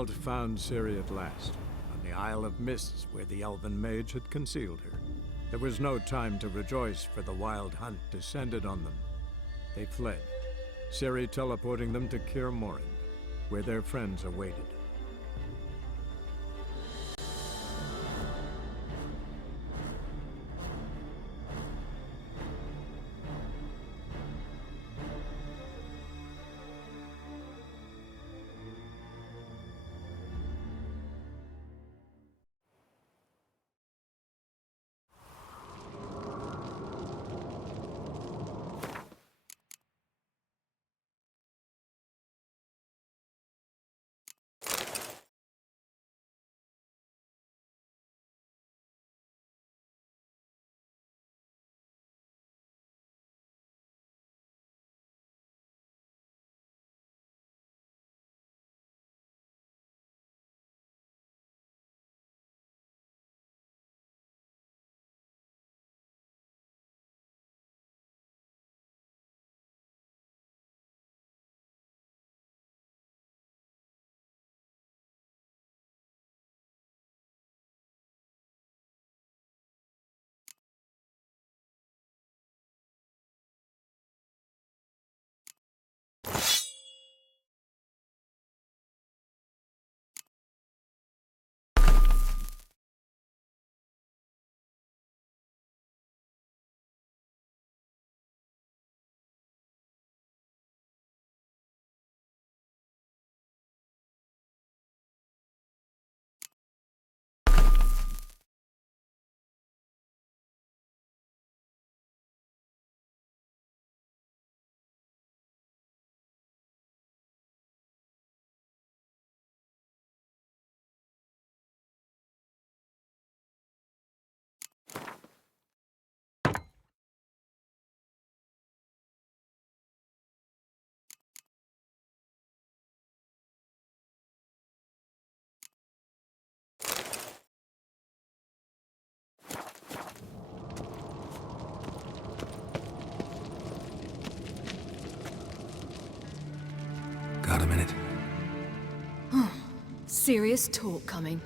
child found Ciri at last, on the Isle of Mists where the Elven Mage had concealed her. There was no time to rejoice, for the wild hunt descended on them. They fled, Ciri teleporting them to Kaer Morhen, where their friends awaited. Got a minute? Serious talk coming.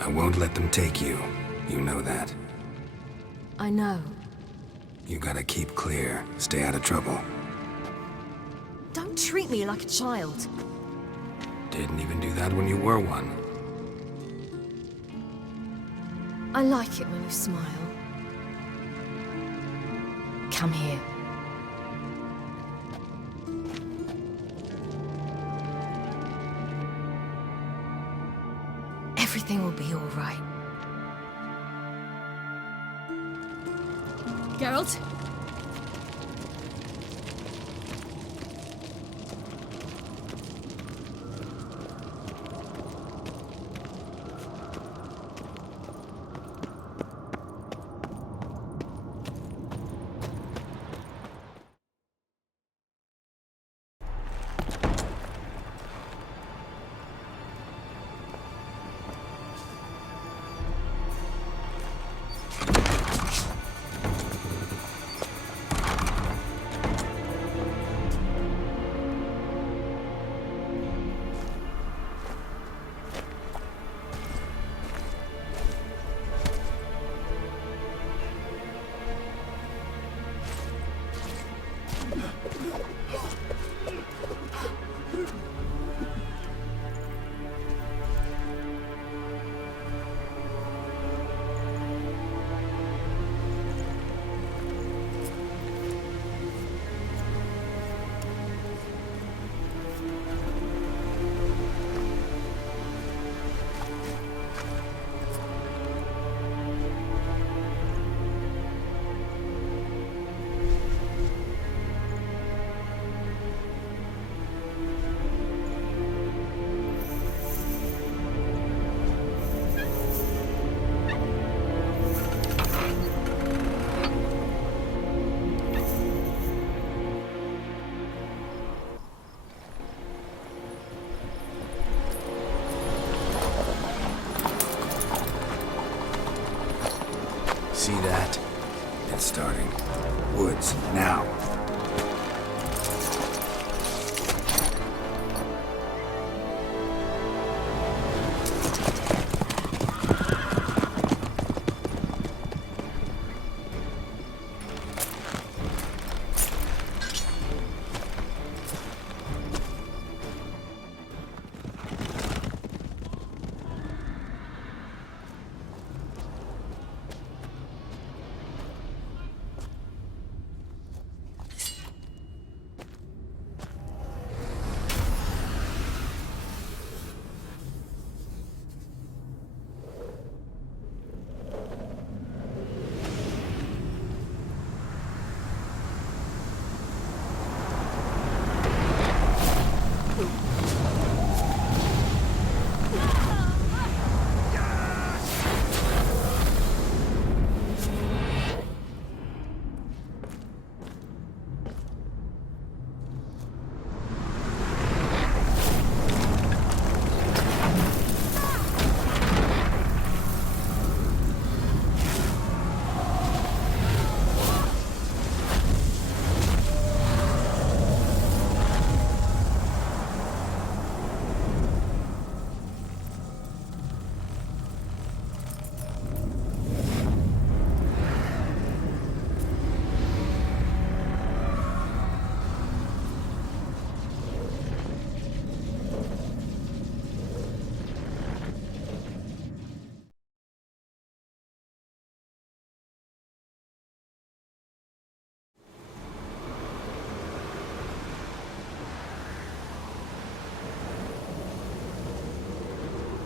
I won't let them take you. You know that. I know. You gotta keep clear. Stay out of trouble. Don't treat me like a child. Didn't even do that when you were one. I like it when you smile. Come here. Everything will be all right. Geralt? See that? It's starting. Woods, now.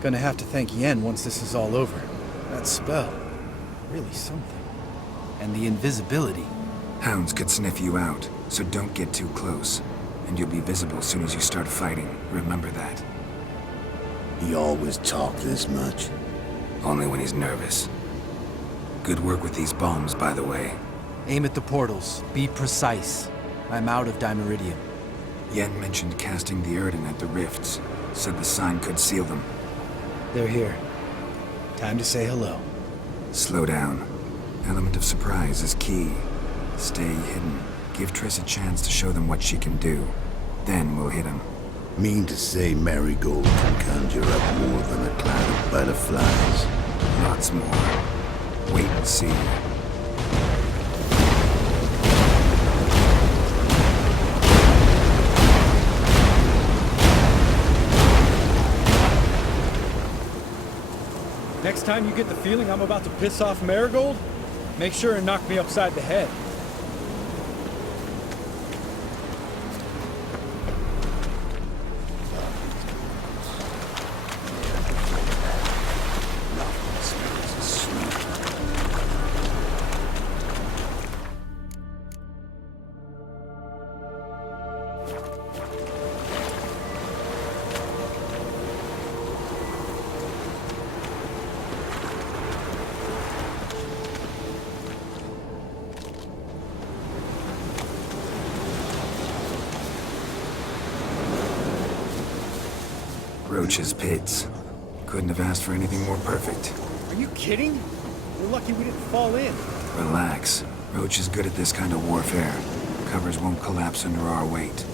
Gonna have to thank Yen once this is all over. That spell, really something. And the invisibility. Hounds could sniff you out, so don't get too close. And you'll be visible as soon as you start fighting. Remember that. He always talk this much. Only when he's nervous. Good work with these bombs, by the way. Aim at the portals. Be precise. I'm out of Dimeridium. Yen mentioned casting the Erden at the rifts. Said the sign could seal them. They're here. Time to say hello. Slow down. Element of surprise is key. Stay hidden. Give Triss a chance to show them what she can do. Then we'll hit him. Mean to say Marigold can conjure up more than a cloud of butterflies? Lots more. Wait and see. Next time you get the feeling I'm about to piss off Marigold, make sure and knock me upside the head. Roach's pits. Couldn't have asked for anything more perfect. Are you kidding? We're lucky we didn't fall in. Relax. Roach is good at this kind of warfare. Covers won't collapse under our weight.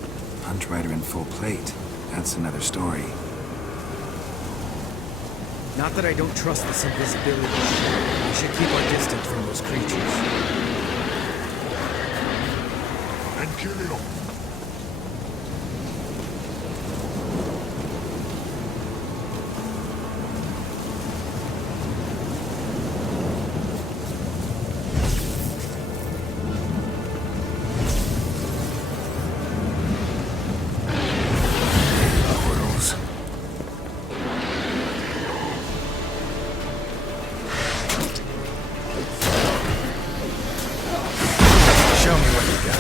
Hunt Rider in full plate. That's another story. Not that I don't trust this invisibility. We should keep our distance from those creatures. And kill him. Show me what you got.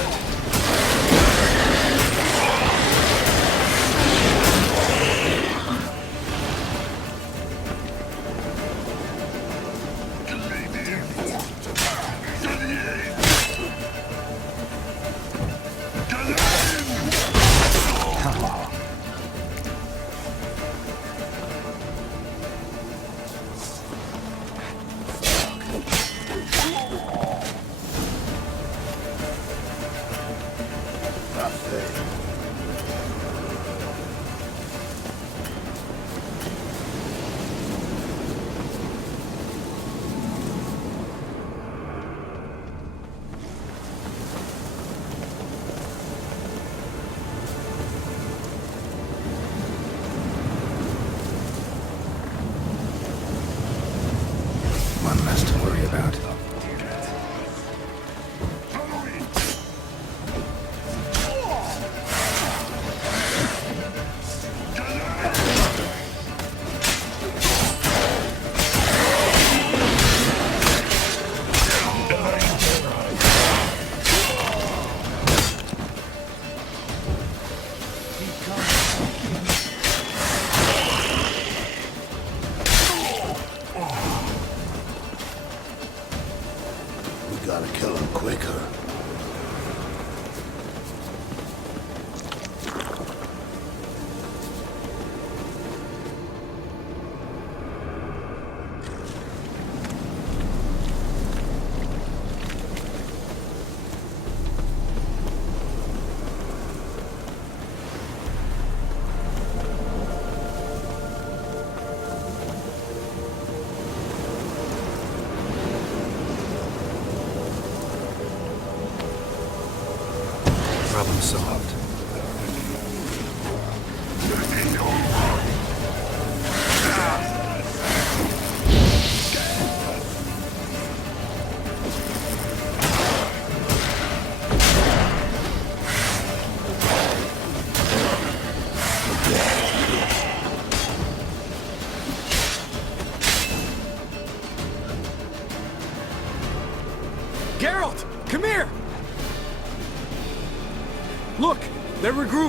One less to worry about.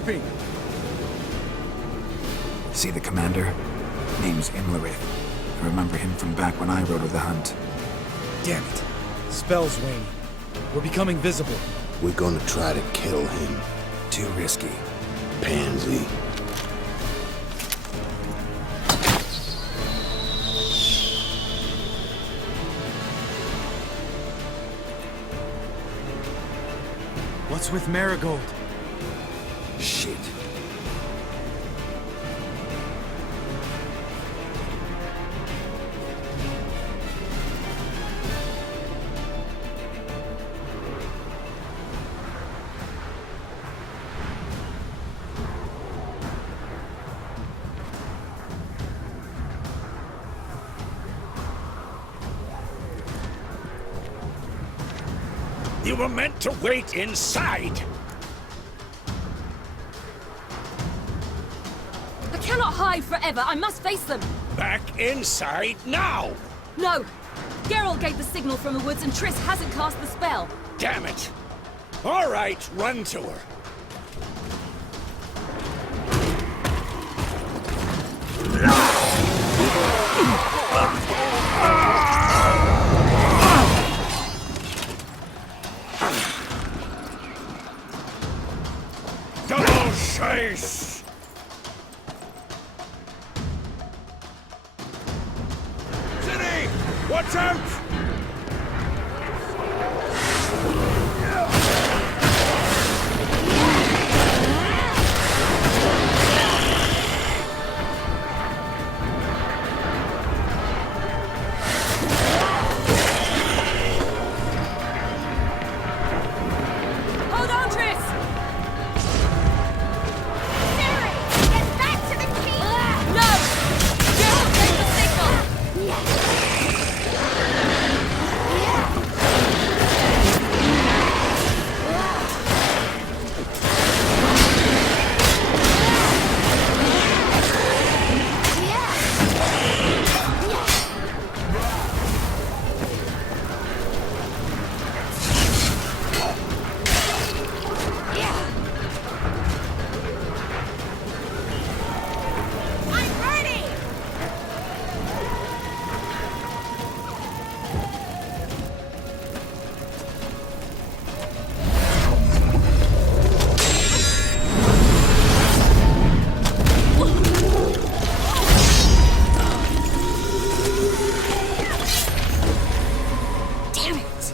sleeping. See the commander? Name's Imlerith. I remember him from back when I rode with the hunt. Damn it. Spell's waning. We're becoming visible. We're gonna try to kill him. Too risky. Pansy. What's with Marigold? Shit. You were meant to wait inside. I cannot hide forever. I must face them. Back inside now. No. Geralt gave the signal from the woods and Triss hasn't cast the spell. Damn it. All right, run to her. Double chase! City! Watch out! Hold on, Triss! No! Geralt gave the signal! I'm ready! Damn it!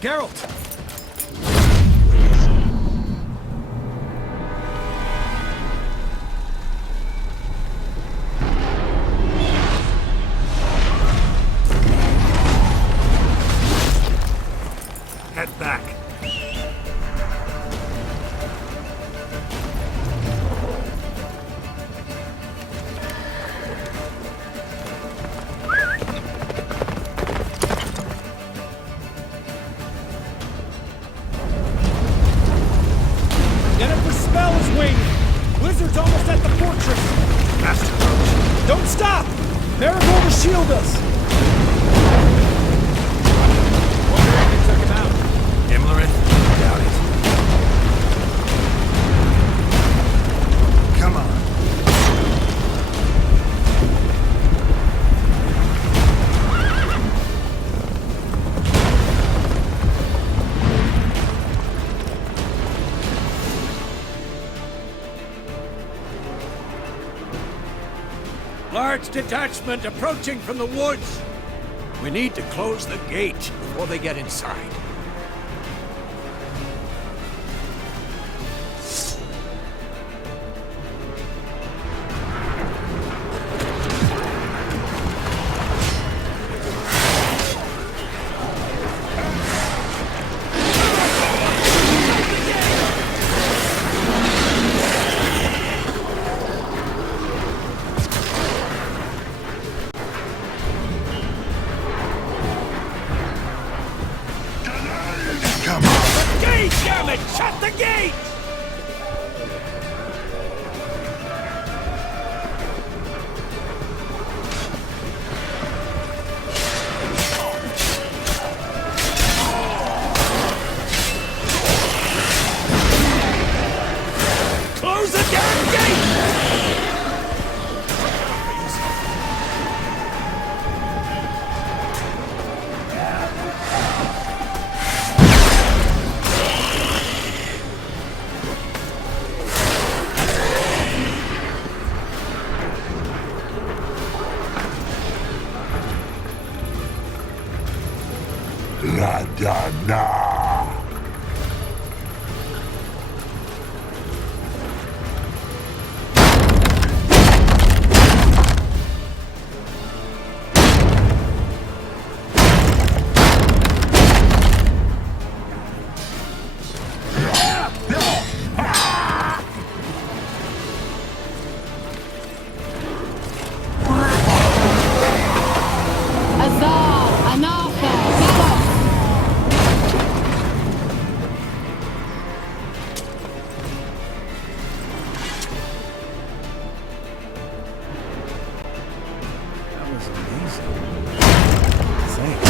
Geralt! Head back. Jennifer's spell is waning! Blizzard's almost at the fortress! Fast approach. Don't stop! Marigold will shield us! Wonder if they took him out. Imlerith? Doubt it. Come on. Large detachment approaching from the woods. We need to close the gate before they get inside. Shut the gate! Close the damn gate! La da na. That was amazing. Thanks.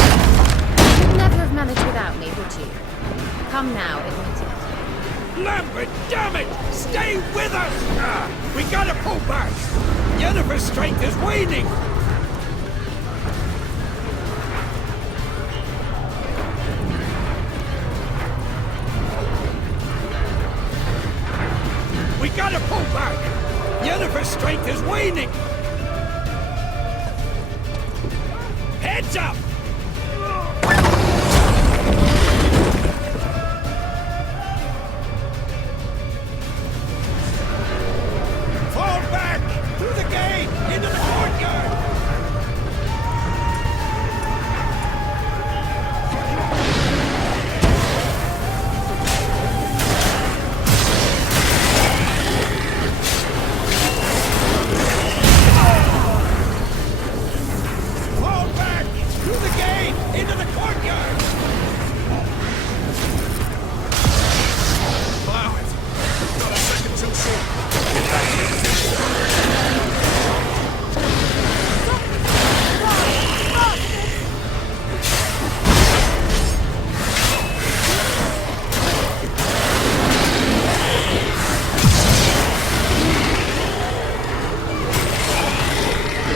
You'd never have managed without me, would you? Come now, admit it. Lambert, damn it! Stay with us! We gotta pull back! Yennefer's strength is waning! We gotta pull back! Yennefer's strength is waning! Heads up! Fall back! Through the gate! Into the courtyard! Fall back! Through the gate! Into the courtyard! Plow it! Not a second too soon!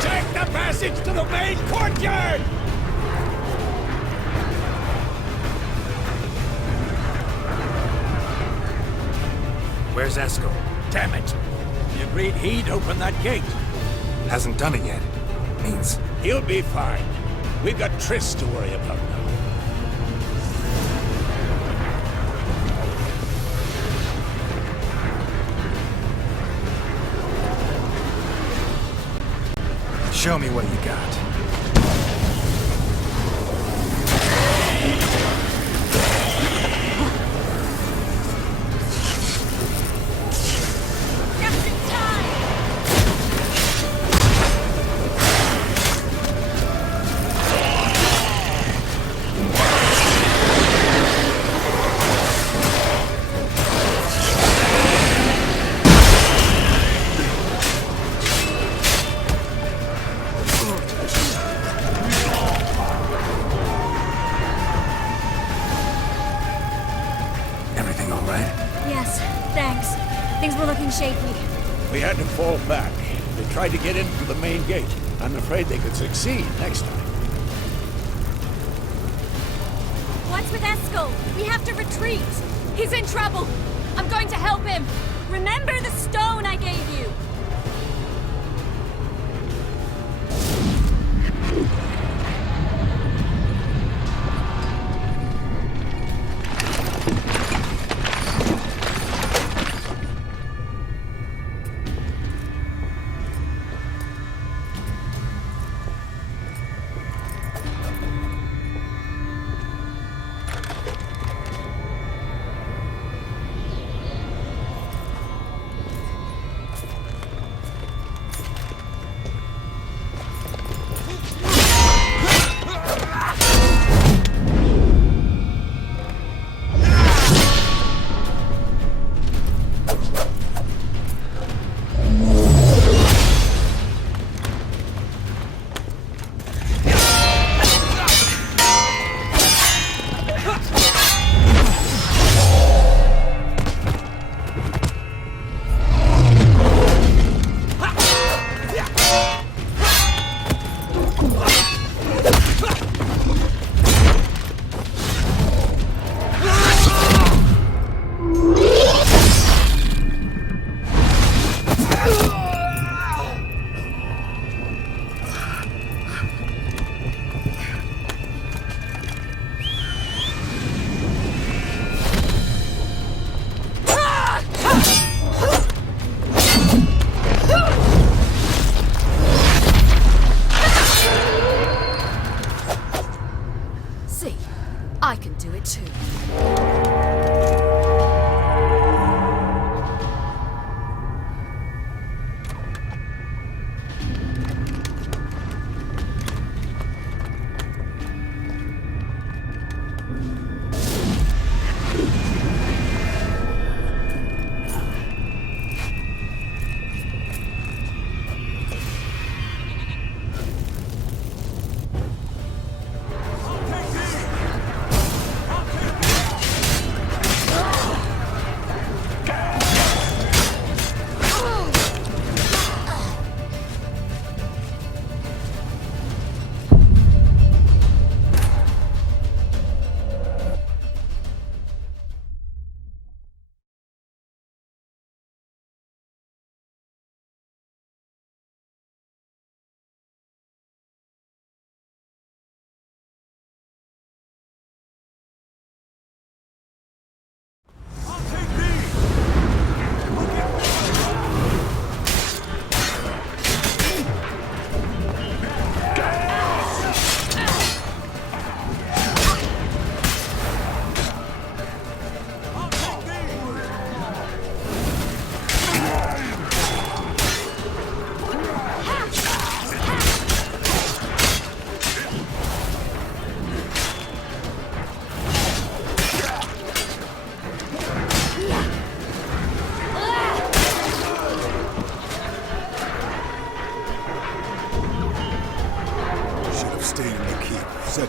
Take the passage to the main courtyard! Where's Eskel? Damn it! He agreed he'd open that gate. Hasn't done it yet. Means He'll be fine. We've got Triss to worry about now. show me what you got. Everything all right? Yes, thanks. Things were looking shaky. We had to fall back. They tried to get in through the main gate. I'm afraid they could succeed next time. What's with Eskel? We have to retreat. He's in trouble. I'm going to help him. Remember the stone I gave you.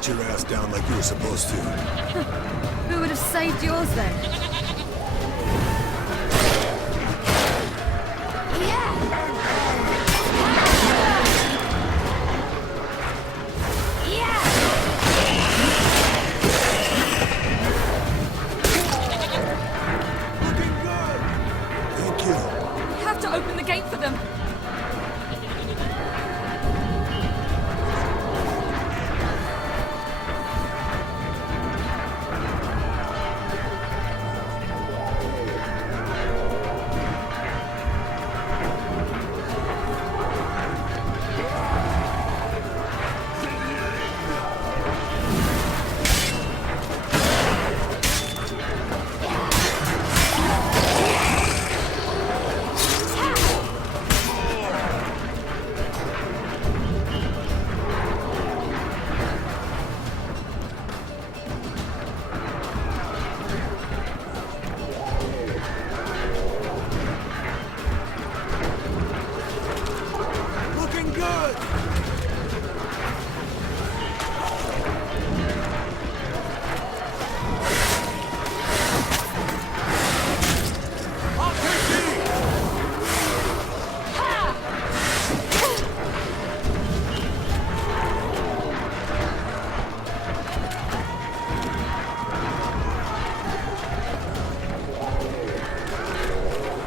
Sit your ass down like you were supposed to. Who would have saved yours then? Thank you. We have to open the gate for them. Looking good!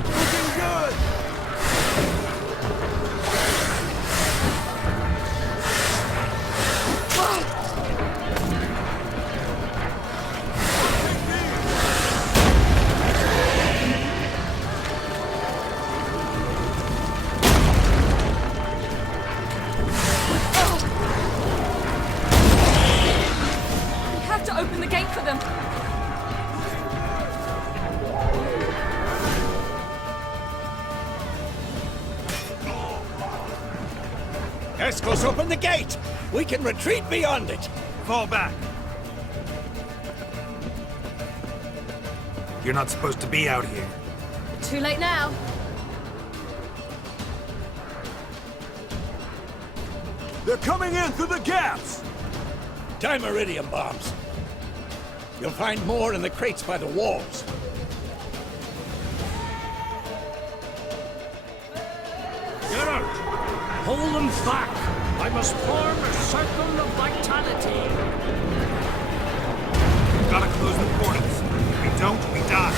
Looking good! We have to open the gate for them. Escos, open the gate! We can retreat beyond it! Fall back. You're not supposed to be out here. Too late now. They're coming in through the gaps! Dimeridium bombs. You'll find more in the crates by the walls. Get out! Hold them back! I must form a circle of vitality. We've gotta close the portals. If we don't, we die.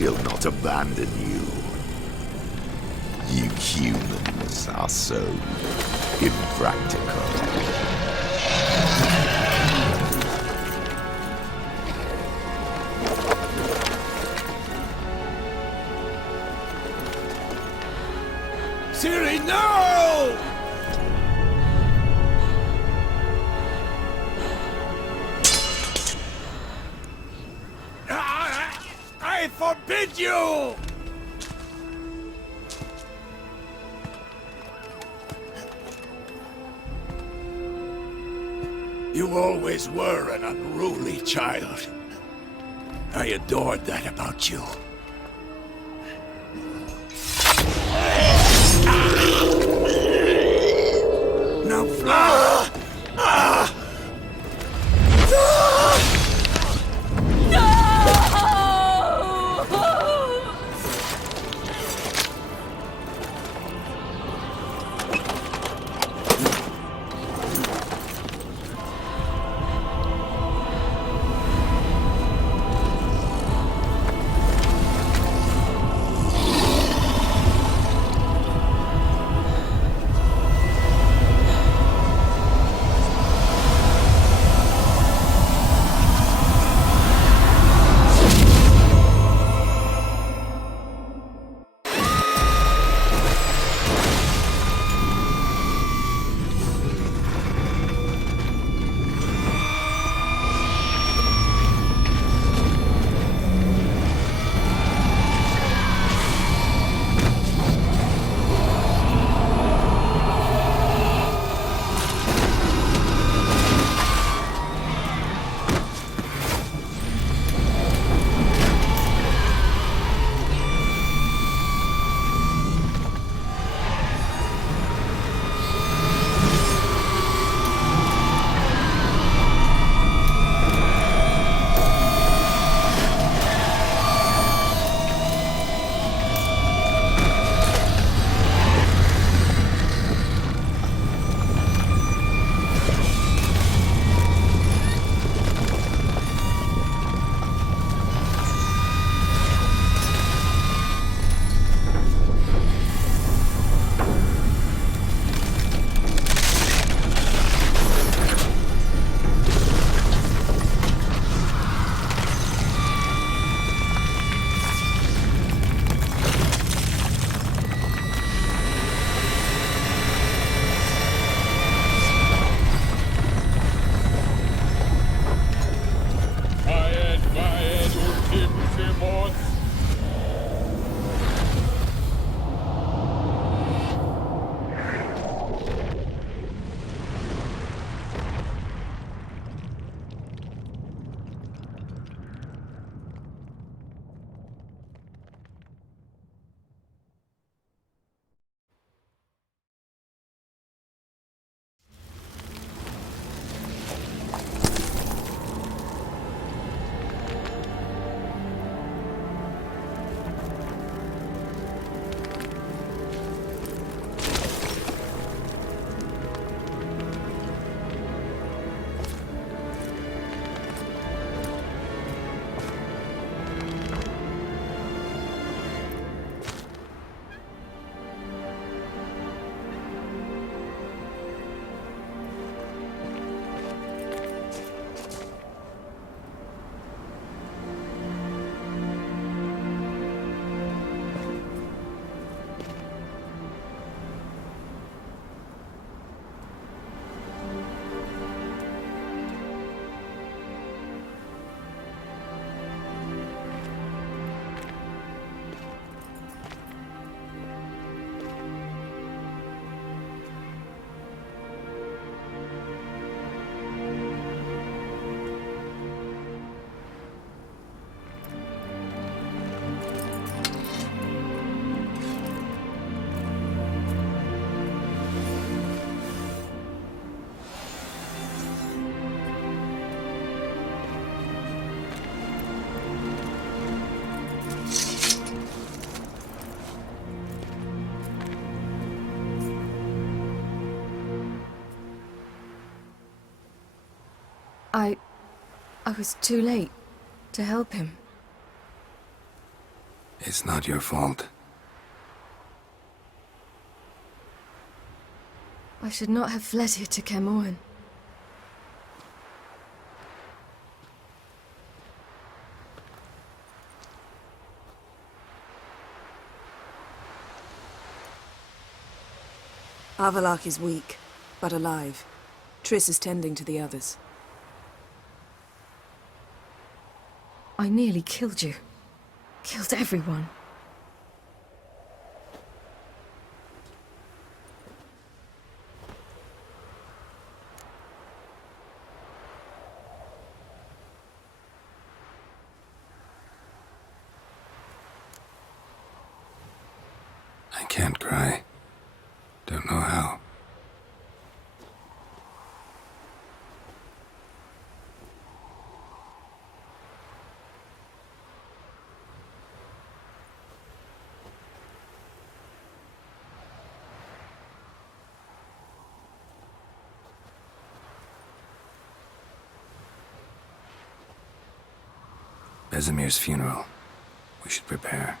she'll not abandon you. You humans are so impractical. Ciri, no! I forbid you! You always were an unruly child. I adored that about you. Now fly! I was too late to help him. It's not your fault. I should not have fled here to Camoin. Avalak is weak, but alive. Triss is tending to the others. I nearly killed you. Killed everyone. I can't cry. Don't know how. Bezimir's funeral. We should prepare.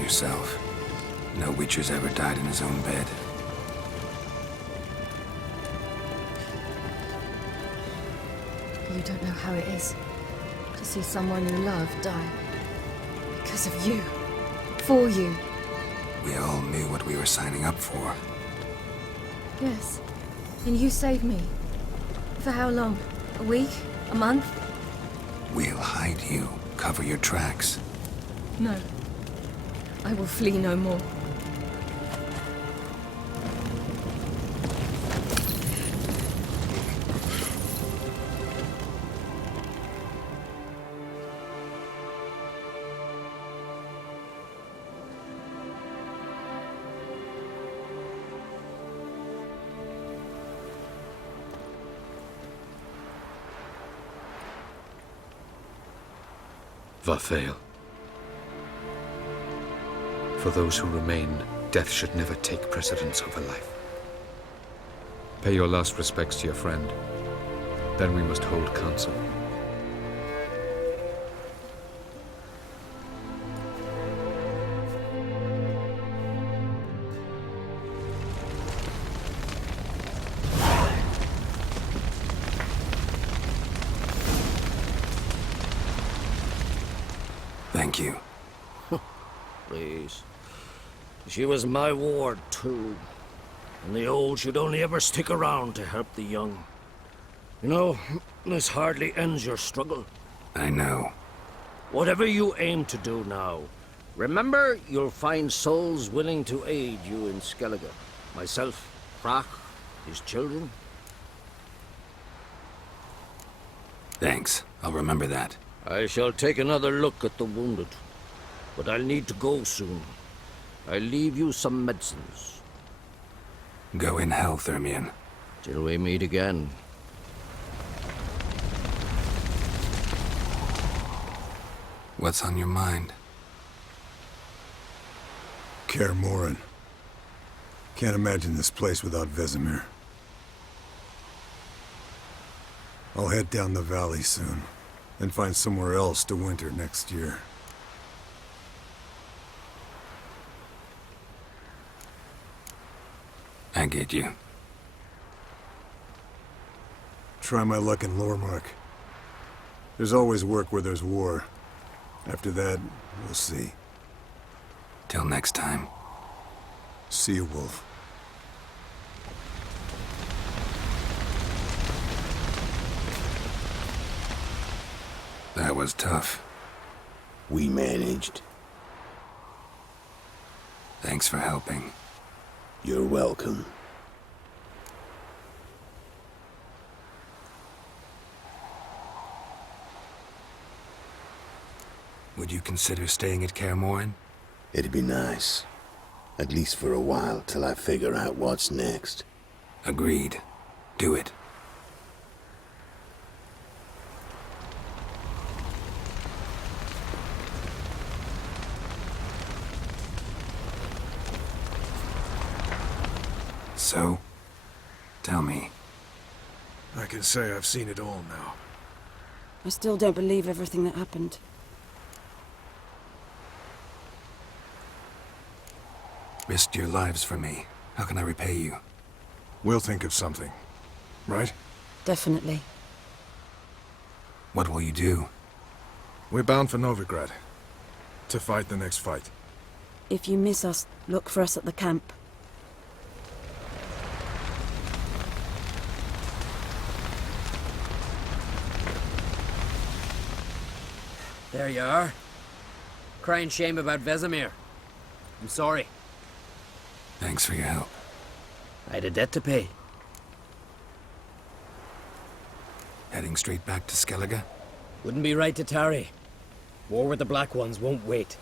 Yourself. No Witcher's ever died in his own bed. You don't know how it is to see someone you love die. Because of you. For you. We all knew what we were signing up for. Yes. And you saved me. For how long? A week? A month? We'll hide you. Cover your tracks. No. I will flee no more. Varthael. For those who remain, death should never take precedence over life. Pay your last respects to your friend. Then we must hold council. Thank you. please. She was my ward, too. And the old should only ever stick around to help the young. You know, this hardly ends your struggle. I know. Whatever you aim to do now, remember you'll find souls willing to aid you in Skellige. Myself, Frach, his children. Thanks. I'll remember that. I shall take another look at the wounded. But I'll need to go soon. I'll leave you some medicines. Go in health, Ermion. Till we meet again. What's on your mind? Kaer Morhen. Can't imagine this place without Vesemir. I'll head down the valley soon, and find somewhere else to winter next year. I get you. Try my luck in Lormark. There's always work where there's war. After that, we'll see. Till next time. See you, Wolf. That was tough. We managed. Thanks for helping. You're welcome. Would you consider staying at Kaer Morhen? It'd be nice. At least for a while, till I figure out what's next. Agreed. Do it. So, tell me. I can say I've seen it all now. I still don't believe everything that happened. Risked your lives for me. How can I repay you? We'll think of something. Right? Definitely. What will you do? We're bound for Novigrad. To fight the next fight. If you miss us, look for us at the camp. There you are. Crying shame about Vesemir. I'm sorry. Thanks for your help. I had a debt to pay. Heading straight back to Skellige? Wouldn't be right to tarry. War with the Black Ones won't wait.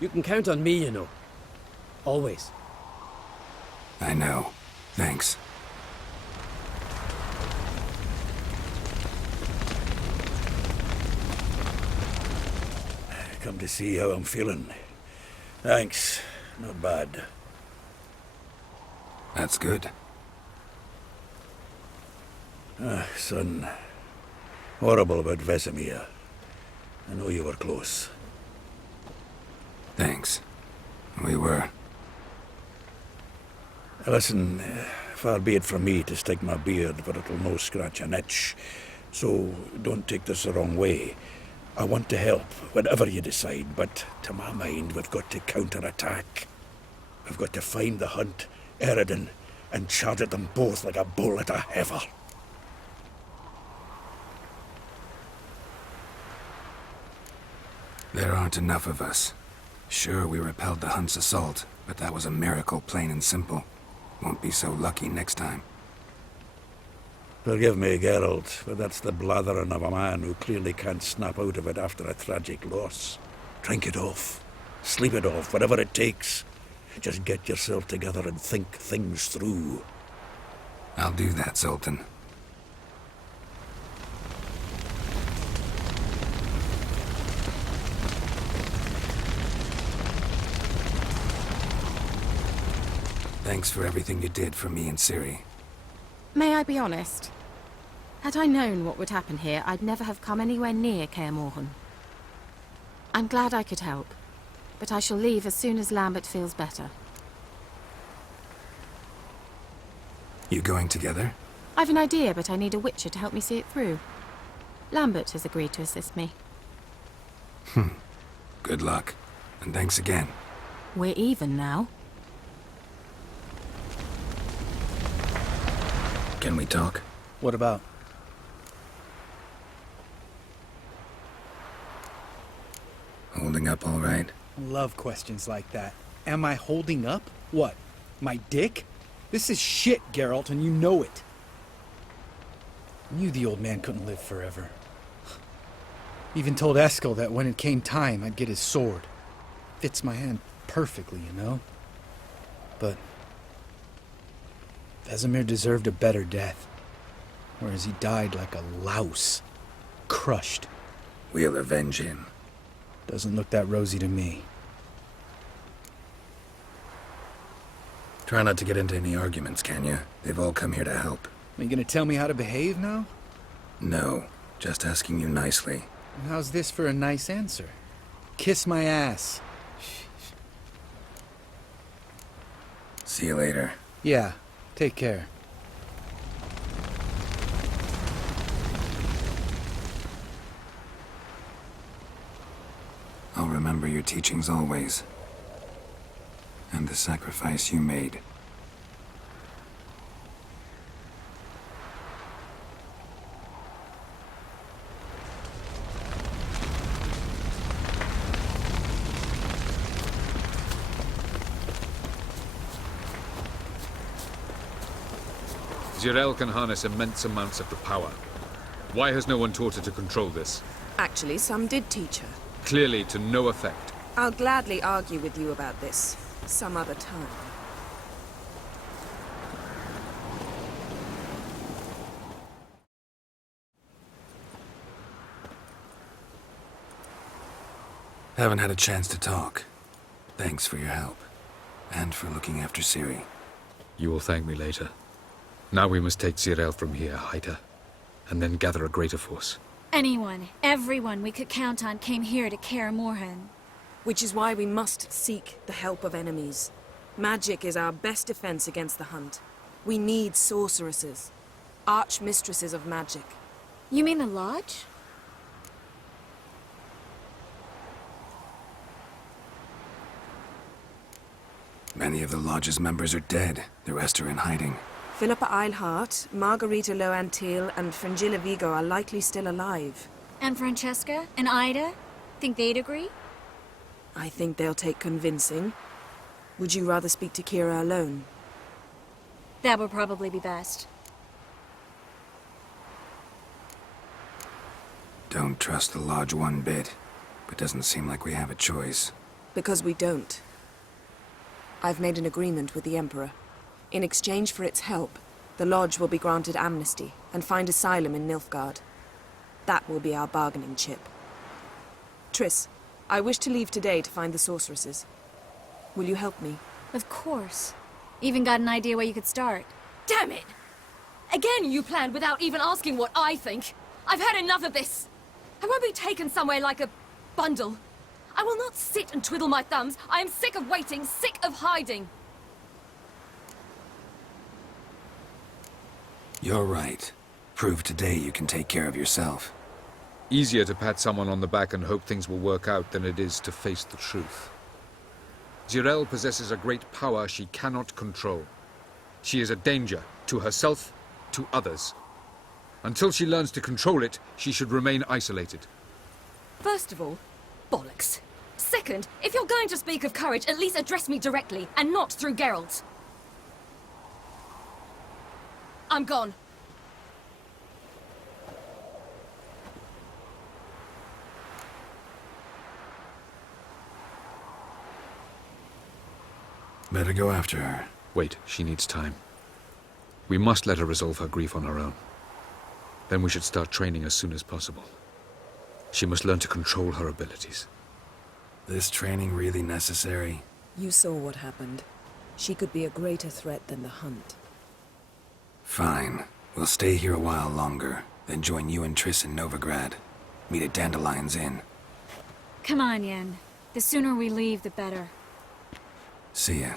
You can count on me, you know. Always. I know. Thanks. Come to see how I'm feeling. Thanks. Not bad. That's good. Son. Horrible about Vesemir. I know you were close. Thanks. We were. Listen, far be it from me to stick my beard, but it'll no scratch an itch. So don't take this the wrong way. I want to help, whatever you decide, but to my mind, we've got to counterattack. We've got to find the Hunt, Eredin, and charge at them both like a bull at a heifer. There aren't enough of us. Sure, we repelled the Hunt's assault, but that was a miracle, plain and simple. Won't be so lucky next time. Forgive me, Geralt, but that's the blathering of a man who clearly can't snap out of it after a tragic loss. Drink it off. Sleep it off, whatever it takes. Just get yourself together and think things through. I'll do that, Zoltan. Thanks for everything you did for me and Ciri. May I be honest? Had I known what would happen here, I'd never have come anywhere near Kaer Morhen. I'm glad I could help, but I shall leave as soon as Lambert feels better. You going together? I've an idea, but I need a witcher to help me see it through. Lambert has agreed to assist me. Good luck. And thanks again. We're even now. Can we talk? What about? Holding up all right? Love questions like that. Am I holding up? What? My dick? This is shit, Geralt, and you know it. I knew the old man couldn't live forever. Even told Eskel that when it came time, I'd get his sword. Fits my hand perfectly, you know? But Vesemir deserved a better death. Whereas he died like a louse. Crushed. We'll avenge him. Doesn't look that rosy to me. Try not to get into any arguments, can you? They've all come here to help. Are you gonna tell me how to behave now? No, just asking you nicely. And how's this for a nice answer? Kiss my ass. See you later. Yeah, take care. I'll remember your teachings always. And the sacrifice you made. Zirael can harness immense amounts of the power. Why has no one taught her to control this? Actually, some did teach her. Clearly to no effect. I'll gladly argue with you about this some other time. Haven't had a chance to talk. Thanks for your help. And for looking after Ciri. You will thank me later. Now we must take Zirael from here, hide her, and then gather a greater force. Anyone, everyone we could count on came here to Kaer Morhen. Which is why we must seek the help of enemies. Magic is our best defense against the hunt. We need sorceresses. Archmistresses of magic. You mean the Lodge? Many of the Lodge's members are dead. The rest are in hiding. Philippa Eilhart, Margarita Loantil, and Fringilla Vigo are likely still alive. And Francesca? And Ida? Think they'd agree? I think they'll take convincing. Would you rather speak to Kira alone? That would probably be best. Don't trust the Lodge one bit, but doesn't seem like we have a choice. Because we don't. I've made an agreement with the Emperor. In exchange for its help, the Lodge will be granted amnesty and find asylum in Nilfgaard. That will be our bargaining chip. Triss, I wish to leave today to find the sorceresses. Will you help me? Of course. Even got an idea where you could start. Damn it! Again you planned without even asking what I think. I've had enough of this. I won't be taken somewhere like a bundle. I will not sit and twiddle my thumbs. I am sick of waiting, sick of hiding. You're right. Prove today you can take care of yourself. Easier to pat someone on the back and hope things will work out than it is to face the truth. Zirael possesses a great power she cannot control. She is a danger to herself, to others. Until she learns to control it, she should remain isolated. First of all, bollocks. Second, if you're going to speak of courage, at least address me directly, and not through Geralt. I'm gone. Better go after her. Wait, she needs time. We must let her resolve her grief on her own. Then we should start training as soon as possible. She must learn to control her abilities. This training really necessary? You saw what happened. She could be a greater threat than the hunt. Fine. We'll stay here a while longer, then join you and Triss in Novigrad. Meet at Dandelion's Inn. Come on, Yen. The sooner we leave, the better. See ya.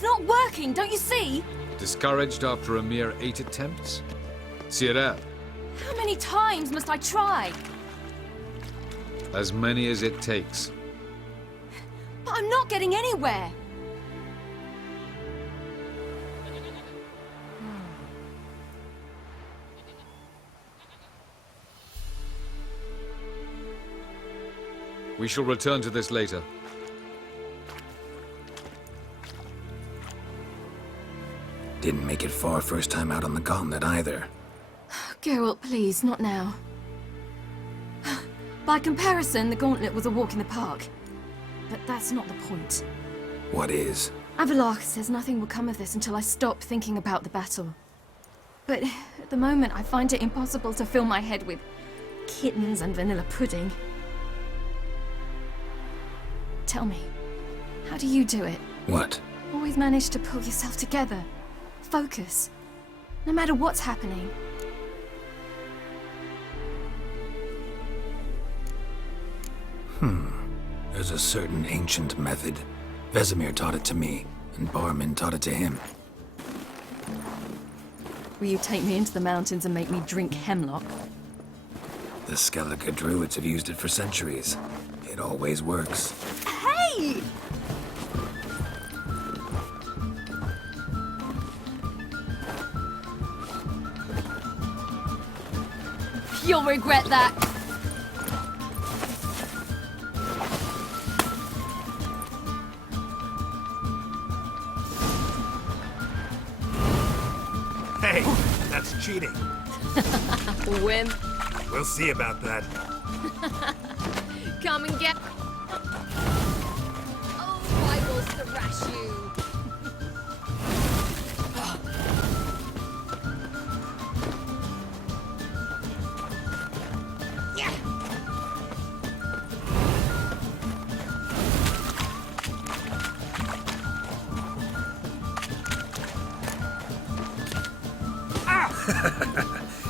It's not working, don't you see? Discouraged after a mere 8 attempts? Cyril, How many times must I try? as many as it takes. But I'm not getting anywhere. We shall return to this later. Didn't make it far first time out on the gauntlet either. Geralt, please, not now. By comparison, the gauntlet was a walk in the park. But that's not the point. What is? Avalok says nothing will come of this until I stop thinking about the battle. But at the moment, I find it impossible to fill my head with kittens and vanilla pudding. Tell me, how do you do it? What? Always manage to pull yourself together. Focus. No matter what's happening. There's a certain ancient method. Vesemir taught it to me, and Barman taught it to him. Will you take me into the mountains and make me drink hemlock? The Skellige druids have used it for centuries. It always works. Hey! You'll regret that. Hey, that's cheating. Wimp. We'll see about that. Come and get... Oh, I will thrash you.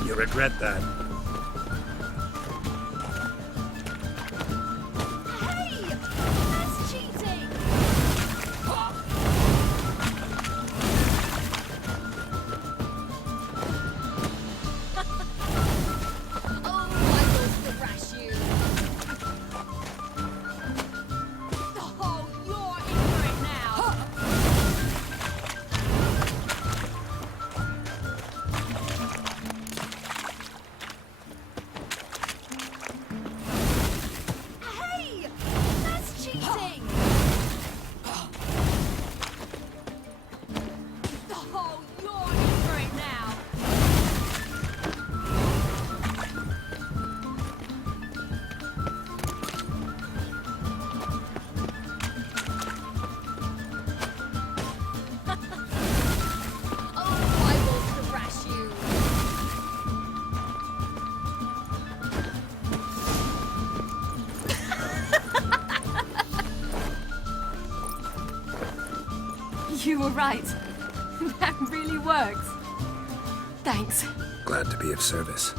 You regret that. Hey! That's cheating! Oh, I will thrash you. Oh, you're in for it now. Hey! That's cheating! Oh, you're in for it now. Oh, I will thrash you. You were right. That really works. Thanks. Glad to be of service.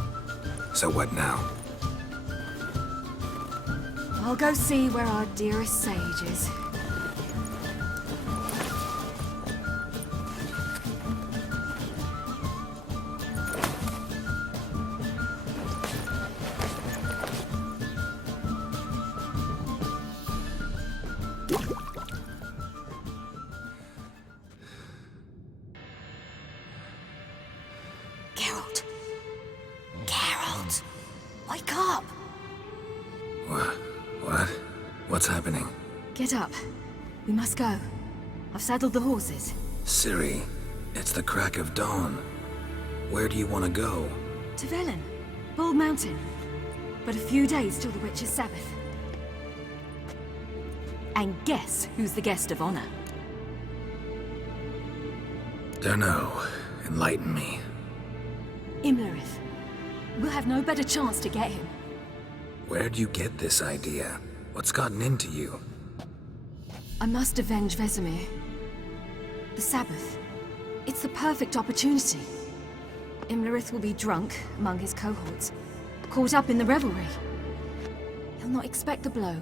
So what now? I'll go see where our dearest sage is. Geralt. Geralt! Wake up! What? What's happening? Get up. We must go. I've saddled the horses. Ciri, it's the crack of dawn. Where do you want to go? To Velen. Bald Mountain. But a few days till the Witch's Sabbath. And guess who's the guest of honor? Dunno. Enlighten me. Imlerith. We'll have no better chance to get him. Where'd you get this idea? What's gotten into you? I must avenge Vesemir. The Sabbath. It's the perfect opportunity. Imlerith will be drunk among his cohorts, caught up in the revelry. He'll not expect the blow.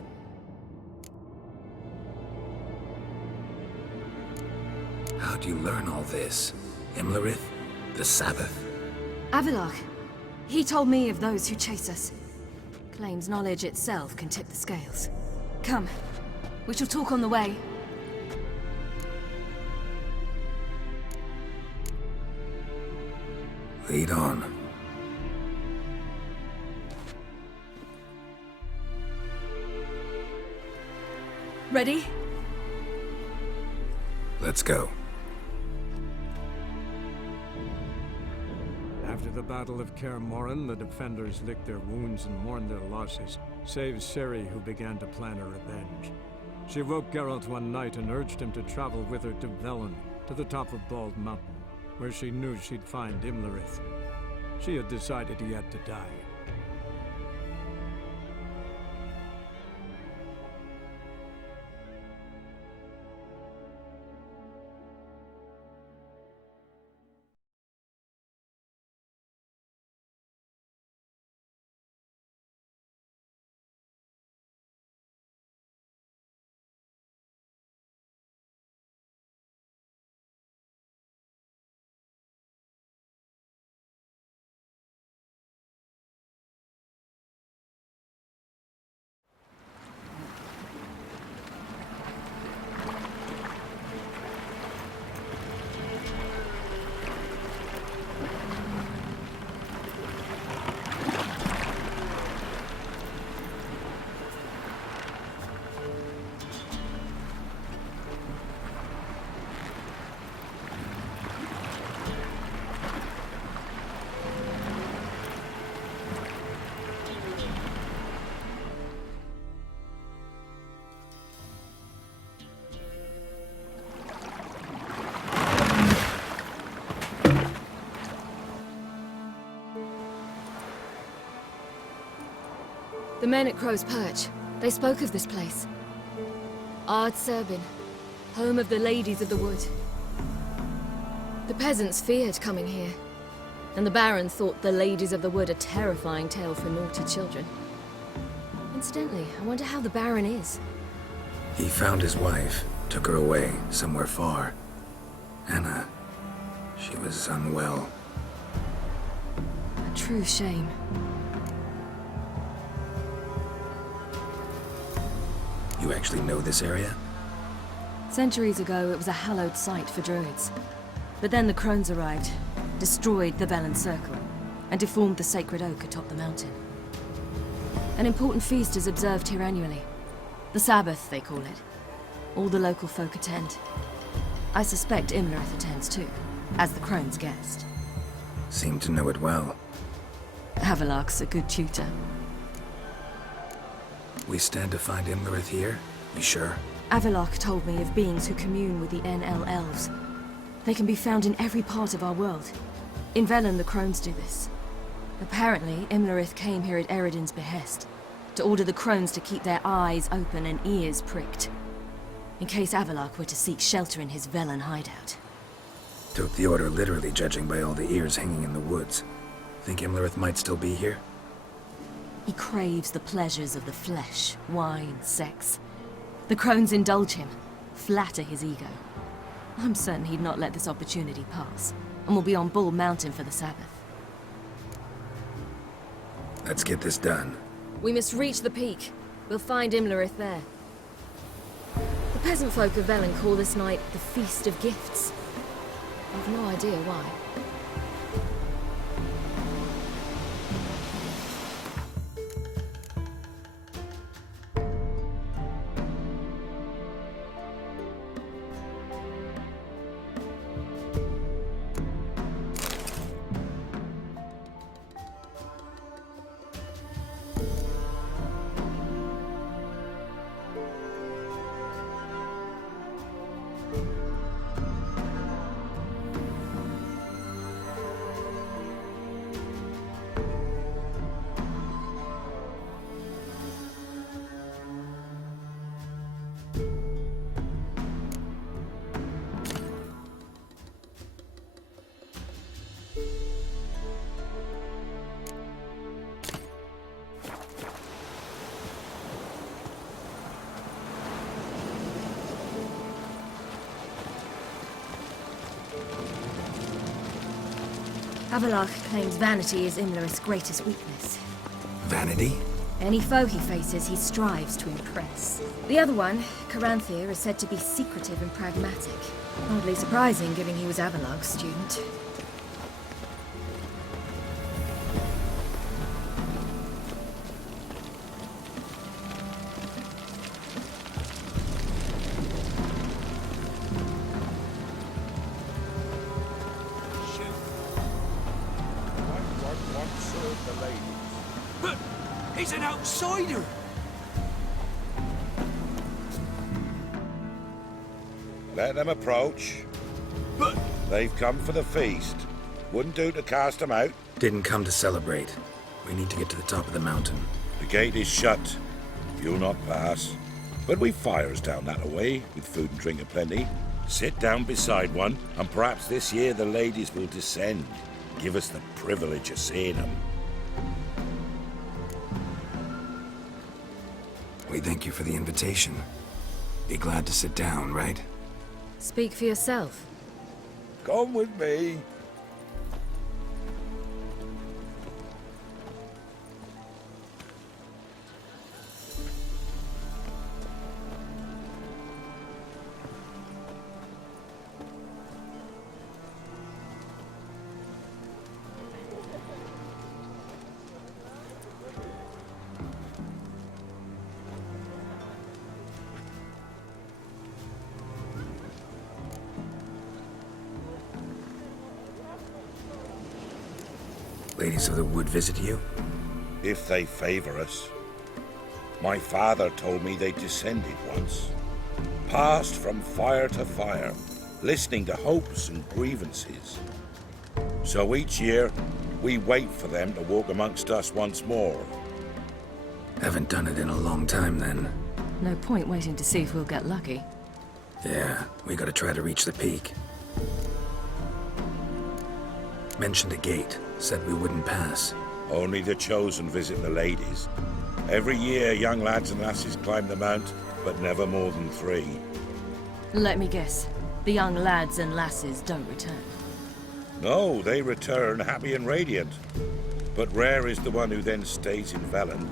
How'd you learn all this? Imlerith? The Sabbath? Avalok. He told me of those who chase us. Claims knowledge itself can tip the scales. Come. We shall talk on the way. Lead on. Ready? Let's go. After the Battle of Kaer Morhen, the defenders licked their wounds and mourned their losses, save Ciri, who began to plan her revenge. She woke Geralt one night and urged him to travel with her to Velen, to the top of Bald Mountain, where she knew she'd find Imlerith. She had decided he had to die. The men at Crow's Perch, they spoke of this place. Ard Serbin, home of the Ladies of the Wood. The peasants feared coming here, and the Baron thought the Ladies of the Wood a terrifying tale for naughty children. Incidentally, I wonder how the Baron is. He found his wife, took her away, somewhere far. Anna, she was unwell. A true shame. You actually know this area? Centuries ago, it was a hallowed site for druids. But then the crones arrived, destroyed the Velen Circle, and deformed the sacred oak atop the mountain. An important feast is observed here annually. The Sabbath, they call it. All the local folk attend. I suspect Imlerith attends too, as the crone's guest. Seem to know it well. Avalok's a good tutor. We stand to find Imlerith here? You sure? Avalok told me of beings who commune with the NL elves. They can be found in every part of our world. In Velen, the crones do this. Apparently, Imlerith came here at Eredin's behest, to order the crones to keep their eyes open and ears pricked, in case Avalok were to seek shelter in his Velen hideout. Took the order literally, judging by all the ears hanging in the woods. Think Imlerith might still be here? He craves the pleasures of the flesh, wine, sex. The crones indulge him, flatter his ego. I'm certain he'd not let this opportunity pass, and will be on Bull Mountain for the Sabbath. Let's get this done. We must reach the peak. We'll find Imlerith there. The peasant folk of Velen call this night the Feast of Gifts. I've no idea why. Avalach claims vanity is Imlerith's greatest weakness. Vanity? Any foe he faces, he strives to impress. The other one, Caranthir, is said to be secretive and pragmatic. Hardly surprising, given he was Avalach's student. But he's an outsider! Let them approach. But they've come for the feast. Wouldn't do to cast them out. Didn't come to celebrate. We need to get to the top of the mountain. The gate is shut. You'll not pass. But we've fires down that way, with food and drink aplenty. Sit down beside one, and perhaps this year the ladies will descend. Give us the privilege of seeing them. We thank you for the invitation. Be glad to sit down, right? Speak for yourself. Come with me. Ladies of the Wood visit you? If they favor us. My father told me they descended once. Passed from fire to fire, listening to hopes and grievances. So each year, we wait for them to walk amongst us once more. Haven't done it in a long time, then. No point waiting to see if we'll get lucky. Yeah, we gotta try to reach the peak. Mentioned a gate. Said we wouldn't pass. Only the chosen visit the ladies. Every year, young lads and lasses climb the mount, but never more than 3. Let me guess. The young lads and lasses don't return. No, they return happy and radiant. But rare is the one who then stays in Velen.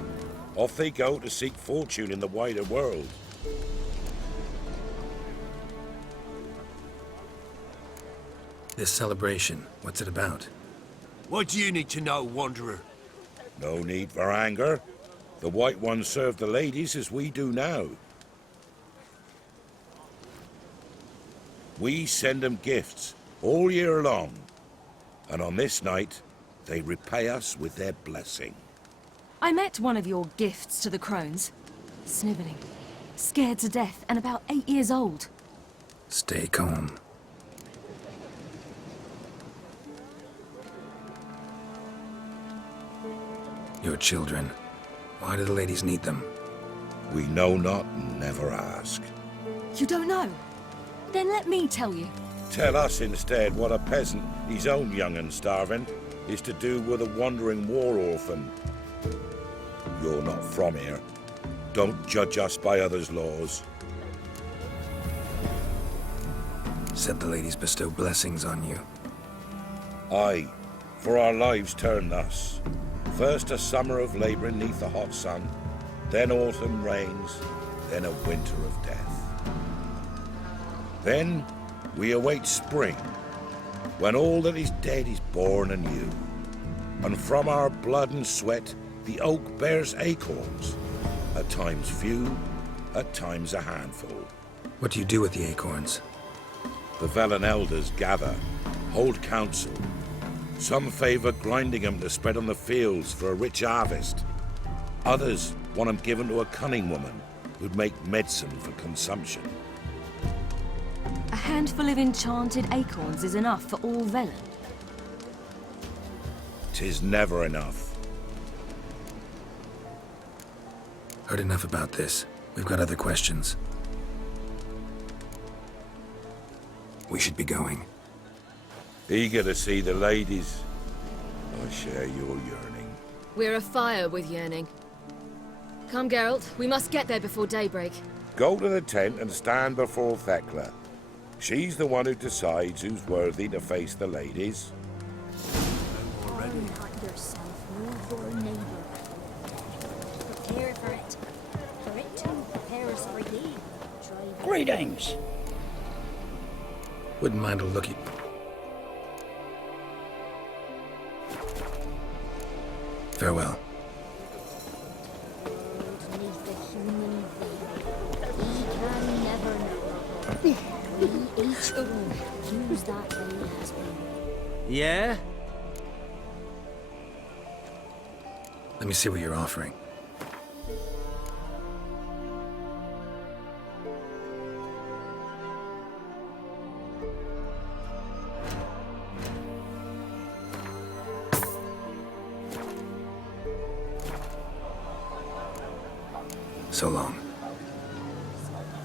Off they go to seek fortune in the wider world. This celebration, what's it about? what do you need to know, Wanderer? No need for anger. The White Ones serve the ladies as we do now. We send them gifts all year long. And on this night, they repay us with their blessing. I met one of your gifts to the crones. Sniveling. Scared to death and about 8 years old. Stay calm. Your children. Why do the ladies need them? We know not and never ask. You don't know? Then let me tell you. Tell us instead what a peasant, his own young and starving, is to do with a wandering war orphan. You're not from here. Don't judge us by others' laws. Said the ladies bestow blessings on you. Aye, for our lives turn thus. First a summer of labouring neath the hot sun, then autumn rains, then a winter of death. Then we await spring, when all that is dead is born anew. And from our blood and sweat the oak bears acorns, at times few, at times a handful. What do you do with the acorns? The Velen elders gather, hold council. Some favour grinding them to spread on the fields for a rich harvest. Others want them given to a cunning woman who'd make medicine for consumption. A handful of enchanted acorns is enough for all Velen. 'Tis never enough. Heard enough about this. We've got other questions. We should be going. Eager to see the ladies. I share your yearning. We're afire with yearning. Come, Geralt. We must get there before daybreak. Go to the tent and stand before Thekla. She's the one who decides who's worthy to face the ladies. not yourself nor your neighbor. Prepare for it. For it too prepares for ye. Drive. Greetings! Wouldn't mind a looky. Farewell. Beneath the human veil, we can never know. We each use that veil as well. Yeah? Let me see what you're offering. So long.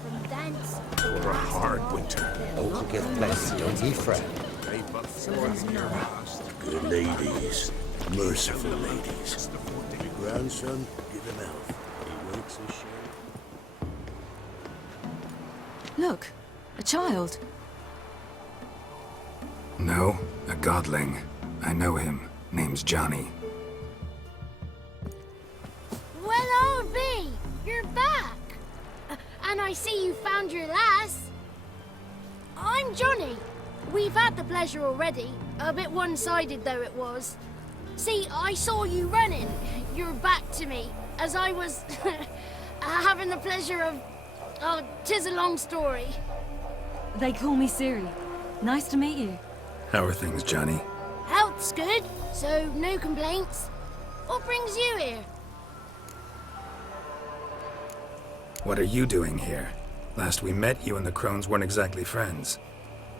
From thence, For a hard winter. Oh, get plenty, don't ye fret. Good ladies, merciful ladies. Your grandson, give him health. He waits his share. Look, a child. No, a godling. I know him. Name's Johnny. well, old B, you're back. And I see you found your lass. I'm Johnny. We've had the pleasure already. A bit one-sided though it was. See, I saw you running. Your back to me, as I was having the pleasure of... Oh, 'tis a long story. They call me Siri. Nice to meet you. How are things, Johnny? Health's good, so no complaints. What brings you here? What are you doing here? Last we met, you and the Crones weren't exactly friends.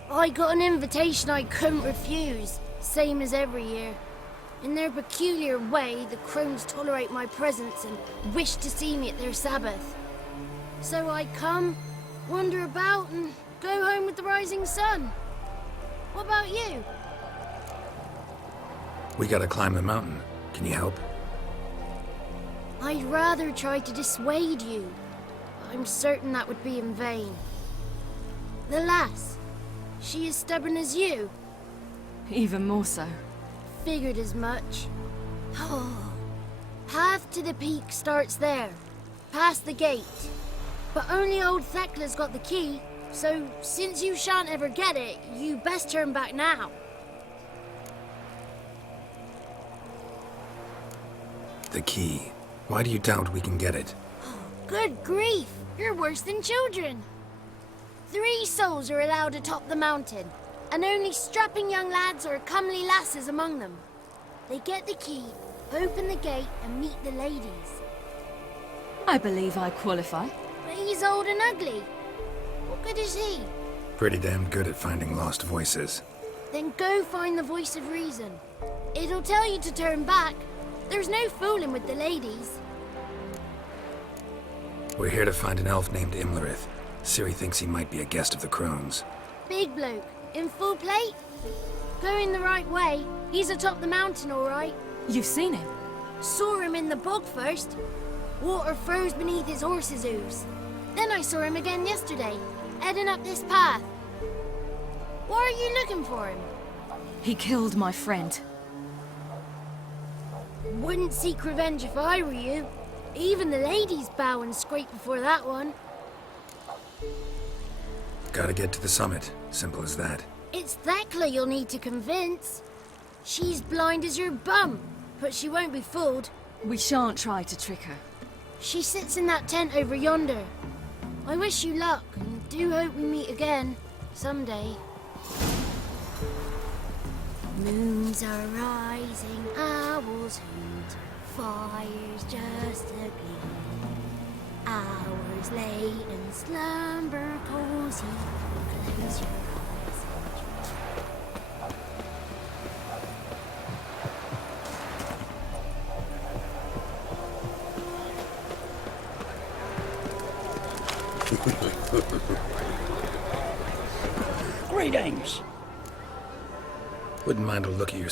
I got an invitation I couldn't refuse, same as every year. In their peculiar way, the Crones tolerate my presence and wish to see me at their Sabbath. So I come, wander about, and go home with the rising sun. What about you? We gotta climb the mountain. Can you help? I'd rather try to dissuade you. I'm certain that would be in vain. The lass, she as stubborn as you? Even more so. Figured as much. Path to the peak starts there, past the gate. But only old Thekla's got the key, so since you shan't ever get it, you best turn back now. The key. Why do you doubt we can get it? Good grief, you're worse than children. 3 souls are allowed atop the mountain, and only strapping young lads or comely lasses among them. They get the key, open the gate, and meet the ladies. I believe I qualify. But he's old and ugly. What good is he? Pretty damn good at finding lost voices. Then go find the voice of reason. It'll tell you to turn back. There's no fooling with the ladies. We're here to find an elf named Imlerith. Ciri thinks he might be a guest of the Crones. Big bloke, in full plate. Going the right way. He's atop the mountain, all right. You've seen him? Saw him in the bog first. Water froze beneath his horse's hooves. Then I saw him again yesterday, heading up this path. Why are you looking for him? He killed my friend. Wouldn't seek revenge if I were you. Even the ladies bow and scrape before that one. Gotta get to the summit. Simple as that. It's Thekla you'll need to convince. She's blind as your bum, but she won't be fooled. We shan't try to trick her. She sits in that tent over yonder. I wish you luck, and do hope we meet again, someday. Moons are rising, owls hoot, fires just a gleam. Hours late and slumber cozy, close your eyes Greetings! Wouldn't mind a look at your...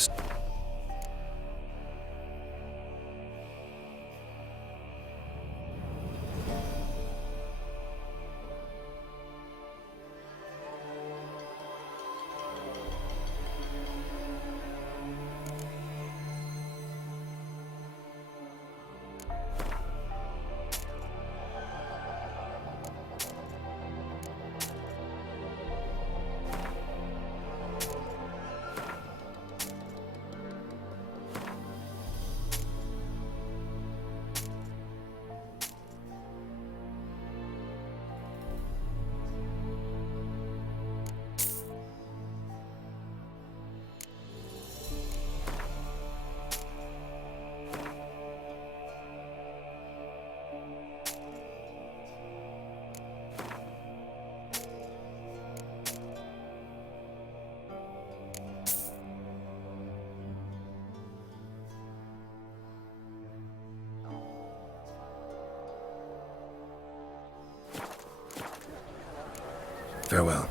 Farewell.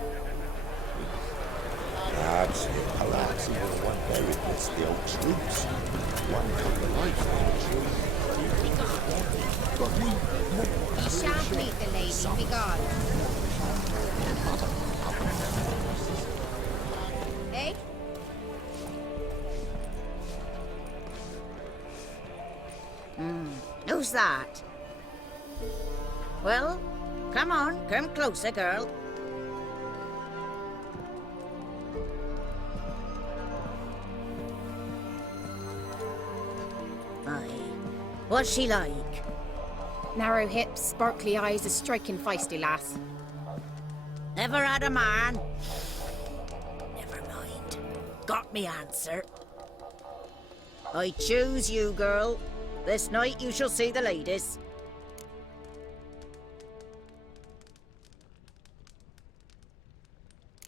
Perhaps one buried with the old troops. One come to life for the children. He shan't meet the lady, begone. Eh? Who's that? Well, come on, come closer, girl. What's she like? Narrow hips, sparkly eyes, a striking feisty lass. Never had a man? Never mind. Got me answer. I choose you, girl. This night you shall see the ladies.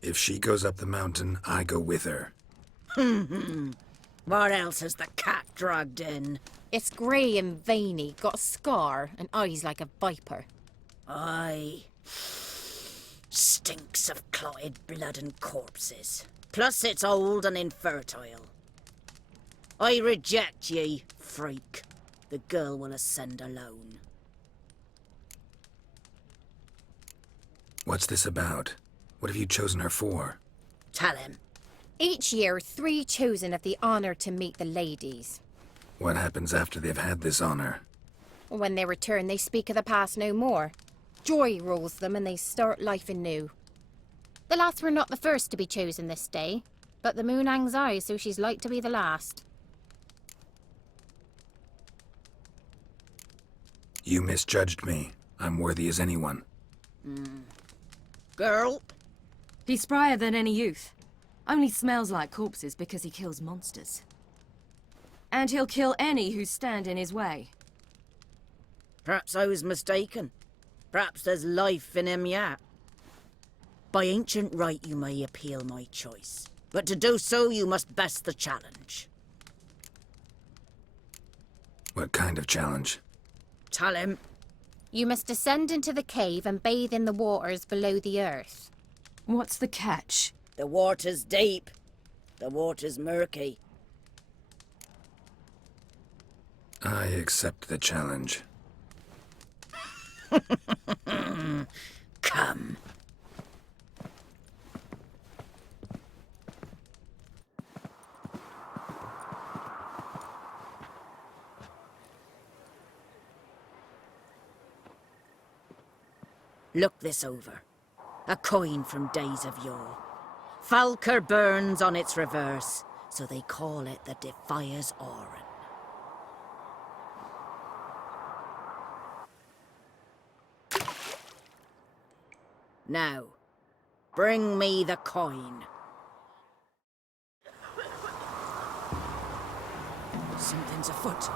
If she goes up the mountain, I go with her. What else has the cat dragged in? It's grey and veiny, got a scar, and eyes like a viper. Aye. Stinks of clotted blood and corpses. Plus it's old and infertile. I reject ye, freak. The girl will ascend alone. What's this about? What have you chosen her for? Tell him. Each year, 3 chosen of the honour to meet the ladies. What happens after they've had this honor? When they return, they speak of the past no more. Joy rules them and they start life anew. The lass were not the first to be chosen this day, but the moon hangs high, so she's like to be the last. You misjudged me. I'm worthy as anyone. Girl? He's sprier than any youth. Only smells like corpses because he kills monsters. And he'll kill any who stand in his way. Perhaps I was mistaken. Perhaps there's life in him yet. By ancient right you may appeal my choice. But to do so you must best the challenge. What kind of challenge? Tell him. You must descend into the cave and bathe in the waters below the earth. What's the catch? The water's deep. The water's murky. I accept the challenge. Come. Look this over. A coin from days of yore. Falker burns on its reverse, so they call it the Defier's Oran. Now, bring me the coin. Something's afoot.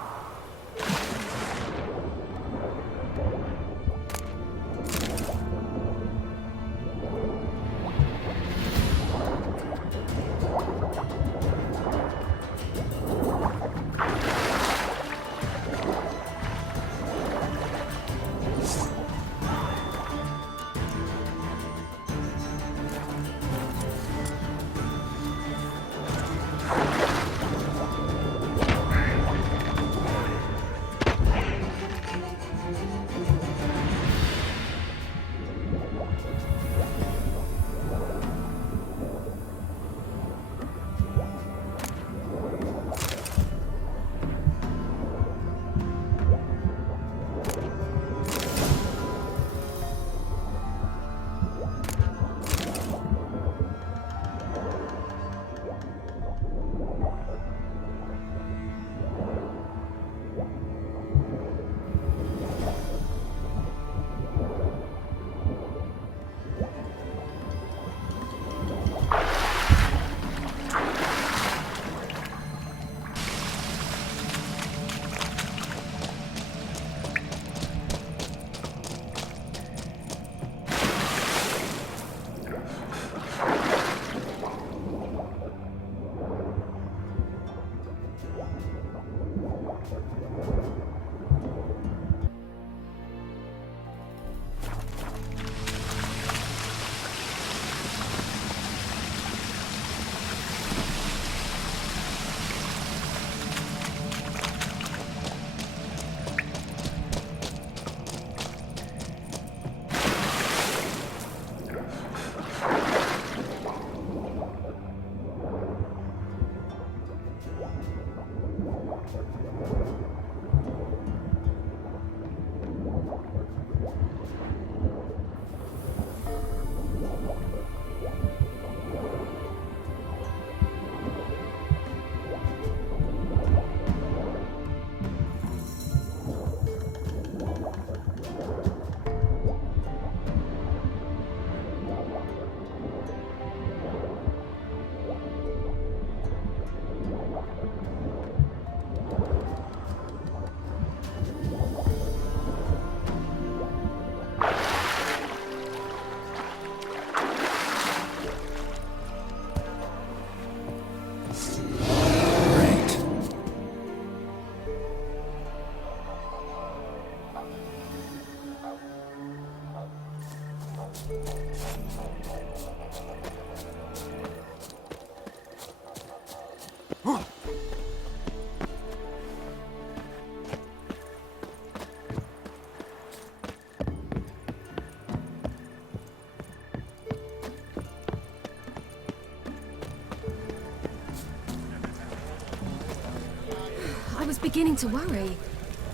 beginning to worry.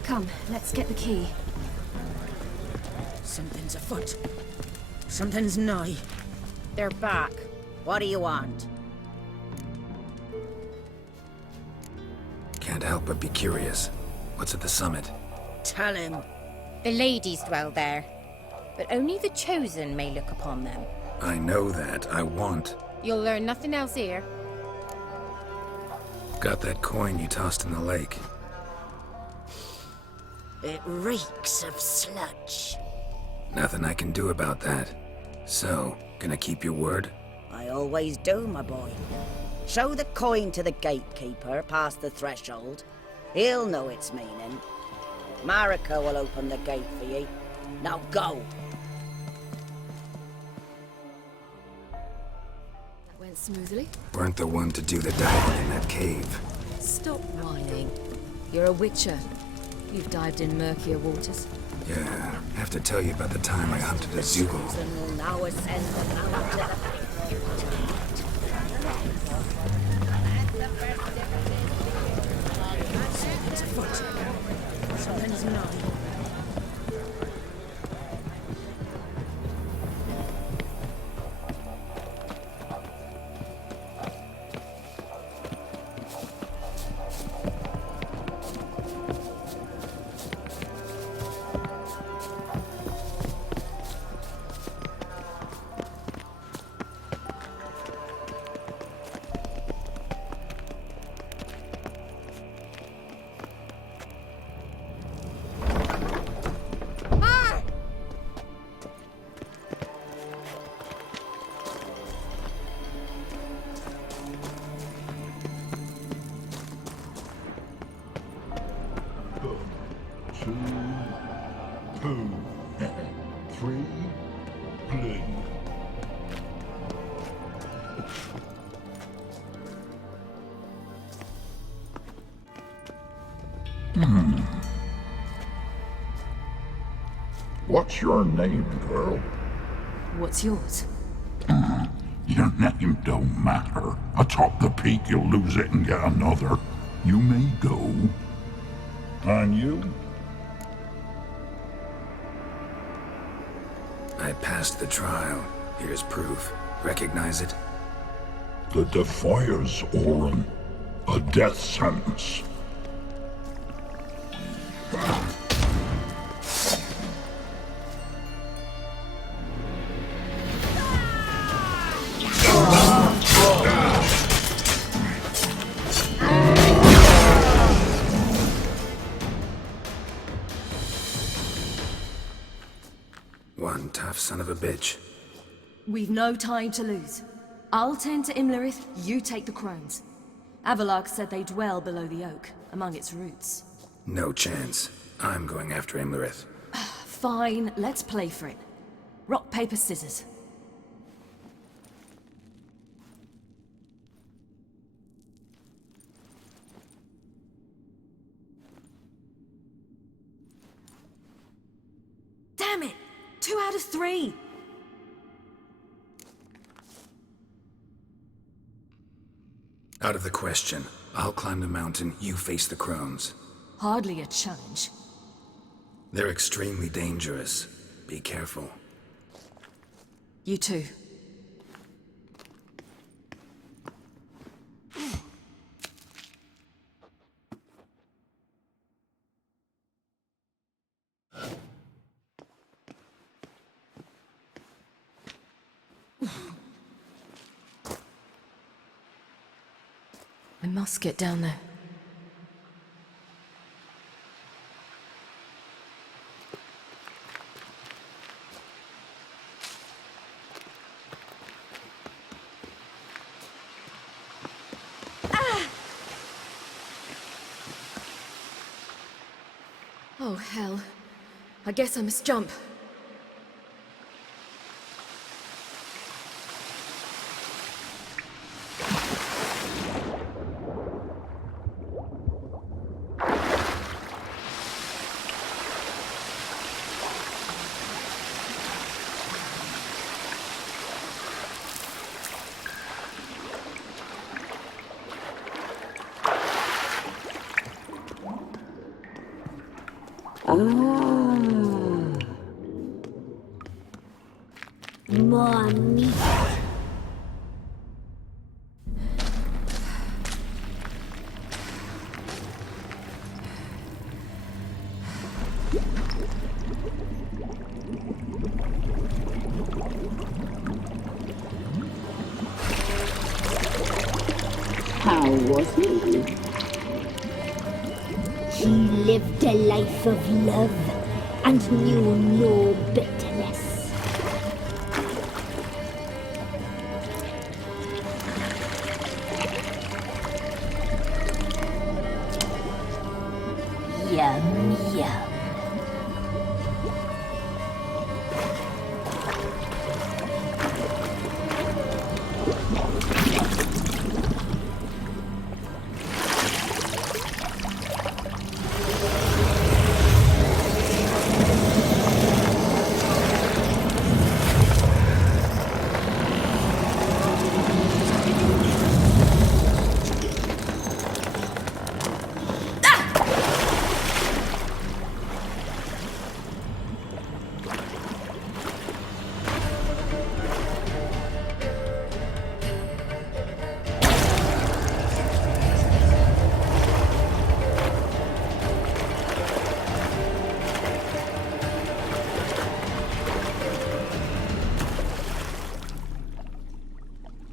Come, let's get the key. Something's afoot. Something's nigh. They're back. What do you want? Can't help but be curious. What's at the summit? Tell him. The ladies dwell there, but only the chosen may look upon them. I know that. I want. You'll learn nothing else here. Got that coin you tossed in the lake. It reeks of sludge. Nothing I can do about that. So, gonna keep your word? I always do, my boy. Show the coin to the gatekeeper past the threshold. He'll know its meaning. Marika will open the gate for ye. Now go! That went smoothly. Weren't the one to do the diving in that cave. Stop whining. You're a witcher. You've dived in murkier waters. Yeah, have to tell you about the time I hunted a Zoogle. And will now ascend the mountain It's afoot. Something's nigh. What's your name, girl? What's yours? Your name don't matter. Atop the peak, you'll lose it and get another. You may go. And you? I passed the trial. Here's proof. Recognize it? The Defier's Orin. A death sentence. One tough son of a bitch. We've no time to lose. I'll tend to Imlerith, you take the crones. Avalark said they dwell below the oak, among its roots. No chance. I'm going after Imlerith. Fine, let's play for it. Rock, paper, scissors. Damn it! 2 out of 3! Out of the question. I'll climb the mountain, you face the crones. Hardly a challenge. They're extremely dangerous. Be careful. You too. I must get down there. Oh, hell. I guess I must jump. How was he? He lived a life of love and knew no bitterness. Yum, yum.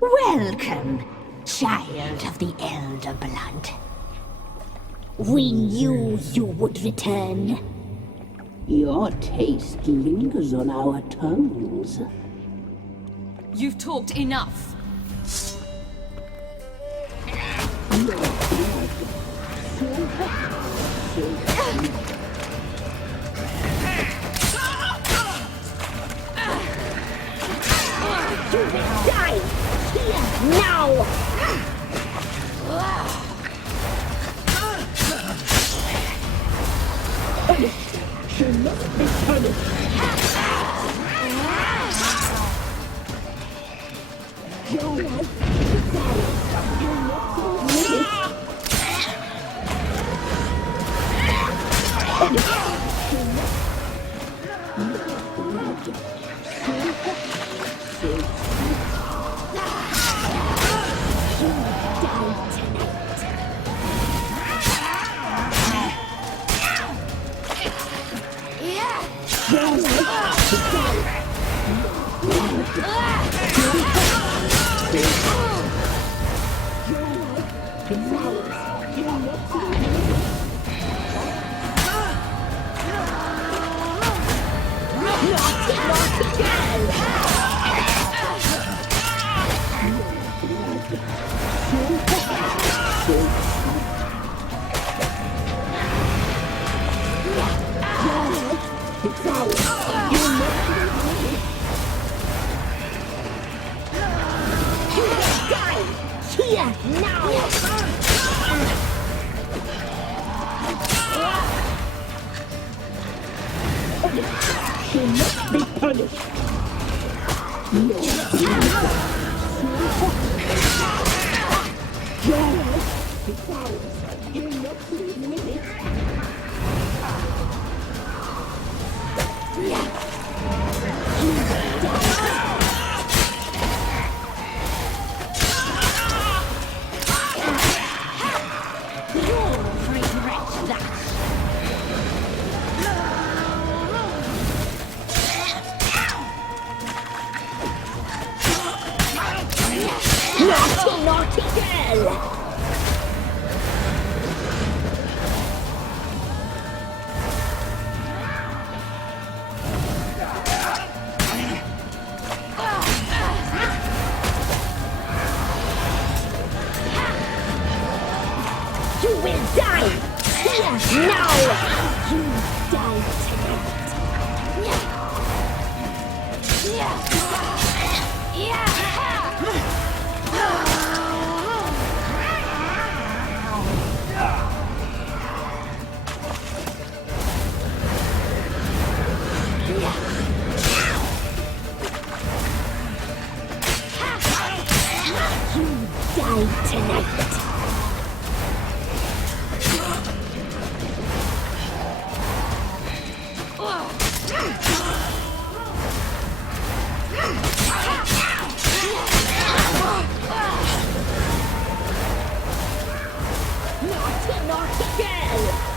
Welcome, child of the Elder Blood. We knew you would return. Your taste lingers on our tongues. You've talked enough. You will die here now! She must be punished. Your life is ours. You're not She must be punished. Naughty girl! You will die! Here, now! You die tonight! You die tonight! Naughty girl!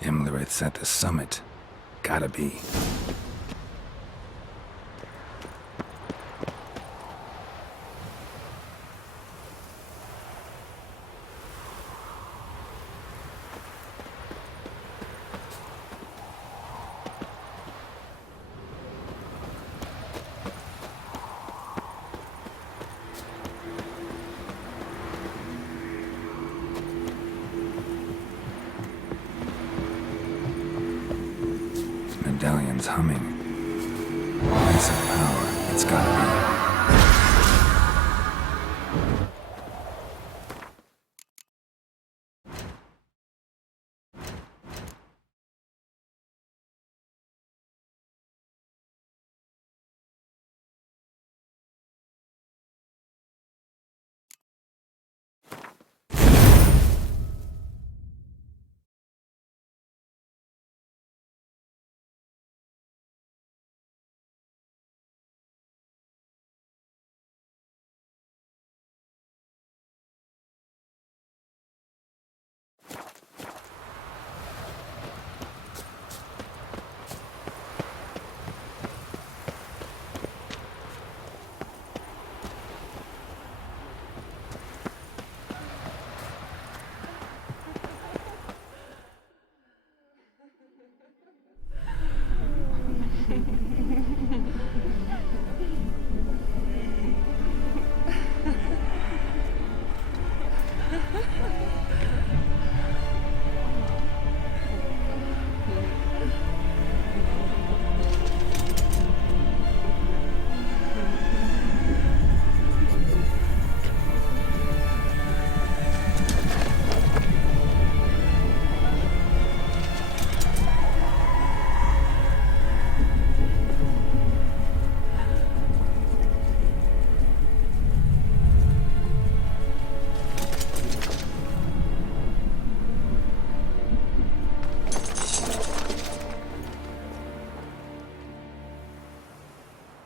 Imlerith's at the summit. Gotta be. Medallion's humming. Place of power. It's gotta be.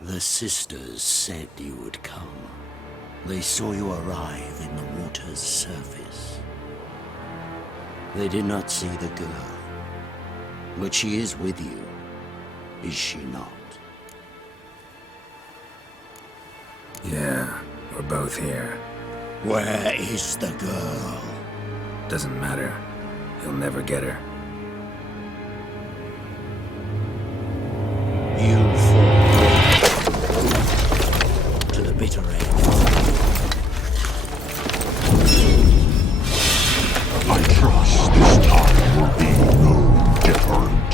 The sisters said you would come. They saw you arrive in the water's surface. They did not see the girl. But she is with you, is she not? Yeah, we're both here. Where is the girl? Doesn't matter. You'll never get her. You fall to the bitter end. I trust this time will be no different.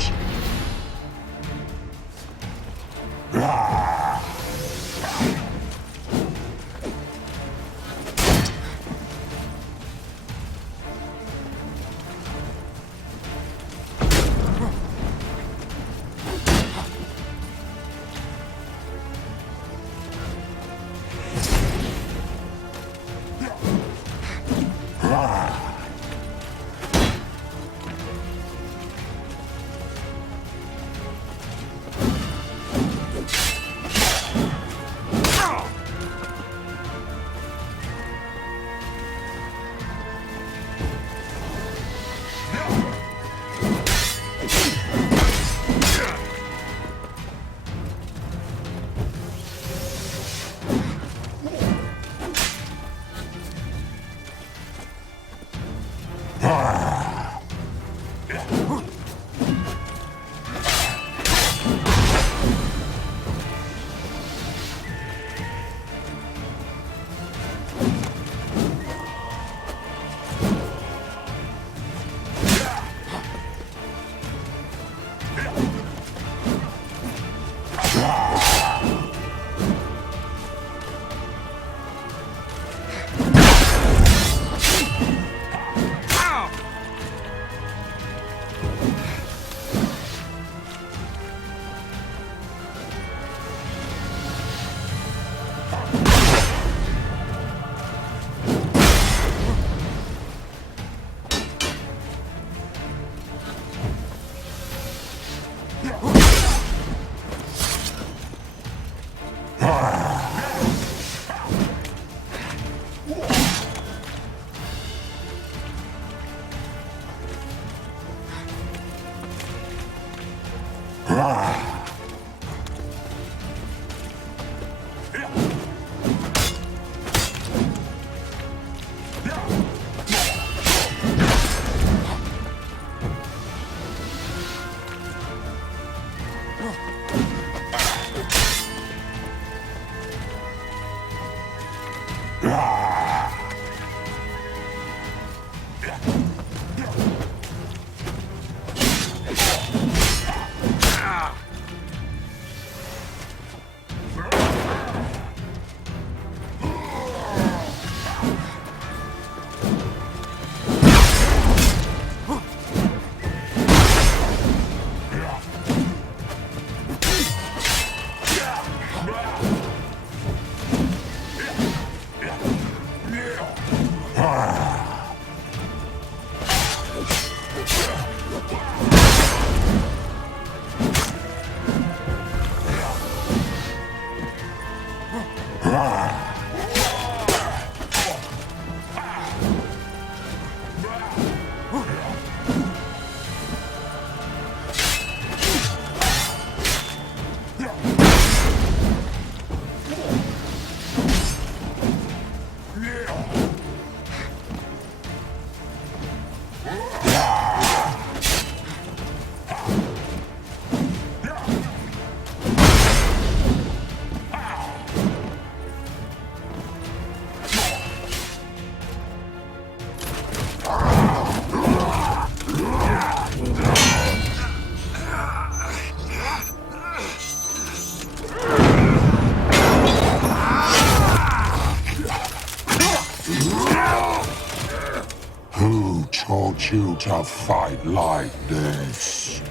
Who taught you to fight like this?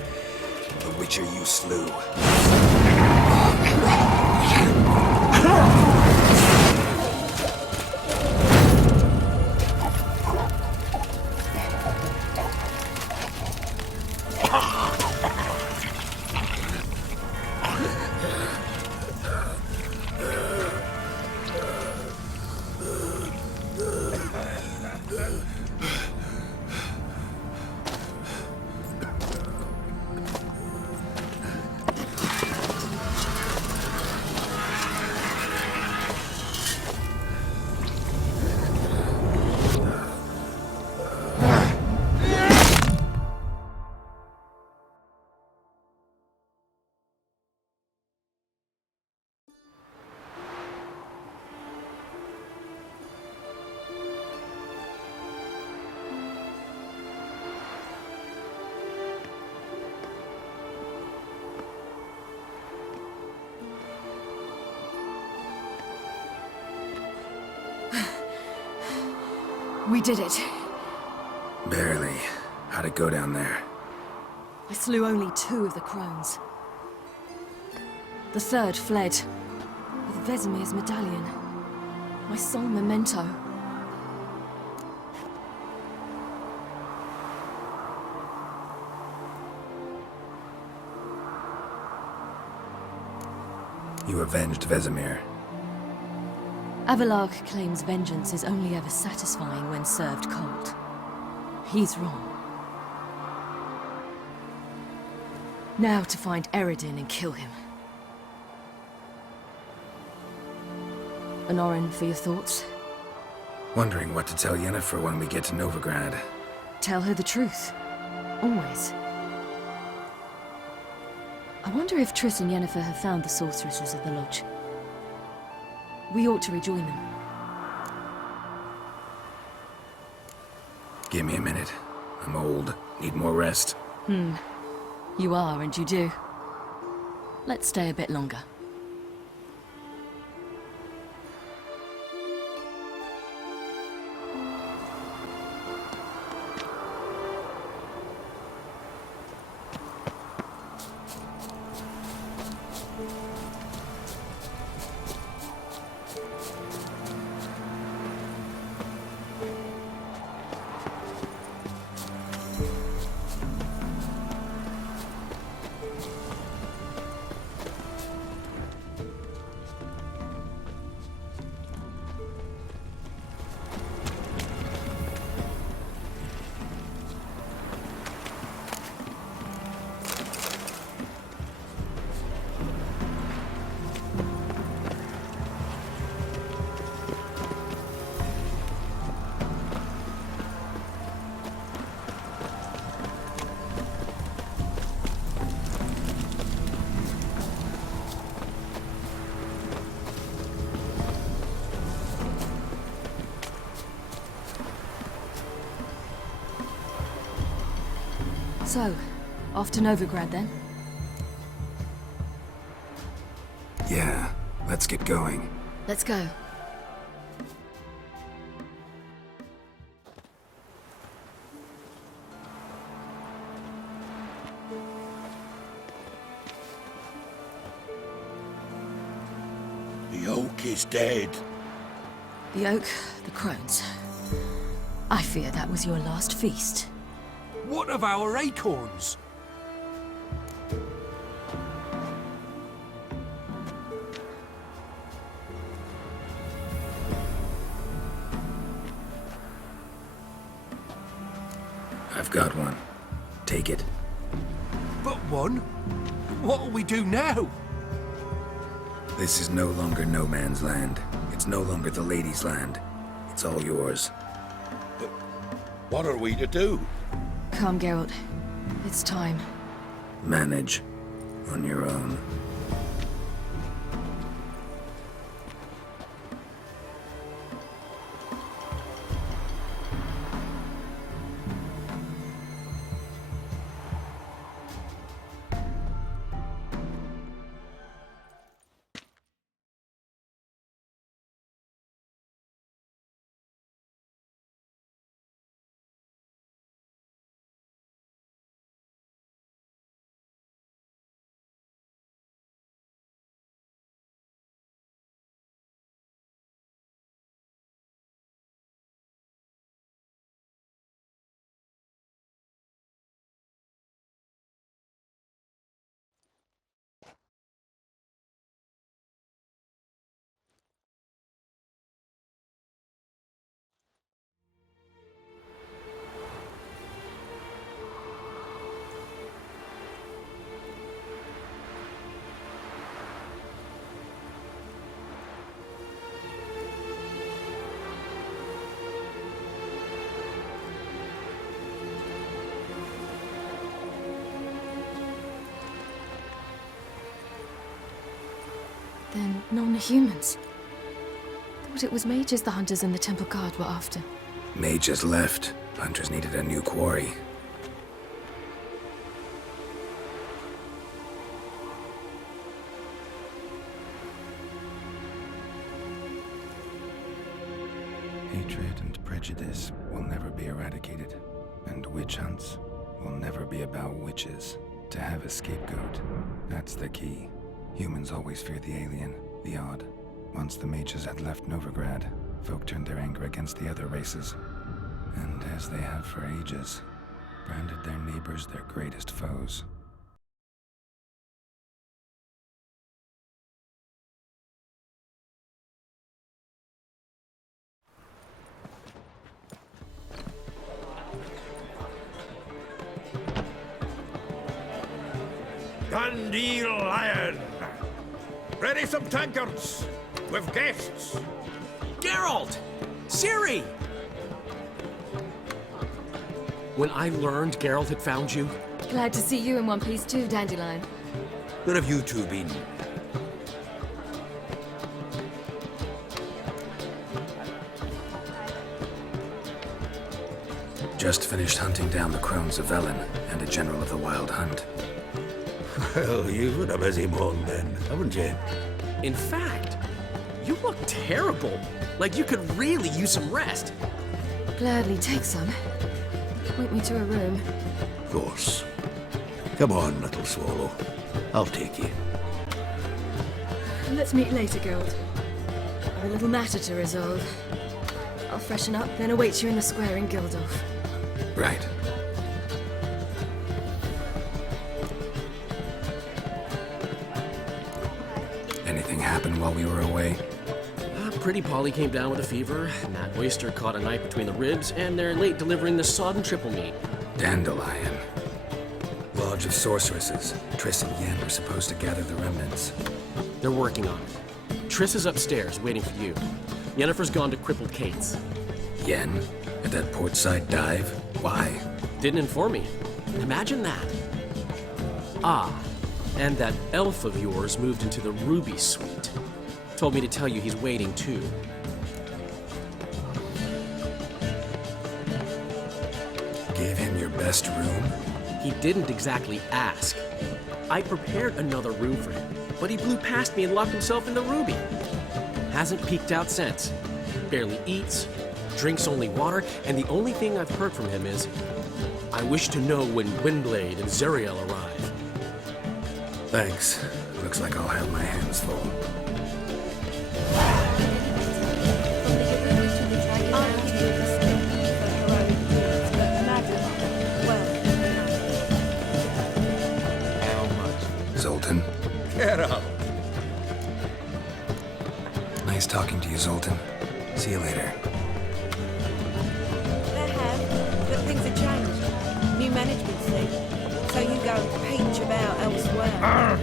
The Witcher you slew. We did it. Barely. How'd it go down there? I slew only 2 of the crones. The 3rd fled with Vesemir's medallion. My sole memento. You avenged Vesemir. Avalark claims vengeance is only ever satisfying when served cold. He's wrong. Now to find Eredin and kill him. Honorin, for your thoughts? Wondering what to tell Yennefer when we get to Novigrad. Tell her the truth. Always. I wonder if Triss and Yennefer have found the sorceresses of the Lodge. We ought to rejoin them. Give me a minute. I'm old. Need more rest. You are, and you do. Let's stay a bit longer. So, off to Novigrad then? Yeah, let's get going. Let's go. The oak is dead. The oak, the crones. I fear that was your last feast. What of our acorns? I've got one. Take it. But one? What'll we do now? This is no longer no man's land. It's no longer the lady's land. It's all yours. But what are we to do? Come, Geralt. It's time. Manage. On your own. Then non-humans. Thought it was mages the hunters and the temple guard were after. Mages left. Hunters needed a new quarry. Hatred and prejudice will never be eradicated, and witch hunts will never be about witches. To have a scapegoat, that's the key. Humans always fear the alien, the odd. Once the mages had left Novigrad, folk turned their anger against the other races. And as they have for ages, branded their neighbors their greatest foes. Dandelion! Ready some tankards! With guests! Geralt! Ciri! When I learned Geralt had found you... Glad to see you in one piece too, Dandelion. Where have you two been? Just finished hunting down the crones of Velen and a general of the Wild Hunt. Well, you've had a busy morning then, haven't you? In fact, you look terrible. Like you could really use some rest. Gladly take some. Point me to a room. Of course. Come on, little swallow. I'll take you. Let's meet later, Geralt. I've a little matter to resolve. I'll freshen up, then await you in the square in Gildorf. Right. Anything happened while we were away? Pretty Polly came down with a fever, Matt Oyster caught a knife between the ribs, and they're late delivering the sodden triple meat. Dandelion. Lodge of Sorceresses. Triss and Yen were supposed to gather the remnants. They're working on it. Triss is upstairs, waiting for you. Yennefer's gone to crippled Kate's. Yen? At that portside dive? Why? Didn't inform me. Imagine that. Ah, and that elf of yours moved into the Ruby Suite. Told me to tell you he's waiting too. Gave him your best room? He didn't exactly ask. I prepared another room for him, but he blew past me and locked himself in the Ruby. Hasn't peeked out since. Barely eats, drinks only water, and the only thing I've heard from him is, "I wish to know when Windblade and Zeriel arrive." Thanks. Looks like I'll have my hands full. Zoltan. Get up. Nice talking to you, Zoltan. See you later. They have, but things have changed. New management, see? So you go and peach about elsewhere.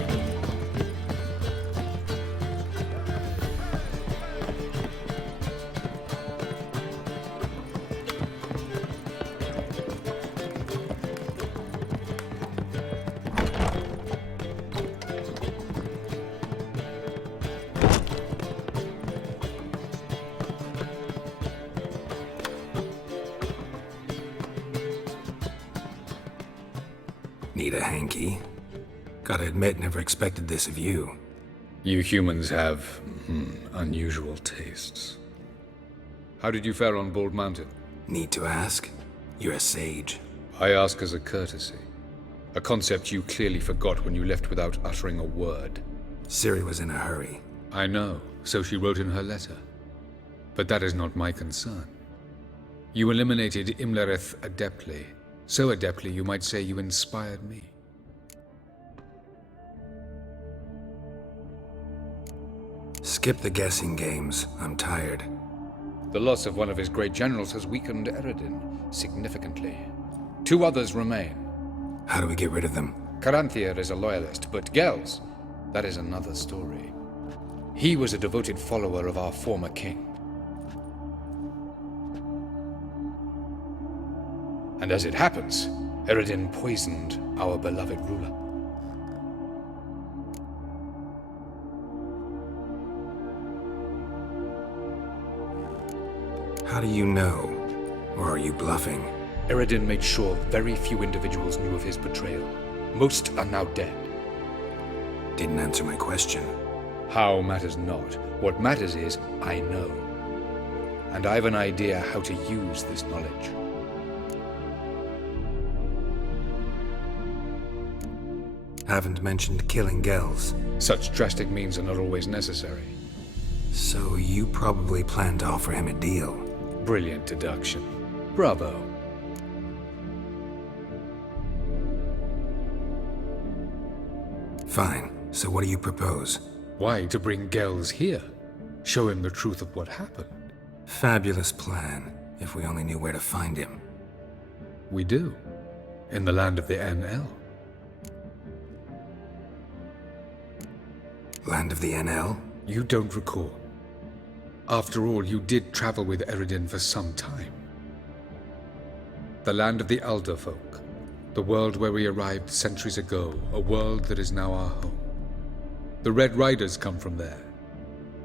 Need a hanky? Gotta admit, never expected this of you. You humans have, unusual tastes. How did you fare on Bald Mountain? Need to ask? You're a sage. I ask as a courtesy. A concept you clearly forgot when you left without uttering a word. Ciri was in a hurry. I know, so she wrote in her letter. But that is not my concern. You eliminated Imlerith adeptly. So adeptly, you might say you inspired me. Skip the guessing games. I'm tired. The loss of one of his great generals has weakened Eredin significantly. 2 others remain. How do we get rid of them? Caranthir is a loyalist, but Gels, that is another story. He was a devoted follower of our former king. And as it happens, Eredin poisoned our beloved ruler. How do you know? Or are you bluffing? Eredin made sure very few individuals knew of his betrayal. Most are now dead. Didn't answer my question. How matters not. What matters is, I know. And I have an idea how to use this knowledge. Haven't mentioned killing Gels. Such drastic means are not always necessary. So you probably plan to offer him a deal. Brilliant deduction. Bravo. Fine. So what do you propose? Why, to bring Gels here. Show him the truth of what happened. Fabulous plan, if we only knew where to find him. We do. In the land of the NL. Land of the NL? You don't recall. After all, you did travel with Eredin for some time. The land of the Elder folk. The world where we arrived centuries ago. A world that is now our home. The Red Riders come from there.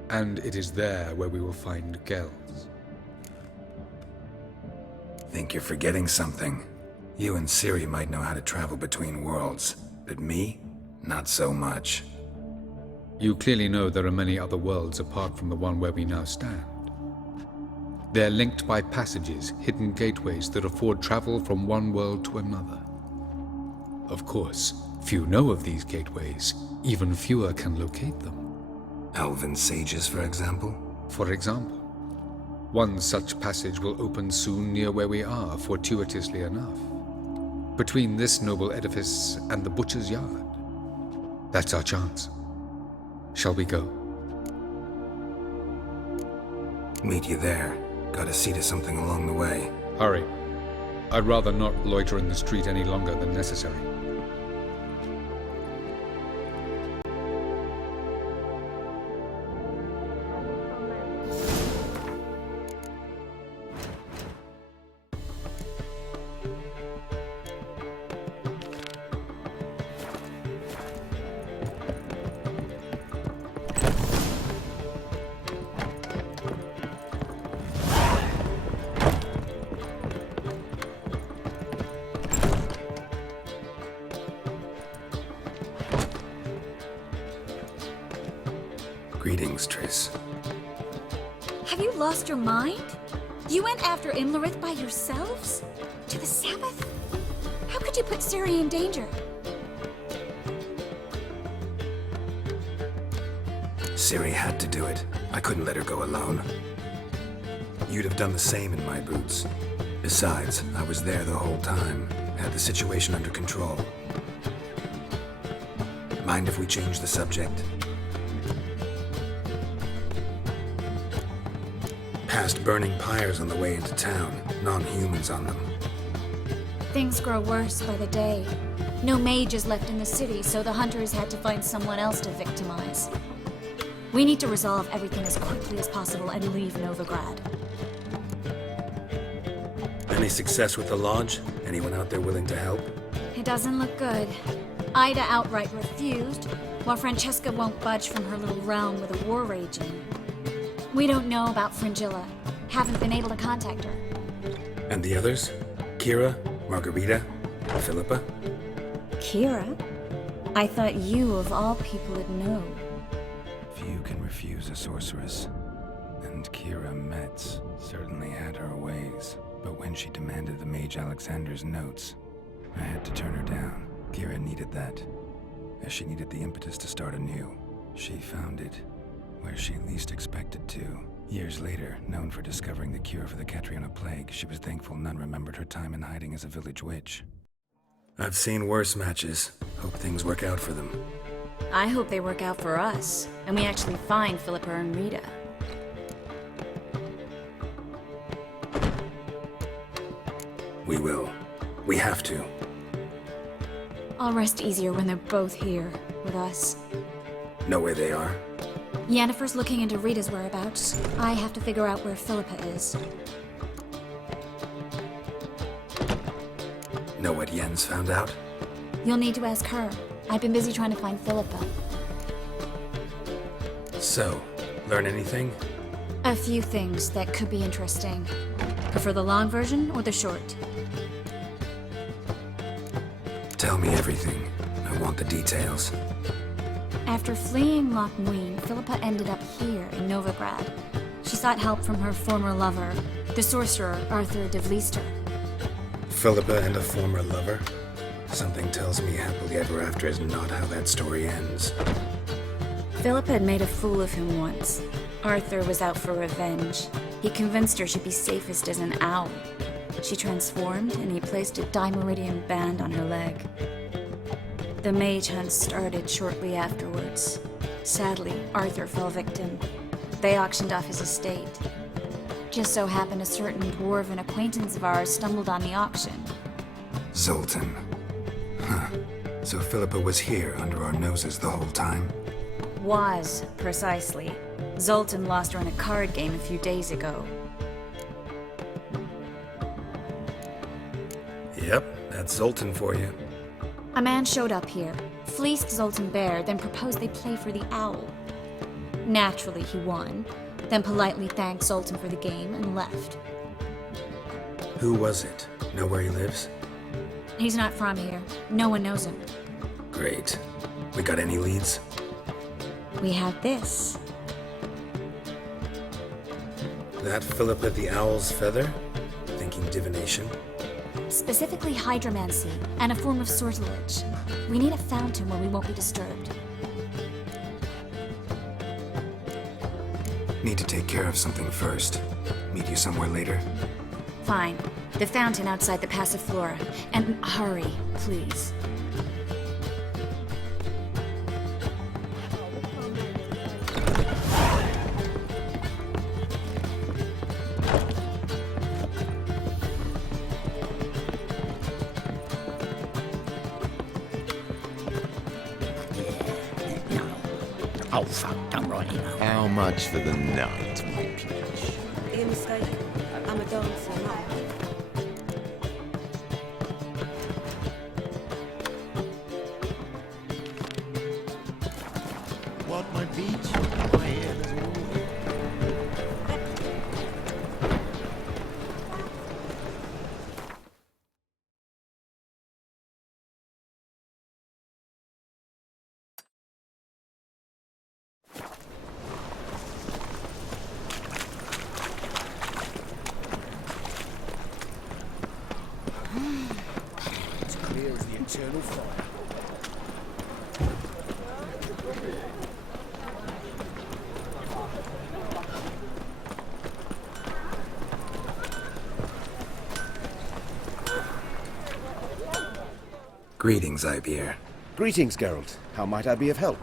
And it is there where we will find Gels. Think you're forgetting something. You and Ciri might know how to travel between worlds. But me? Not so much. You clearly know there are many other worlds apart from the one where we now stand. They're linked by passages, hidden gateways that afford travel from one world to another. Of course, few know of these gateways. Even fewer can locate them. Elven sages, for example? For example. One such passage will open soon near where we are, fortuitously enough. Between this noble edifice and the butcher's yard. That's our chance. Shall we go? Meet you there. Gotta see to something along the way. Hurry. I'd rather not loiter in the street any longer than necessary. Greetings, Triss. Have you lost your mind? You went after Imlerith by yourselves? To the Sabbath? How could you put Ciri in danger? Ciri had to do it. I couldn't let her go alone. You'd have done the same in my boots. Besides, I was there the whole time. Had the situation under control. Mind if we change the subject? Past burning pyres on the way into town. Non-humans on them. Things grow worse by the day. No mages left in the city, so the hunters had to find someone else to victimize. We need to resolve everything as quickly as possible and leave Novigrad. Any success with the Lodge? Anyone out there willing to help? It doesn't look good. Ida outright refused, while Francesca won't budge from her little realm with a war raging. We don't know about Fringilla. Haven't been able to contact her. And the others? Kira? Margarita? Philippa? Kira? I thought you, of all people, would know. Few can refuse a sorceress. And Kira Metz certainly had her ways. But when she demanded the Mage Alexander's notes, I had to turn her down. Kira needed that, as she needed the impetus to start anew. She found it where she least expected to. Years later, known for discovering the cure for the Catriona plague, she was thankful none remembered her time in hiding as a village witch. I've seen worse matches. Hope things work out for them. I hope they work out for us, and we actually find Philippa and Rita. We will. We have to. I'll rest easier when they're both here, with us. Know where they are? Yennefer's looking into Rita's whereabouts. I have to figure out where Philippa is. Know what Yen's found out? You'll need to ask her. I've been busy trying to find Philippa. So, learn anything? A few things that could be interesting. Prefer the long version or the short? Tell me everything. I want the details. After fleeing Loch Muin, Philippa ended up here in Novigrad. She sought help from her former lover, the sorcerer Arthur de Vlister. Philippa and a former lover? Something tells me happily ever after is not how that story ends. Philippa had made a fool of him once. Arthur was out for revenge. He convinced her she'd be safest as an owl. She transformed, and he placed a Dimeridian band on her leg. The mage hunt started shortly afterwards. Sadly, Arthur fell victim. They auctioned off his estate. Just so happened a certain dwarven acquaintance of ours stumbled on the auction. Zoltan. Huh. So Philippa was here under our noses the whole time? Was, precisely. Zoltan lost her in a card game a few days ago. Yep, that's Zoltan for you. A man showed up here, fleeced Zoltan bare, then proposed they play for the owl. Naturally, he won, then politely thanked Zoltan for the game and left. Who was it? Know where he lives? He's not from here. No one knows him. Great. We got any leads? We have this. That Philippa the Owl's feather? Thinking divination? Specifically hydromancy, and a form of sortilege. We need a fountain where we won't be disturbed. Need to take care of something first. Meet you somewhere later. Fine. The fountain outside the Passiflora. And hurry, please. Oh, fuck, I'm right now. How much for the night, my peach? You're mistaken. I'm a dancer, not. What, my peach? My head is all the eternal fire. Greetings, Ivier. Greetings, Geralt. How might I be of help?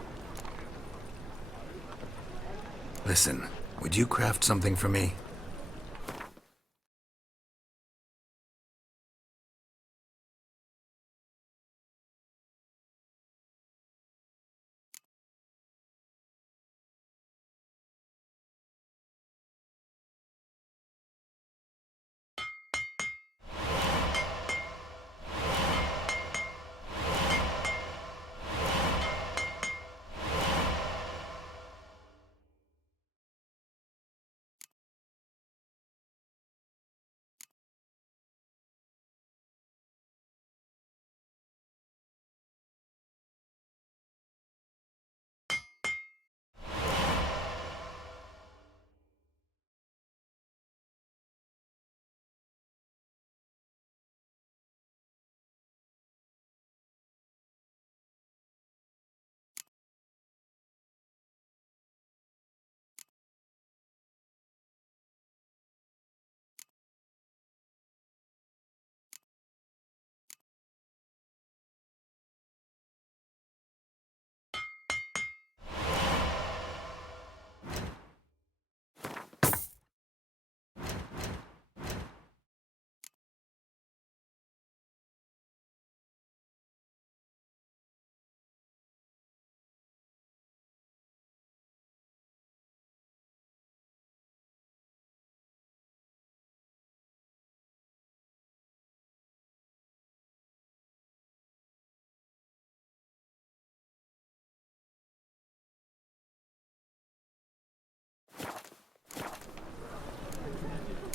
Listen, would you craft something for me?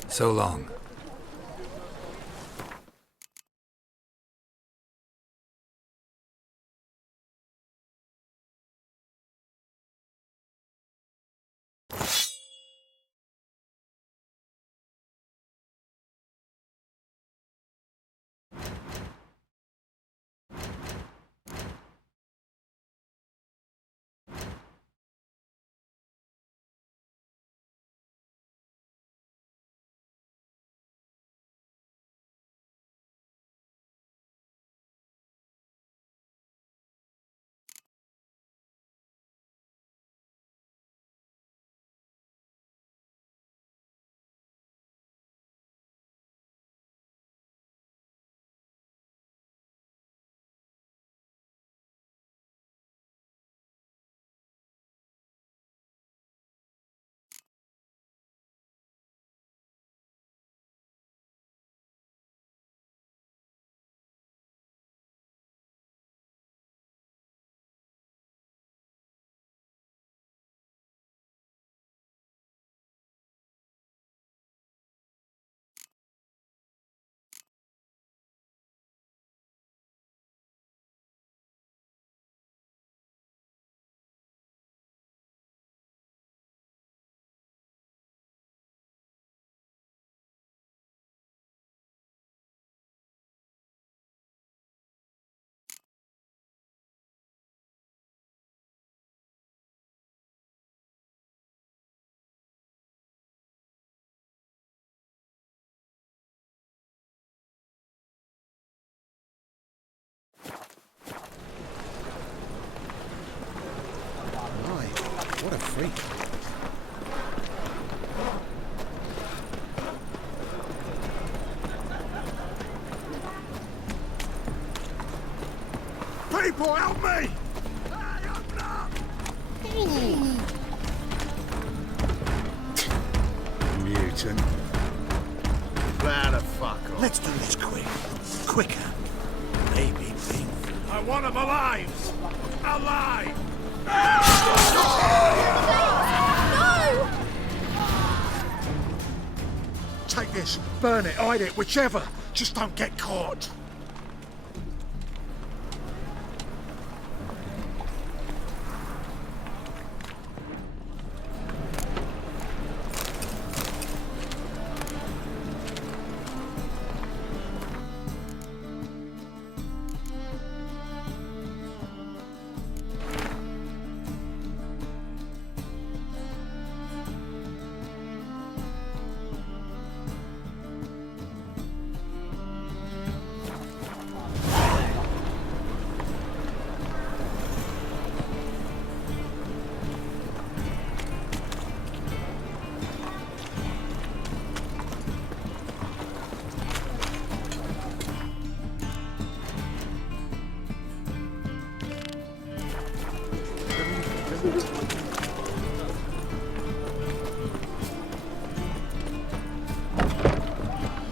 So long. What a freak. People, help me! Mutant. Bear the fuck off. Let's do this quick. Quicker. Maybe painful. I want them alive! Alive! No! Take this, burn it, hide it, whichever. Just don't get caught.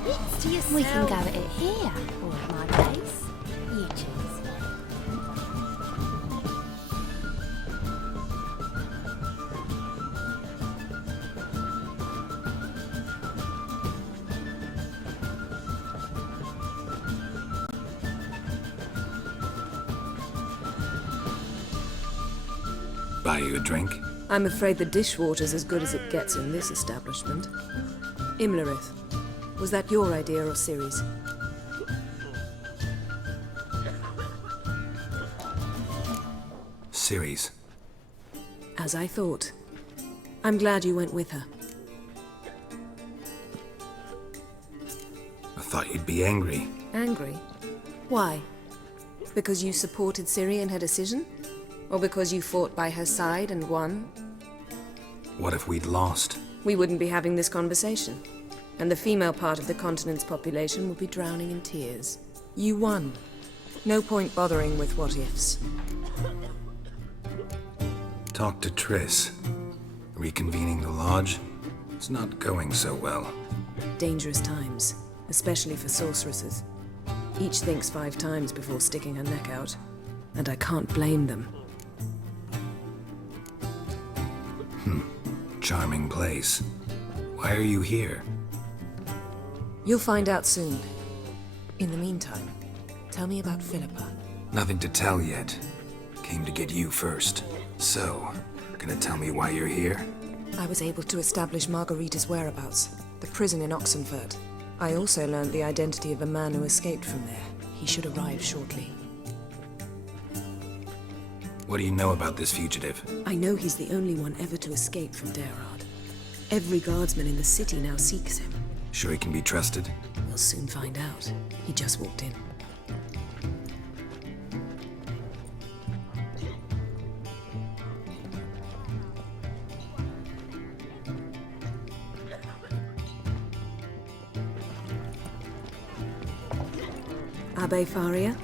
It's to yourself. We can go at it here, or at my place. You choose. Buy you a drink? I'm afraid the dishwater's as good as it gets in this establishment. Imlerith, was that your idea or Ciri's? Ciri's. As I thought. I'm glad you went with her. I thought you'd be angry. Angry? Why? Because you supported Ciri in her decision? Or because you fought by her side and won? What if we'd lost? We wouldn't be having this conversation. And the female part of the continent's population would be drowning in tears. You won. No point bothering with what-ifs. Talk to Triss. Reconvening the lodge? It's not going so well. Dangerous times, especially for sorceresses. Each thinks 5 times before sticking her neck out. And I can't blame them. Charming place. Why are you here? You'll find out soon. In the meantime, tell me about Philippa. Nothing to tell yet. Came to get you first. So, gonna tell me why you're here? I was able to establish Margarita's whereabouts, the prison in Oxenfurt. I also learned the identity of a man who escaped from there. He should arrive shortly. What do you know about this fugitive? I know he's the only one ever to escape from Derard. Every guardsman in the city now seeks him. Sure he can be trusted? We'll soon find out. He just walked in. Abbe Faria?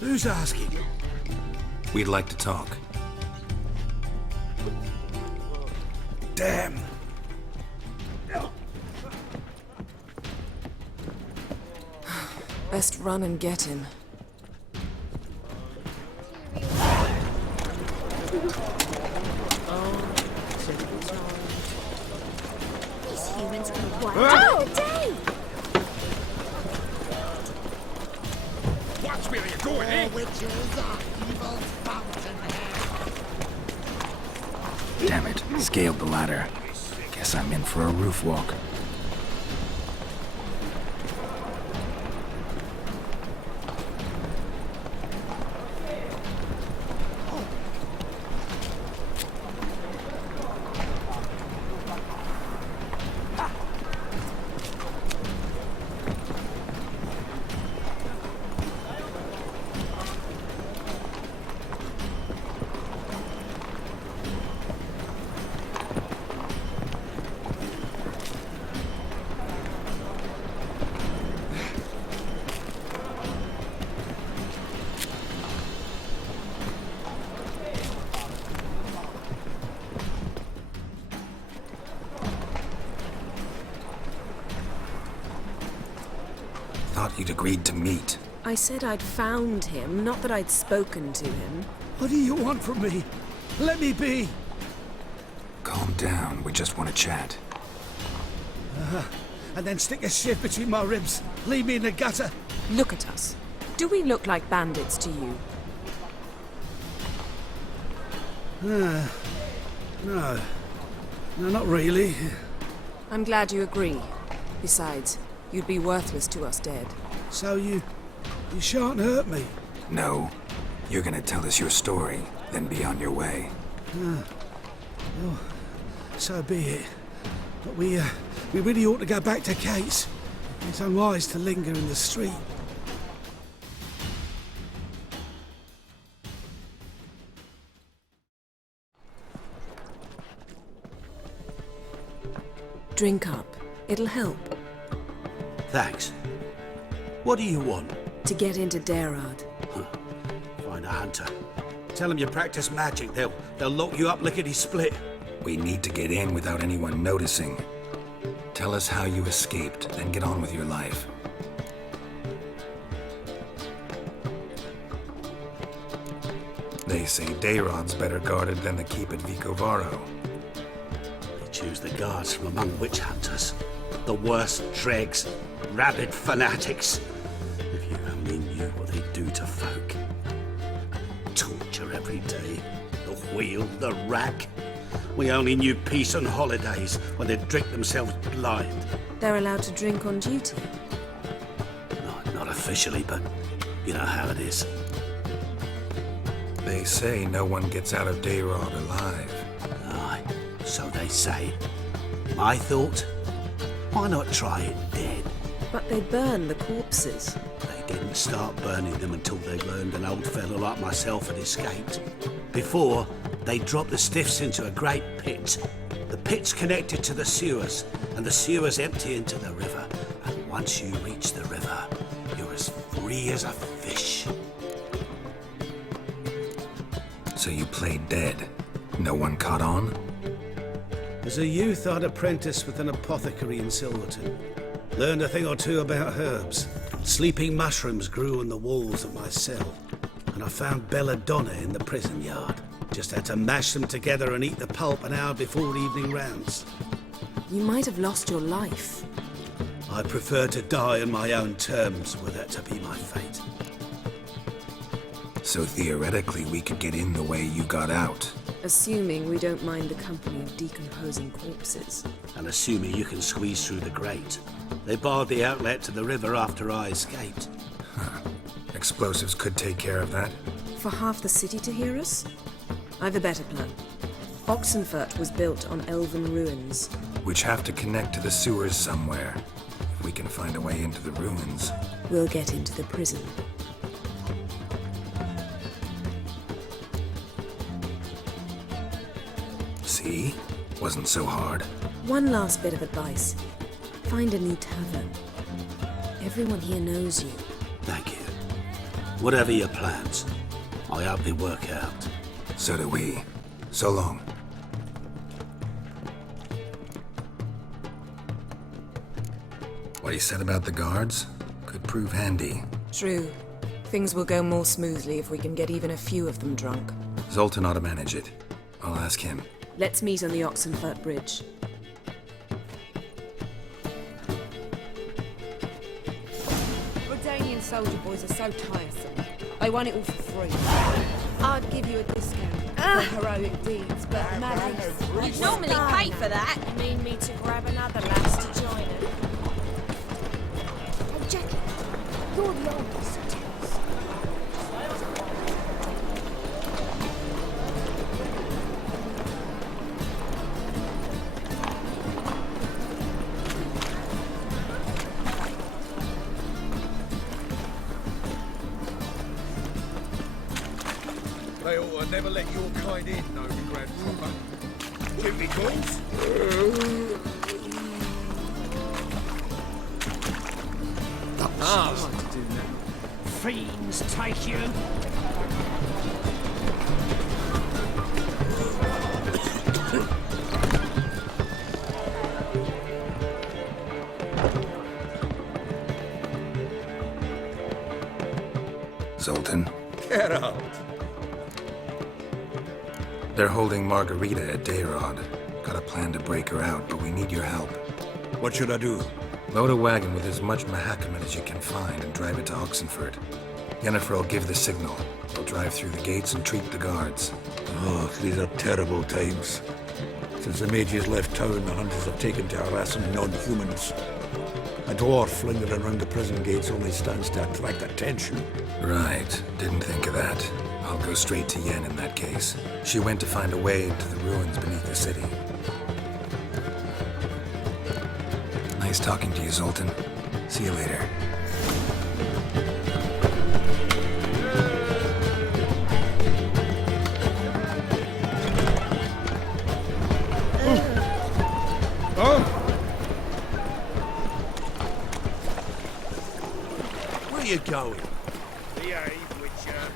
Who's asking? We'd like to talk. Damn. Best run and get him. These humans can wild. Oh, Dave! Watch where you're going, eh? Witches are evil's fountainhead. Damn it. Scaled the ladder. Guess I'm in for a roof walk. Thought you'd agreed to meet. I said I'd found him, not that I'd spoken to him. What do you want from me? Let me be. Calm down. We just want to chat. And then stick a shiv between my ribs. Leave me in the gutter. Look at us. Do we look like bandits to you? No. No, not really. I'm glad you agree. Besides, you'd be worthless to us dead. So you shan't hurt me? No. You're gonna tell us your story, then be on your way. Well, so be it. But we really ought to go back to Kate's. It's unwise to linger in the street. Drink up. It'll help. Thanks. What do you want? To get into Derard. find a hunter. Tell them you practice magic. They'll lock you up lickety-split. We need to get in without anyone noticing. Tell us how you escaped, then get on with your life. They say Dayrod's better guarded than the keep at Vicovaro. They choose the guards from among witch hunters. The worst dregs, rabid fanatics. If you only knew what they do to folk. Torture every day. The wheel, the rack. We only knew peace on holidays when they'd drink themselves blind. They're allowed to drink on duty? Not officially, but you know how it is. They say no one gets out of Dayrod alive. Aye, so they say. My thought? Why not try it dead? But they burn the corpses. They didn't start burning them until they learned an old fellow like myself had escaped. Before, they dropped the stiffs into a great pit. The pit's connected to the sewers, and the sewers empty into the river. And once you reach the river, you're as free as a fish. So you played dead? No one caught on? As a youth, I'd apprenticed with an apothecary in Silverton. Learned a thing or two about herbs. Sleeping mushrooms grew on the walls of my cell. And I found belladonna in the prison yard. Just had to mash them together and eat the pulp an hour before evening rounds. You might have lost your life. I prefer to die on my own terms, were that to be my fate. So theoretically, we could get in the way you got out. Assuming we don't mind the company of decomposing corpses. And assuming you can squeeze through the grate. They barred the outlet to the river after I escaped. Huh. Explosives could take care of that. For half the city to hear us? I've a better plan. Oxenfurt was built on elven ruins. Which have to connect to the sewers somewhere. If we can find a way into the ruins. We'll get into the prison. See? Wasn't so hard. One last bit of advice. Find a new tavern. Everyone here knows you. Thank you. Whatever your plans, I hope they work out. So do we. So long. What he said about the guards could prove handy. True. Things will go more smoothly if we can get even a few of them drunk. Zoltan ought to manage it. I'll ask him. Let's meet on the Oxenfurt Bridge. Redanian soldier boys are so tiresome. They want it all for free. I'd give you a discount for heroic deeds, but madness. You'd normally pay for that. You mean me to grab another lass to join it? Hey, Jackie, you're the oldest. They ought to never let your kind in, no grandfather. Give me calls. What to do now? Fiends take you. Zoltan. Get out. They're holding Margarita at Dayrod. Got a plan to break her out, but we need your help. What should I do? Load a wagon with as much Mahakaman as you can find and drive it to Oxenfurt. Yennefer will give the signal. We'll drive through the gates and treat the guards. Oh, these are terrible times. Since the mages left town, the hunters have taken to harassing non-humans. A dwarf lingering around the prison gates only stands to attract attention. Right. Didn't think of that. I'll go straight to Yen in that case. She went to find a way into the ruins beneath the city. Nice talking to you, Zoltan. See you later. Where you going? Behave, Witcher.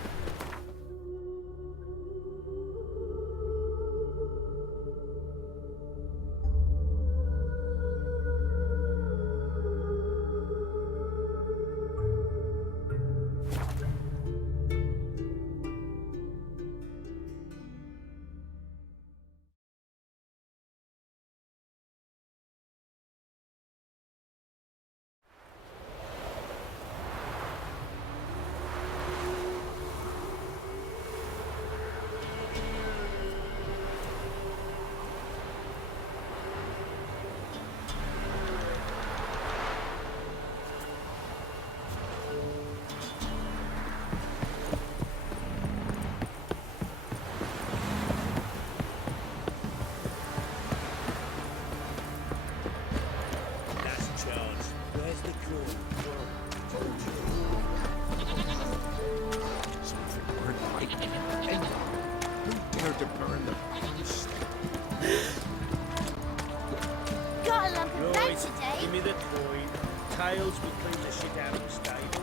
nails, we clean the shit out of the stable.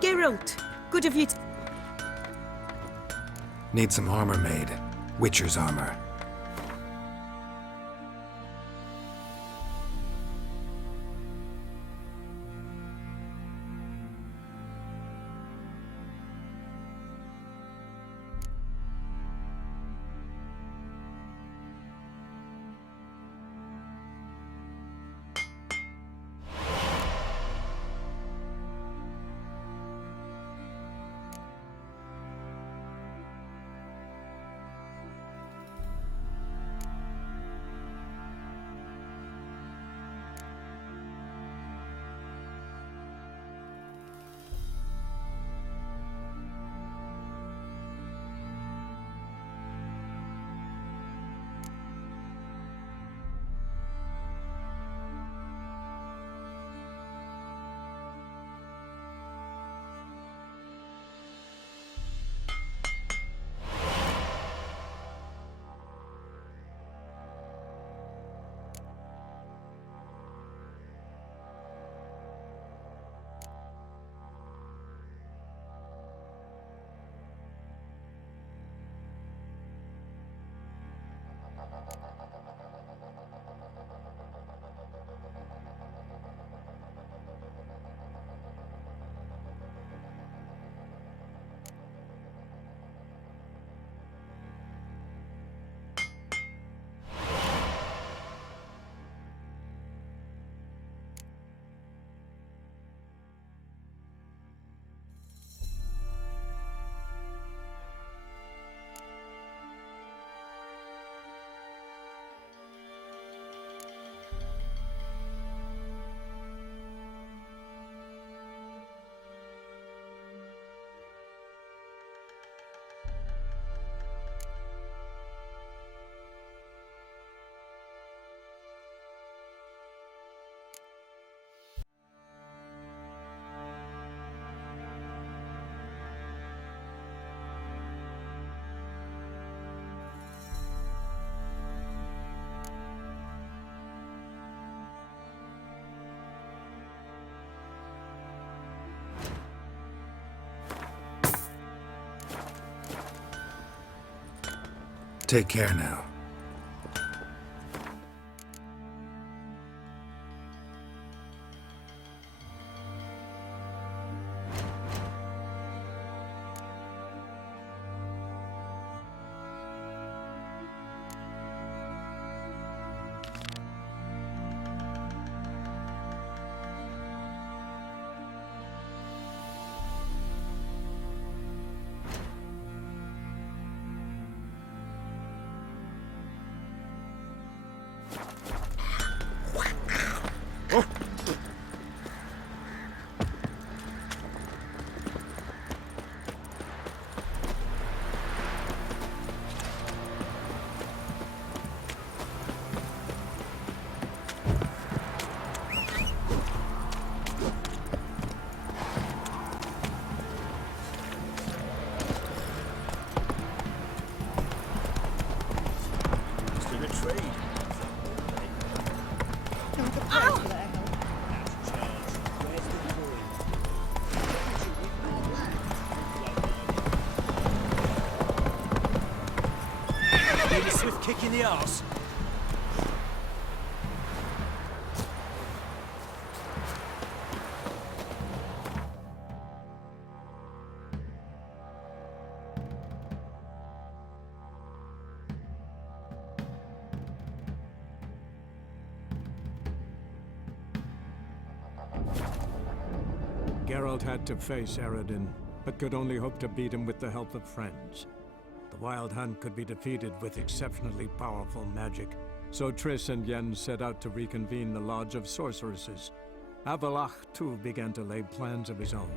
Geralt, good of you Need some armor made. Witcher's armor. Take care now. Need a swift kick in the arse. Geralt had to face Eredin, but could only hope to beat him with the help of friends. The Wild Hunt could be defeated with exceptionally powerful magic, so Triss and Yen set out to reconvene the Lodge of Sorceresses. Avalach, too, began to lay plans of his own.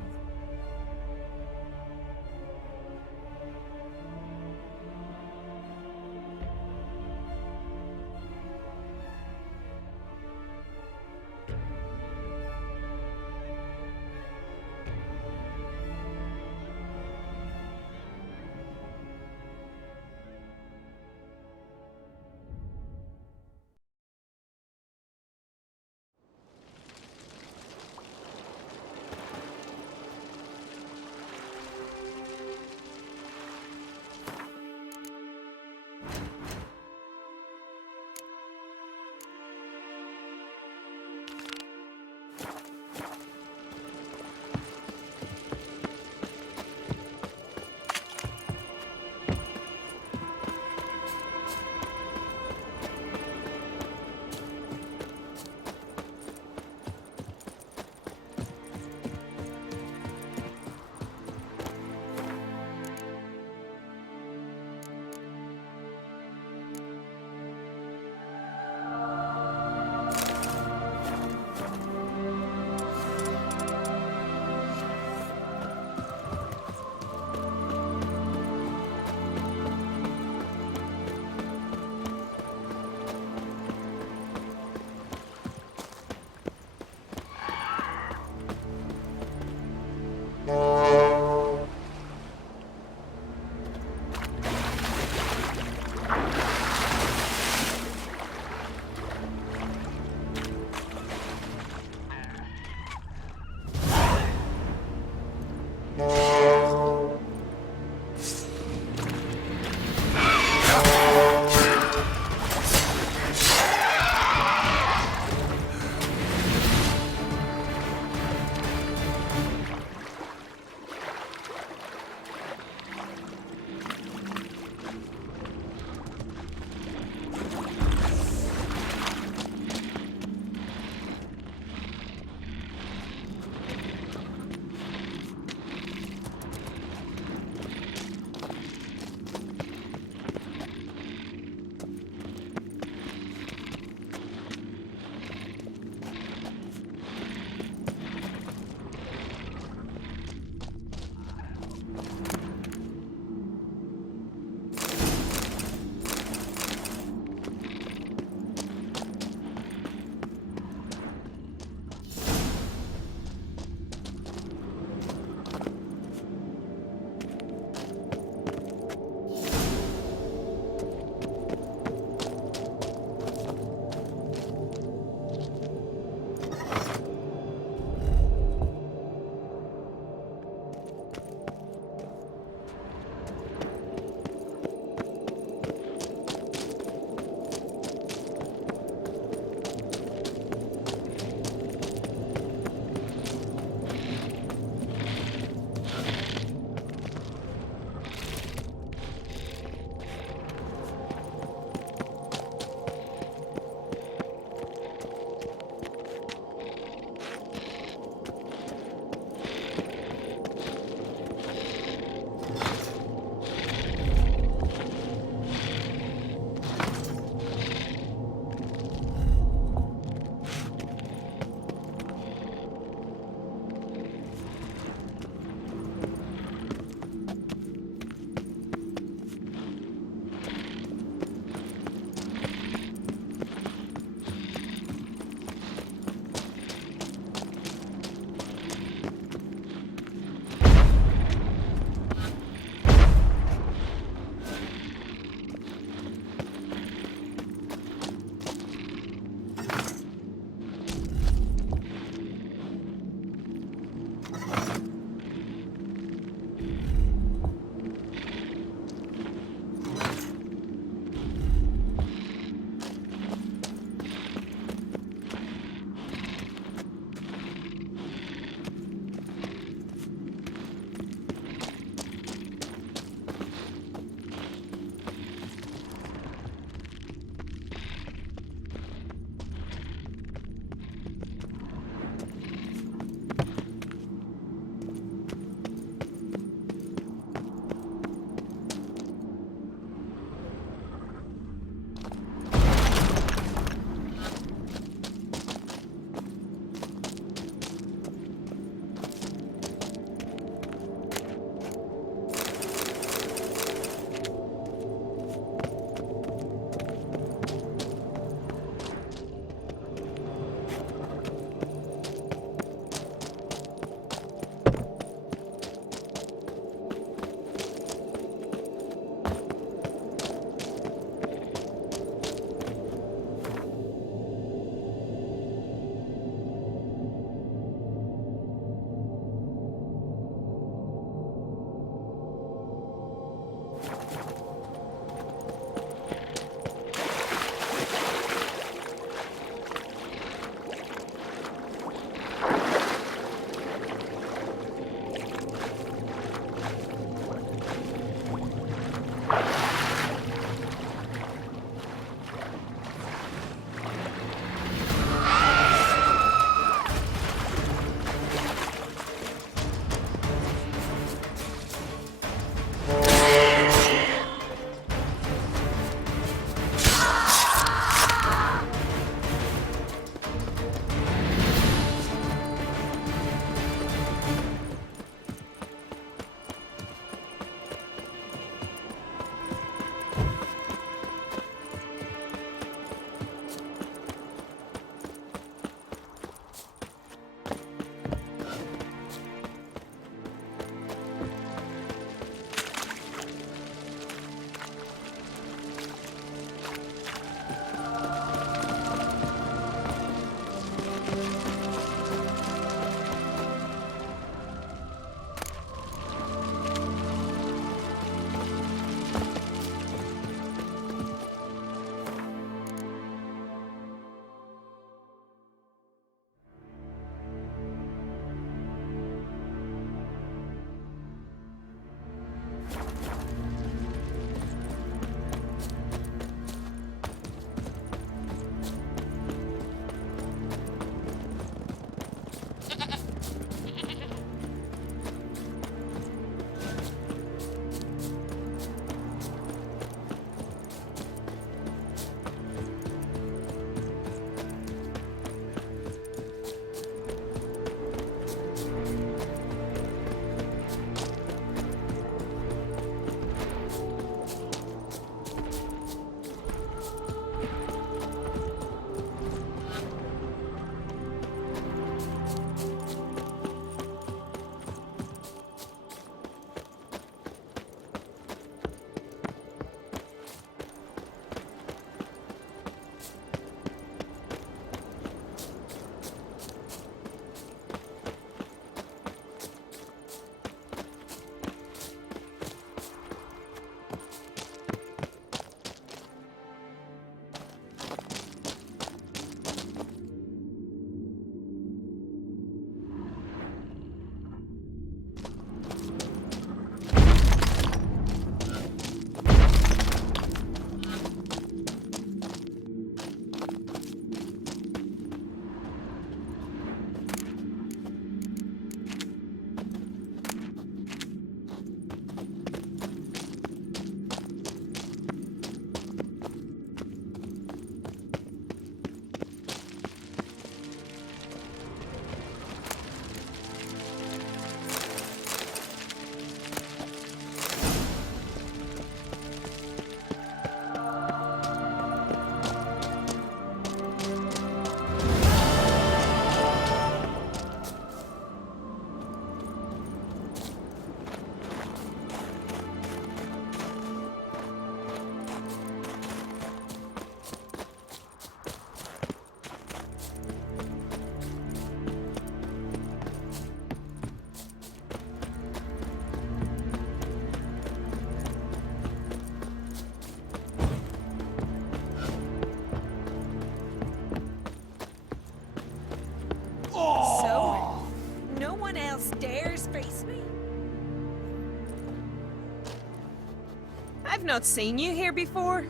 I've not seen you here before.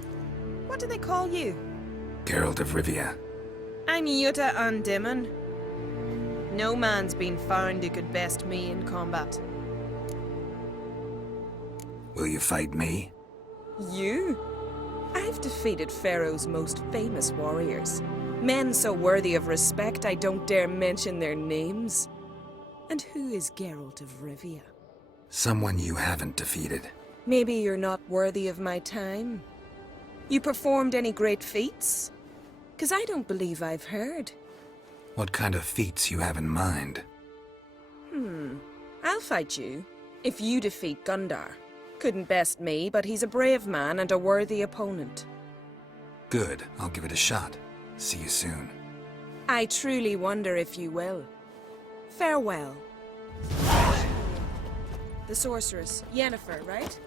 What do they call you? Geralt of Rivia. I'm Jutta Undimmen. No man's been found who could best me in combat. Will you fight me? You? I've defeated Pharaoh's most famous warriors. Men so worthy of respect I don't dare mention their names. And who is Geralt of Rivia? Someone you haven't defeated. Maybe you're not worthy of my time. You performed any great feats? 'Cause I don't believe I've heard. What kind of feats you have in mind? I'll fight you, if you defeat Gundar. Couldn't best me, but he's a brave man and a worthy opponent. Good, I'll give it a shot. See you soon. I truly wonder if you will. Farewell. The sorceress, Yennefer, right?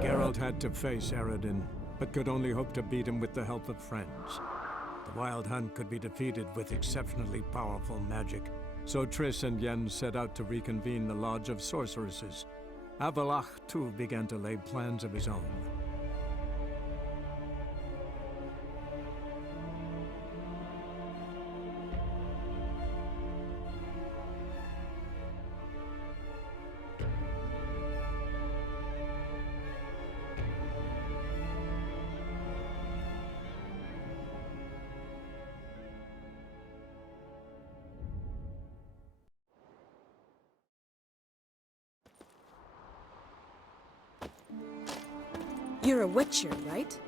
Geralt had to face Eredin, but could only hope to beat him with the help of friends. The Wild Hunt could be defeated with exceptionally powerful magic, so Triss and Yen set out to reconvene the Lodge of Sorceresses. Avalach, too, began to lay plans of his own. You're a witcher, right?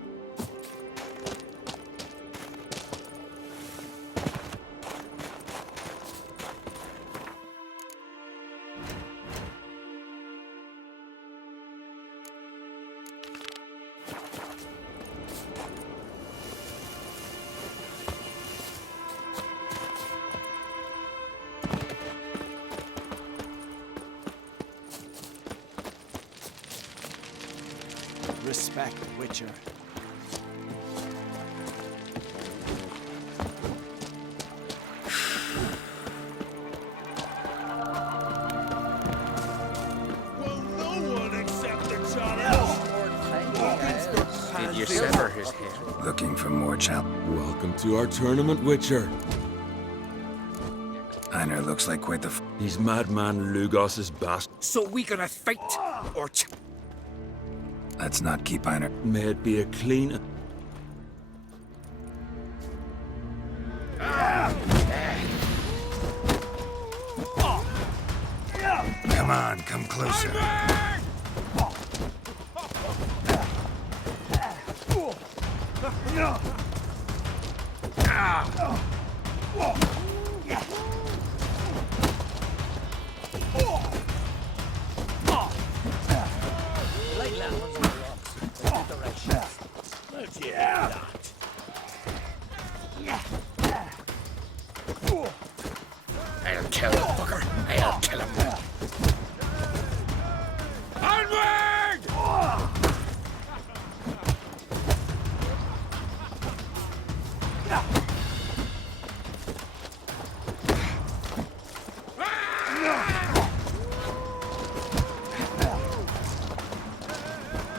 Respect the Witcher. Will no one accept the challenge? Did you sever his head? Looking for more Welcome to our tournament, Witcher. Einar looks like quite the He's Madman Lugos's bastard. So we gonna fight? Or Let's not keep Einar. May it be a clean... Come on, come closer. I'll kill him, fucker. I'll kill him. Onward!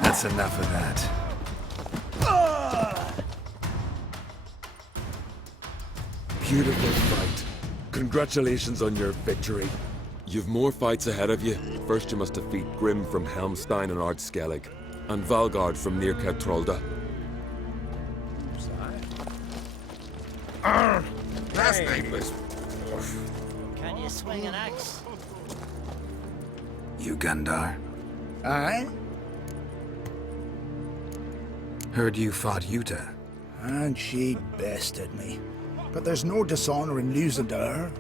That's enough of that. Beautiful fight. Congratulations on your victory. You've more fights ahead of you. First you must defeat Grim from Helmstein and Ardskellig, and Valgard from near Trolda. Last night was... Can you swing an axe? You Gundar? Aye? Heard you fought Yuta. And she bested me. But there's no dishonour in losing to her.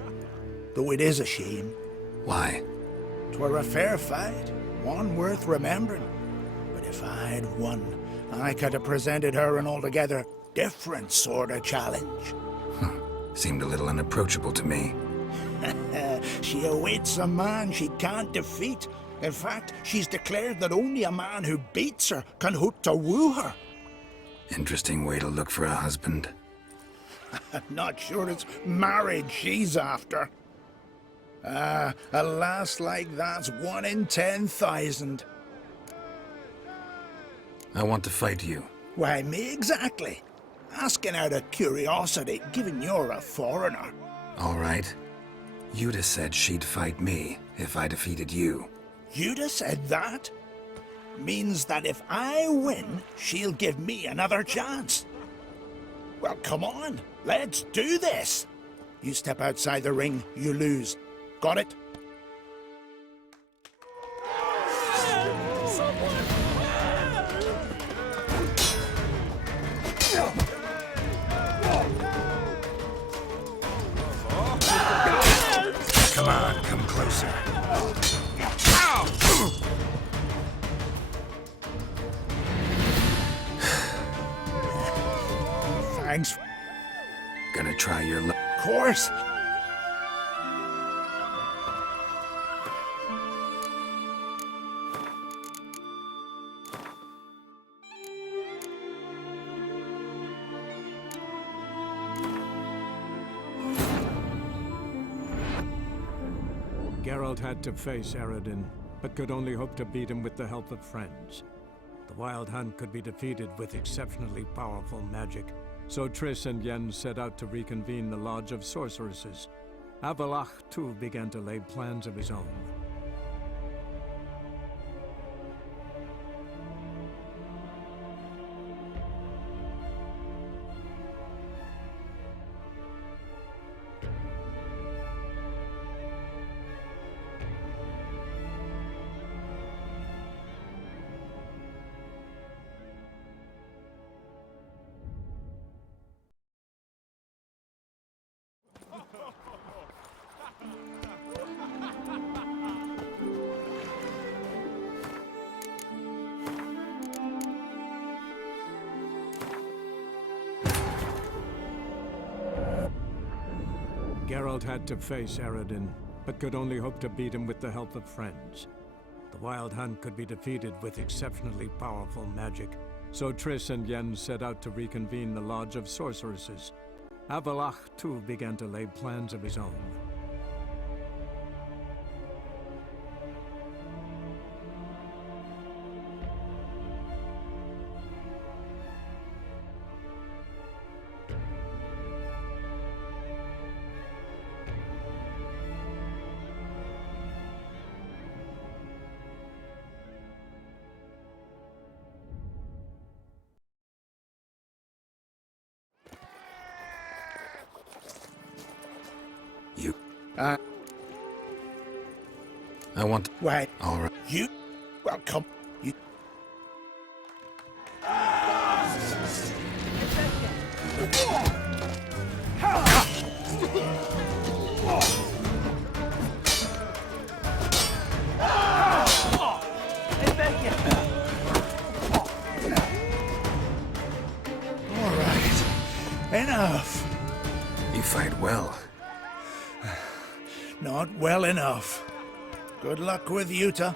Though it is a shame. Why? 'Twere a fair fight, one worth remembering. But if I'd won, I could have presented her an altogether different sort of challenge. Seemed a little unapproachable to me. She awaits a man she can't defeat. In fact, she's declared that only a man who beats her can hope to woo her. Interesting way to look for a husband. I'm not sure it's marriage she's after. A lass like that's 1 in 10,000. I want to fight you. Why, me exactly. Asking out of curiosity, given you're a foreigner. All right. Yuta said she'd fight me if I defeated you. Yuta said that? Means that if I win, she'll give me another chance. Well, come on. Let's do this. You step outside the ring, you lose. Got it? Come on, come closer. Thanks. Gonna try your luck. Of course. Geralt had to face Eredin, but could only hope to beat him with the help of friends. The Wild Hunt could be defeated with exceptionally powerful magic, so Triss and Yen set out to reconvene the Lodge of Sorceresses. Avalach, too, began to lay plans of his own. Geralt had to face Eredin, but could only hope to beat him with the help of friends. The Wild Hunt could be defeated with exceptionally powerful magic, so Triss and Yen set out to reconvene the Lodge of Sorceresses. Avalach, too, began to lay plans of his own. You. I want. Wait. All right. You. Well, come. You. All right. Enough. You fight well. Not well enough. Good luck with Yuta.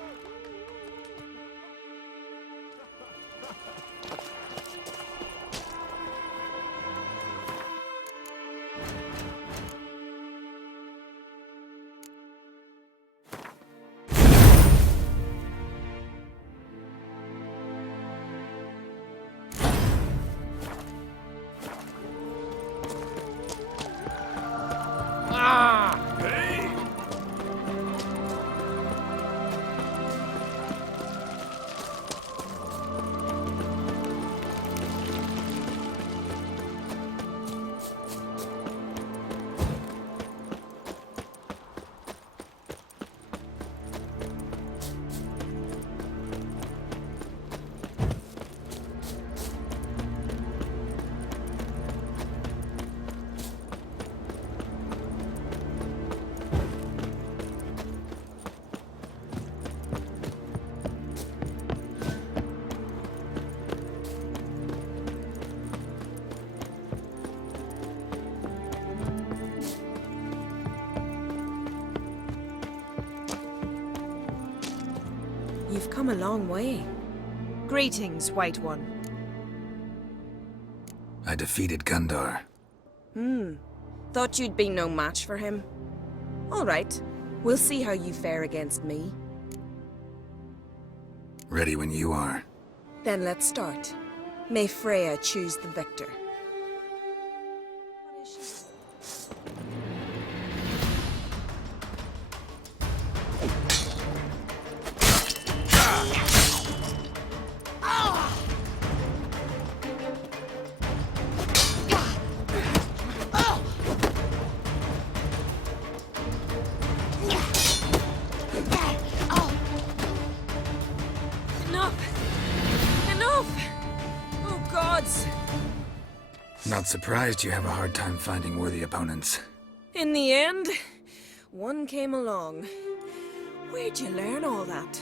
You've come a long way. Greetings, White One. I defeated Gundar. Thought you'd be no match for him. All right. We'll see how you fare against me. Ready when you are. Then let's start. May Freya choose the victor. Not surprised you have a hard time finding worthy opponents. In the end, one came along. Where'd you learn all that?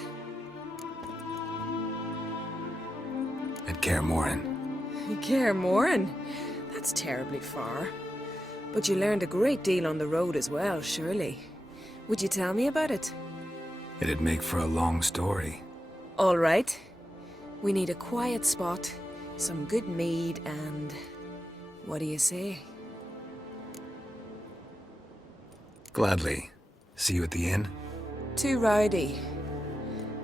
At Kaer Morhen. Kaer Morhen? That's terribly far. But you learned a great deal on the road as well, surely. Would you tell me about it? It'd make for a long story. All right. We need a quiet spot, some good mead, and... what do you say? Gladly. See you at the inn? Too rowdy.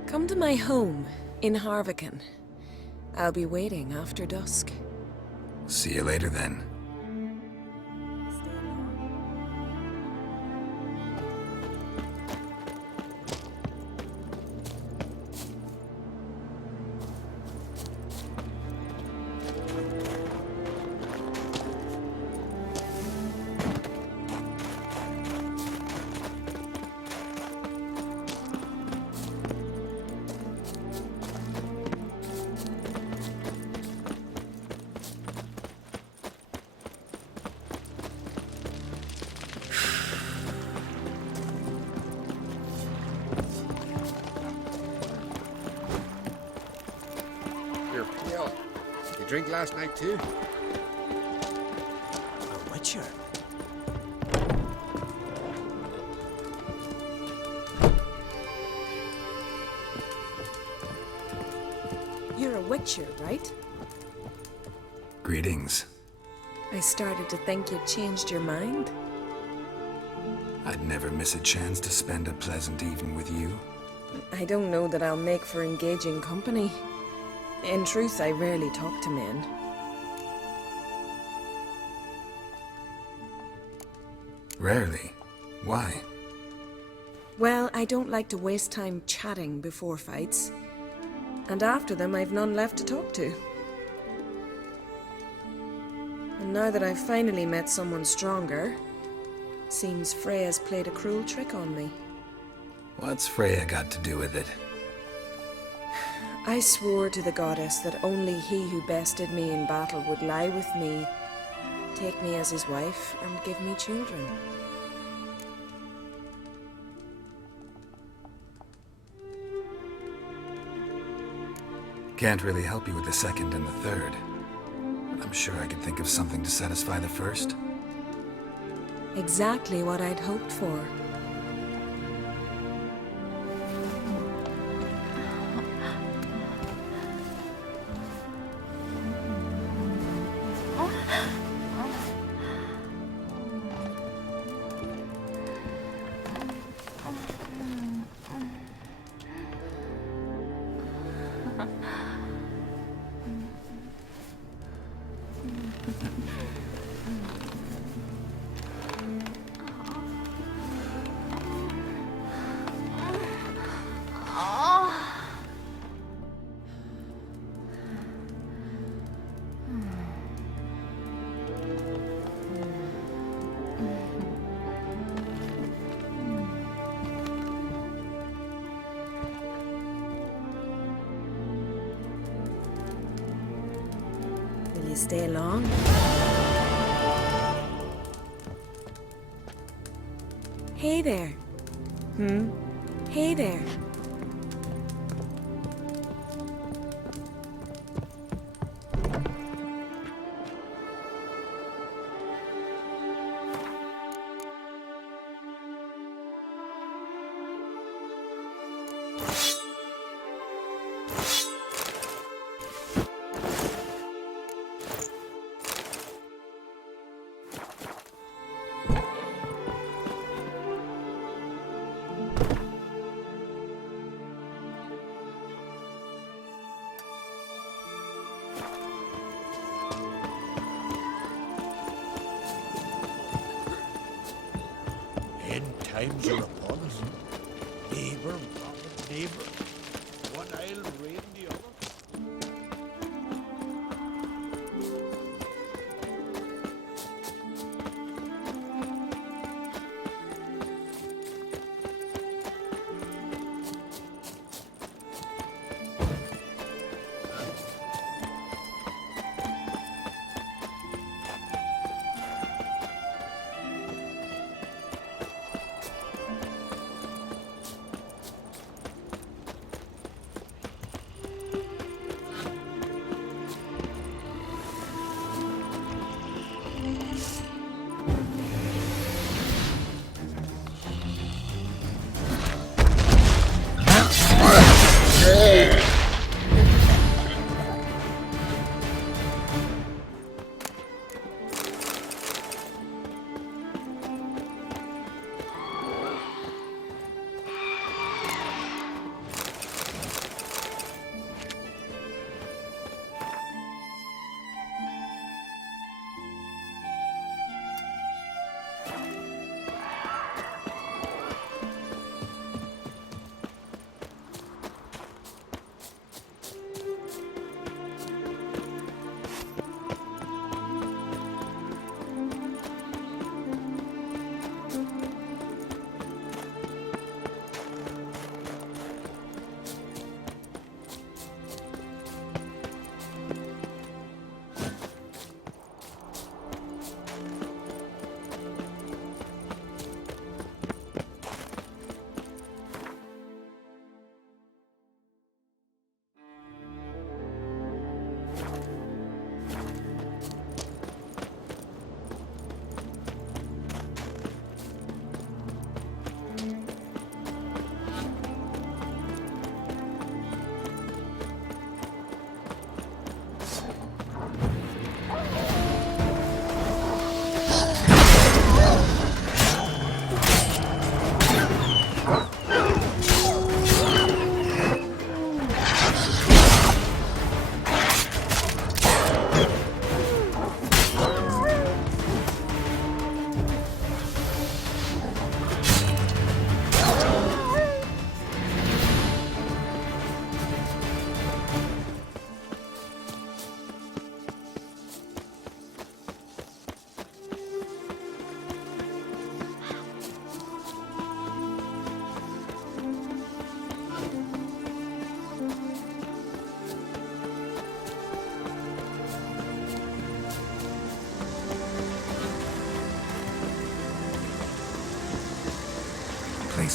Come to my home in Harviken. I'll be waiting after dusk. See you later then. Drink last night too? A witcher. You're a witcher, right? Greetings. I started to think you'd changed your mind. I'd never miss a chance to spend a pleasant evening with you. I don't know that I'll make for engaging company. In truth, I rarely talk to men. Rarely? Why? Well, I don't like to waste time chatting before fights. And after them, I've none left to talk to. And now that I've finally met someone stronger, seems Freya's played a cruel trick on me. What's Freya got to do with it? I swore to the goddess that only he who bested me in battle would lie with me, take me as his wife, and give me children. Can't really help you with the second and the third. But I'm sure I could think of something to satisfy the first. Exactly what I'd hoped for. Will you stay long? Hey there. Hey there. End times are upon us. Neighbour, brother, neighbour. One I'll raid the other.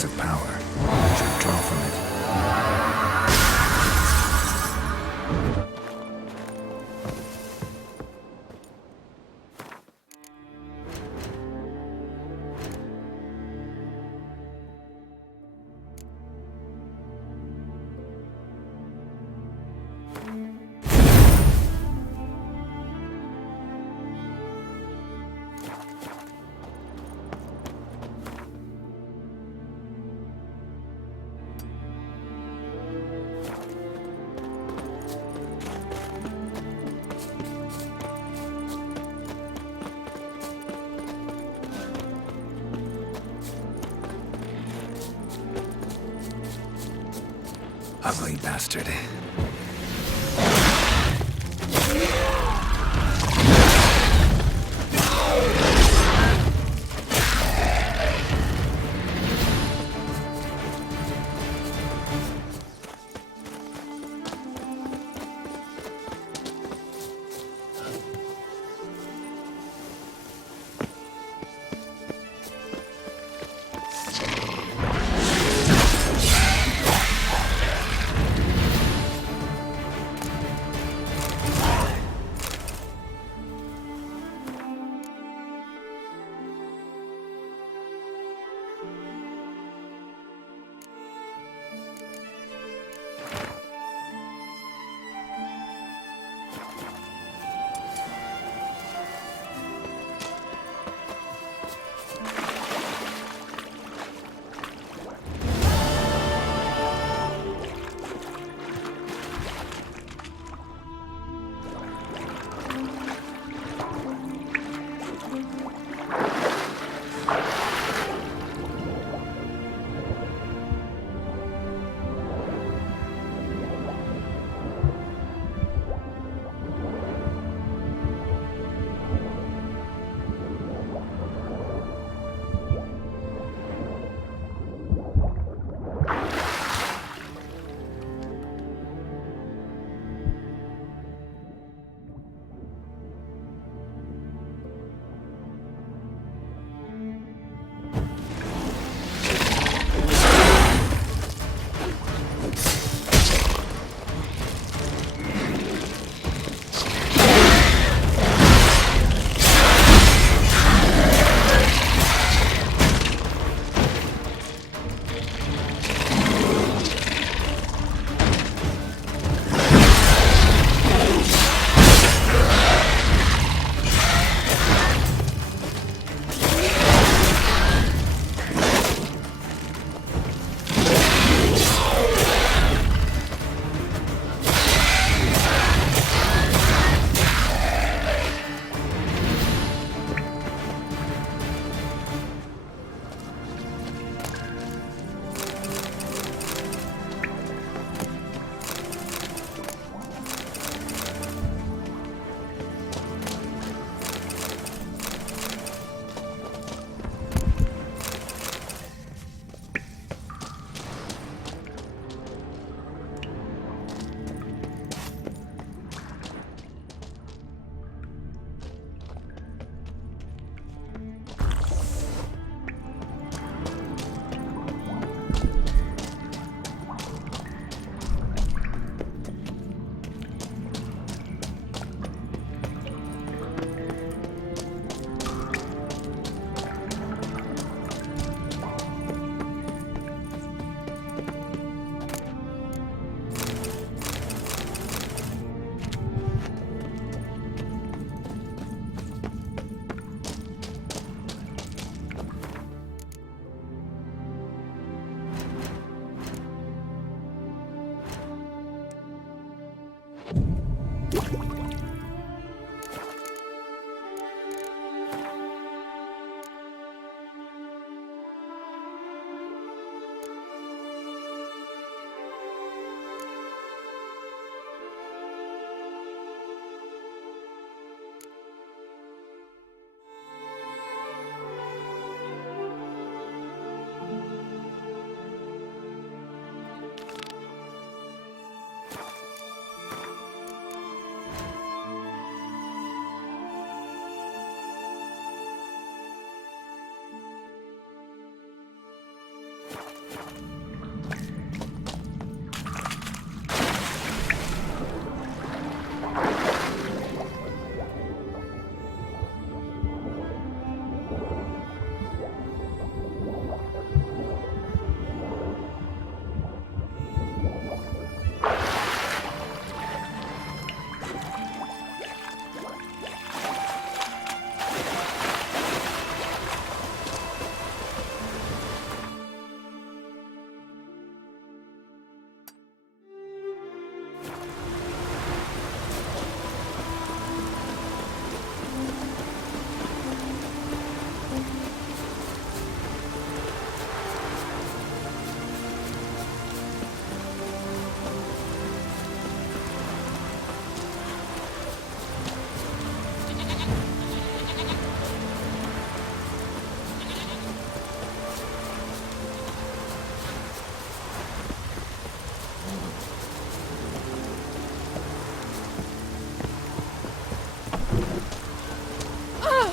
source of power. I should draw from it. Ugly bastard.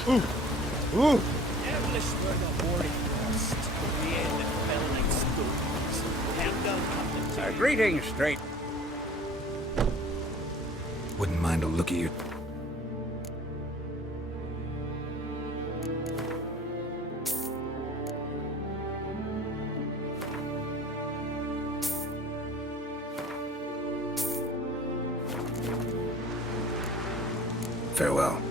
Devilish were the warring host. We end the fell like stones. Hemdall Greetings, straight. Wouldn't mind a look at you. Farewell.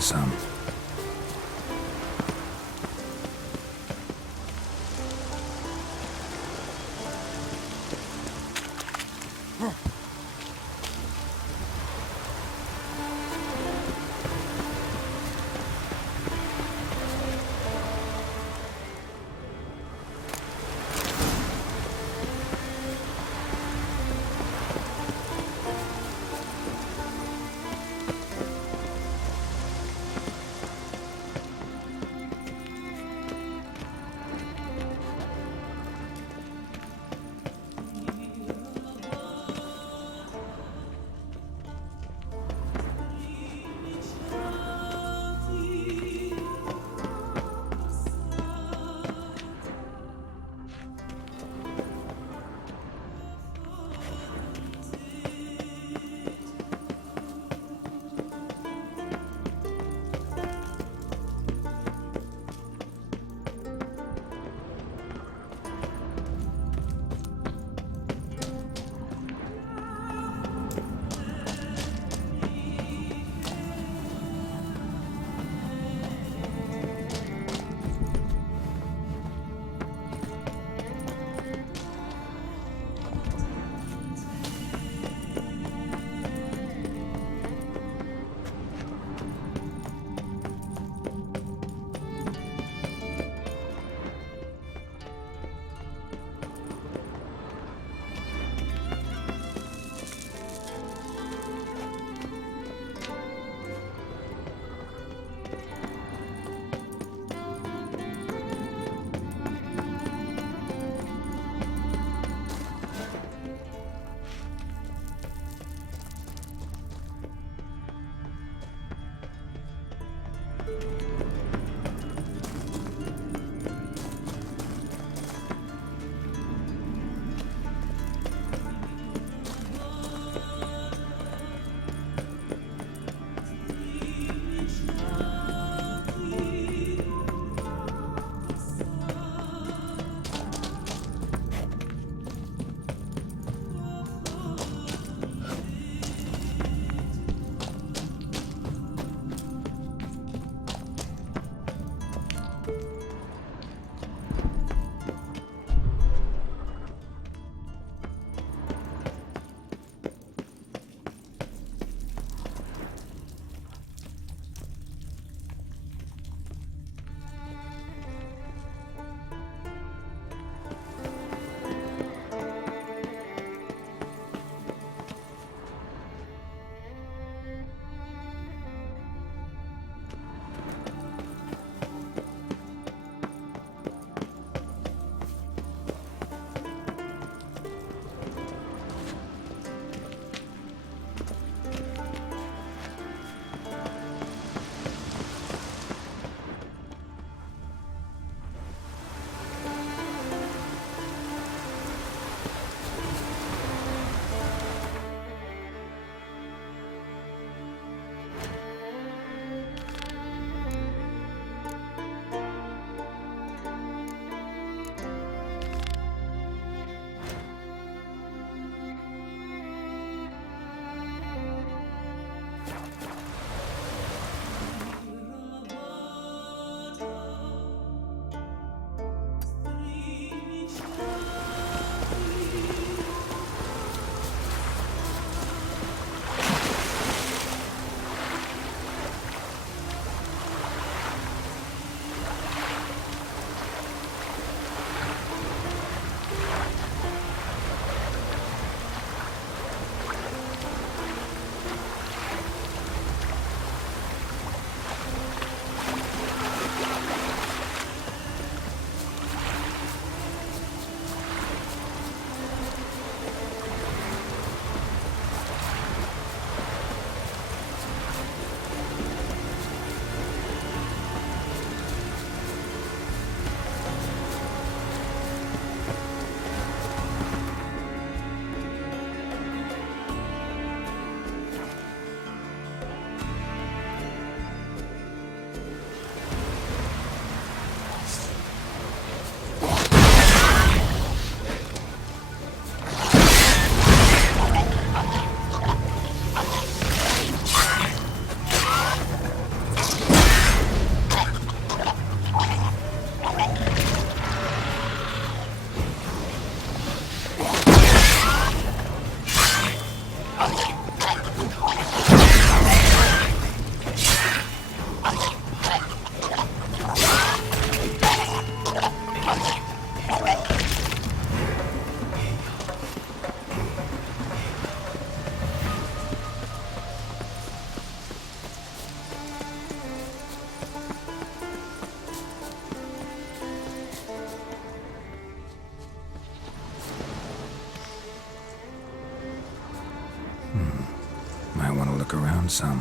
Some. look around some.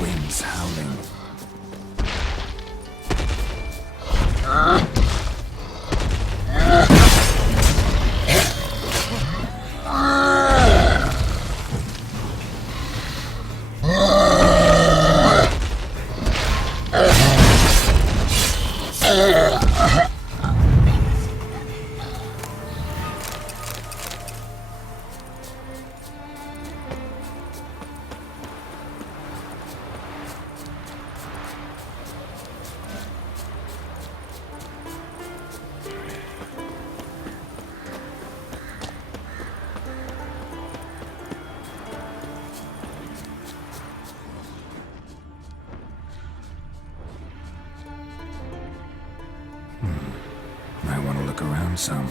Winds howling. I want to look around some.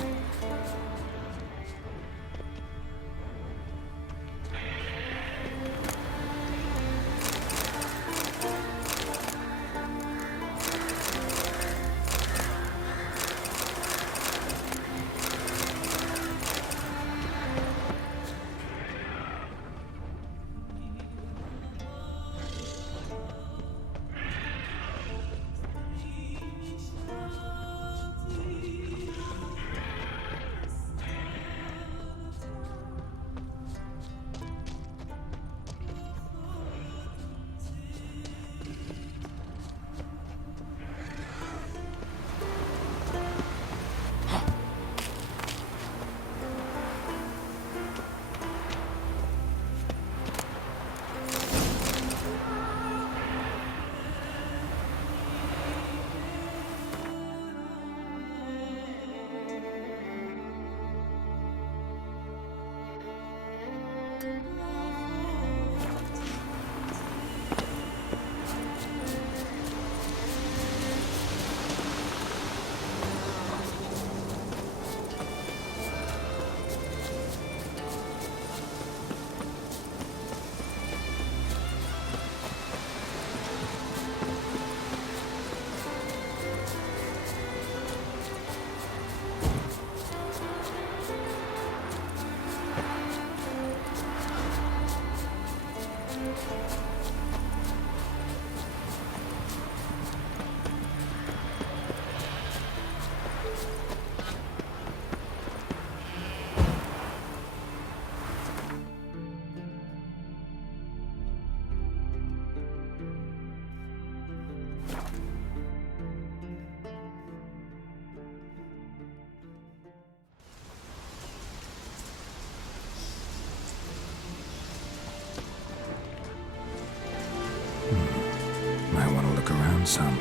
I want to look around some.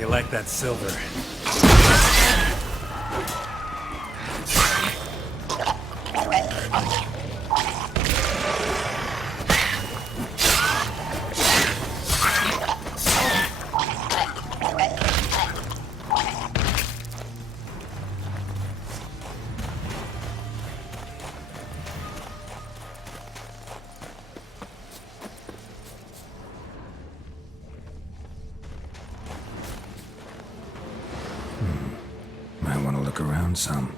you like that silver? Might want to look around some.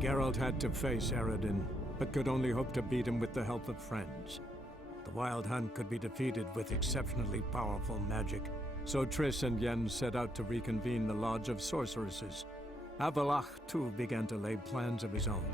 Geralt had to face Eredin, but could only hope to beat him with the help of friends. The Wild Hunt could be defeated with exceptionally powerful magic, so Triss and Yen set out to reconvene the Lodge of Sorceresses. Avalach, too, began to lay plans of his own.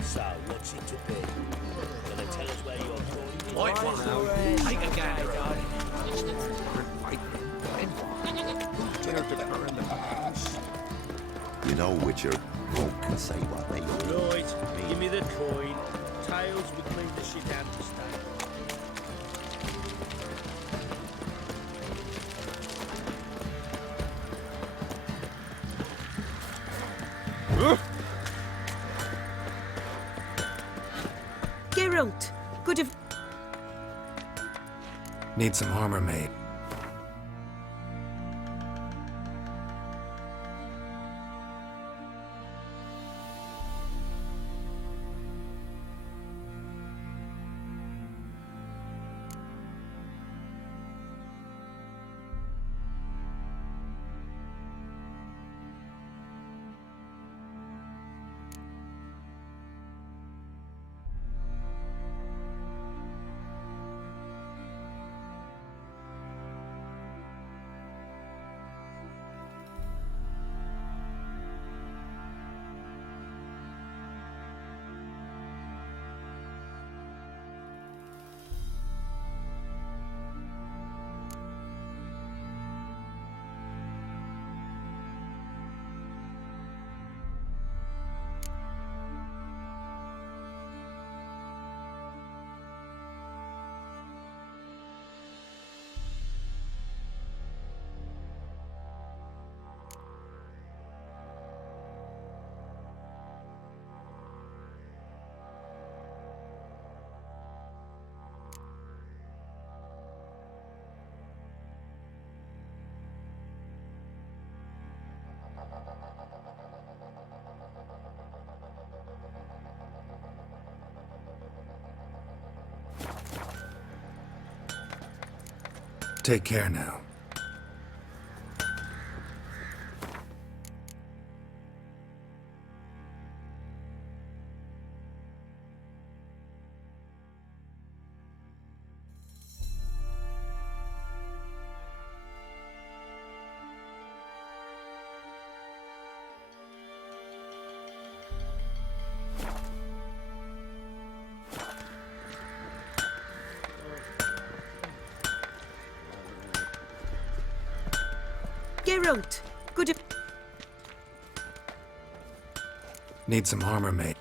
So, what's it to be? Gonna tell us where you're going? Right, well, take a gander. You know, Witcher, folk can say what they will. Right, give me the coin. Tails would clean the shit out of the Geralt, good of... Need some armor made. Take care now. Geralt, good of... Need some armor made.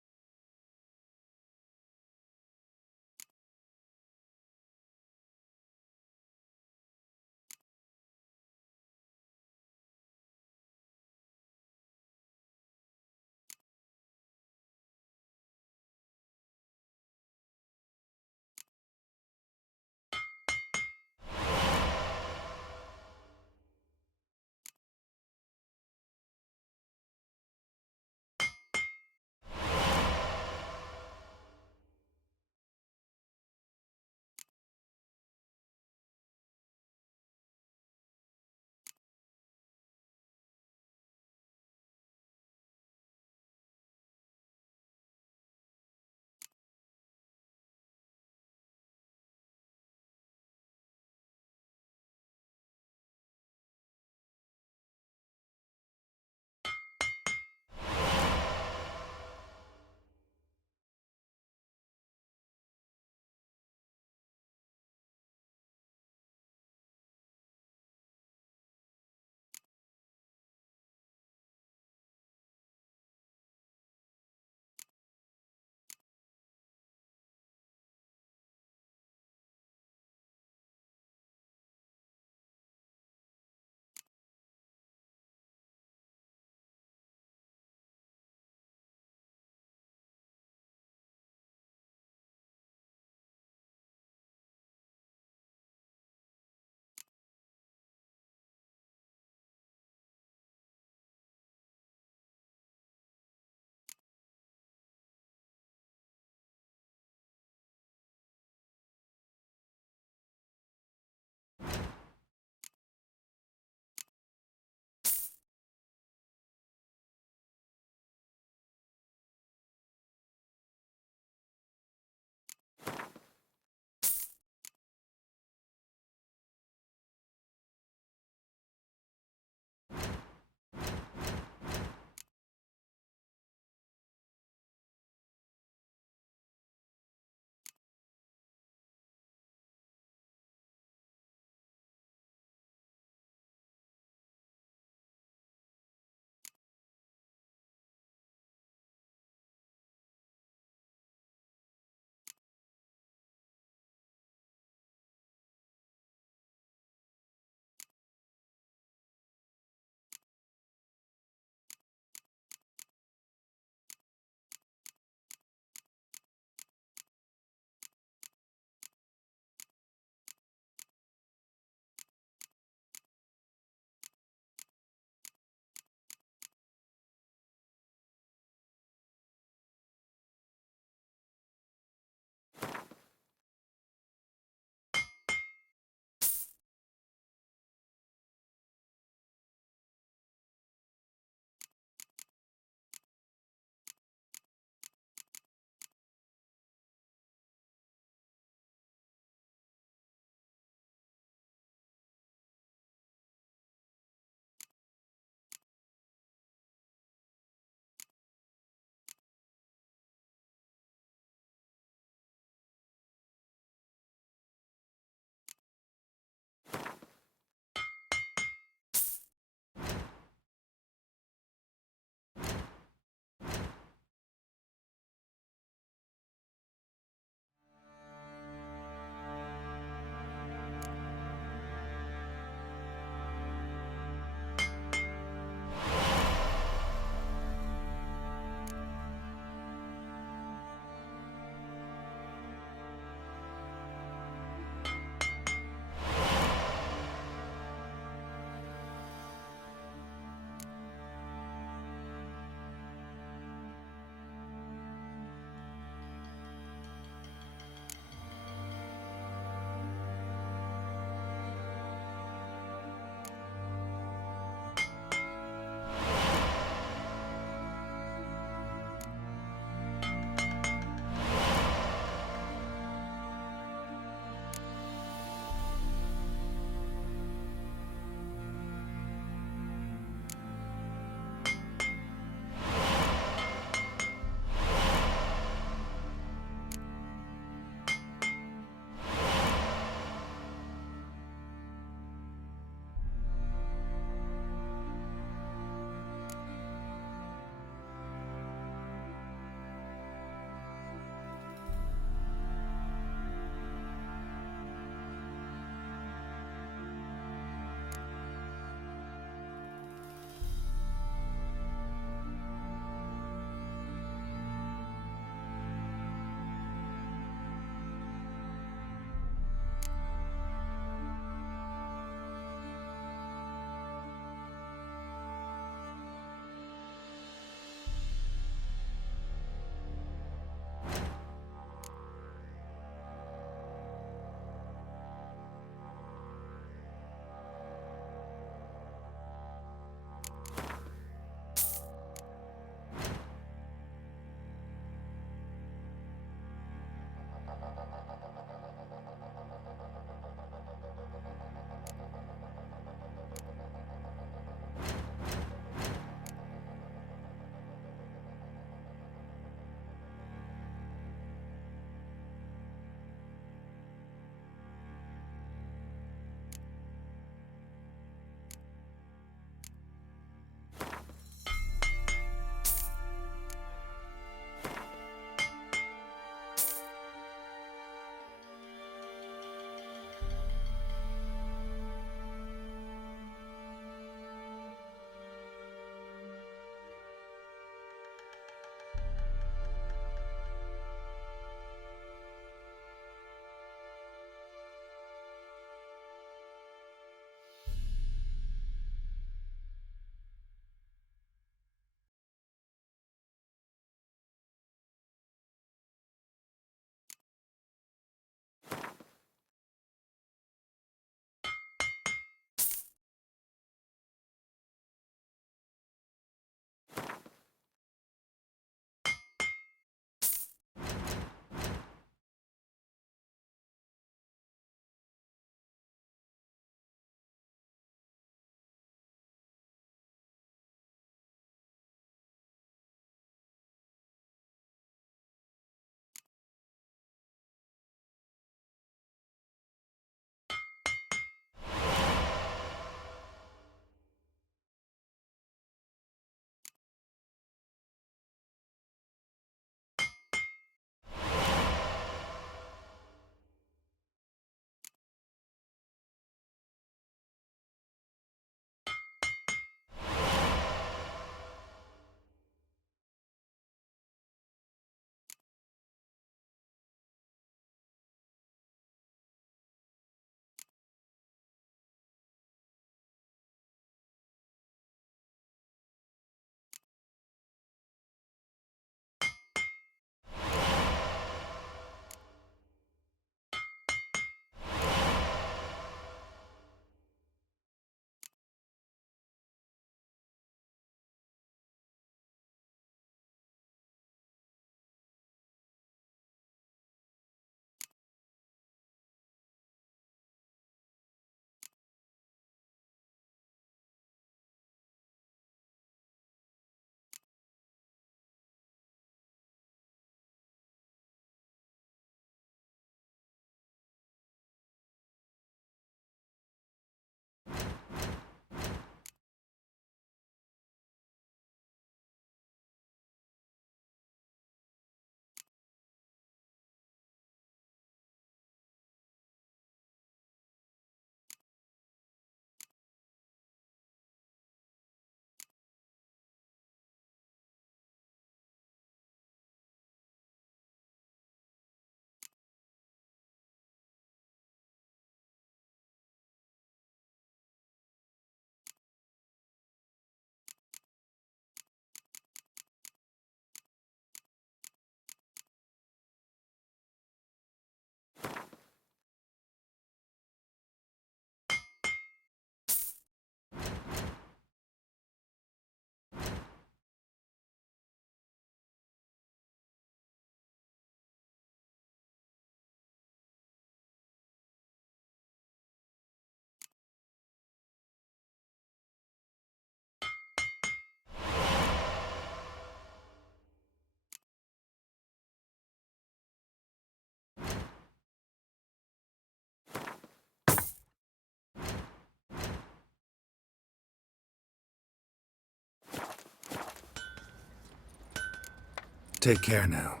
Take care now.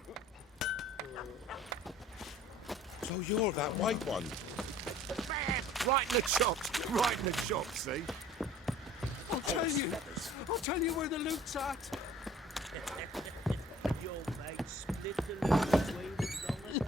So you're that white one. Right in the chops. Right in the chops, see? I'll tell you where the loot's at. Your mate split the loot between us long ago.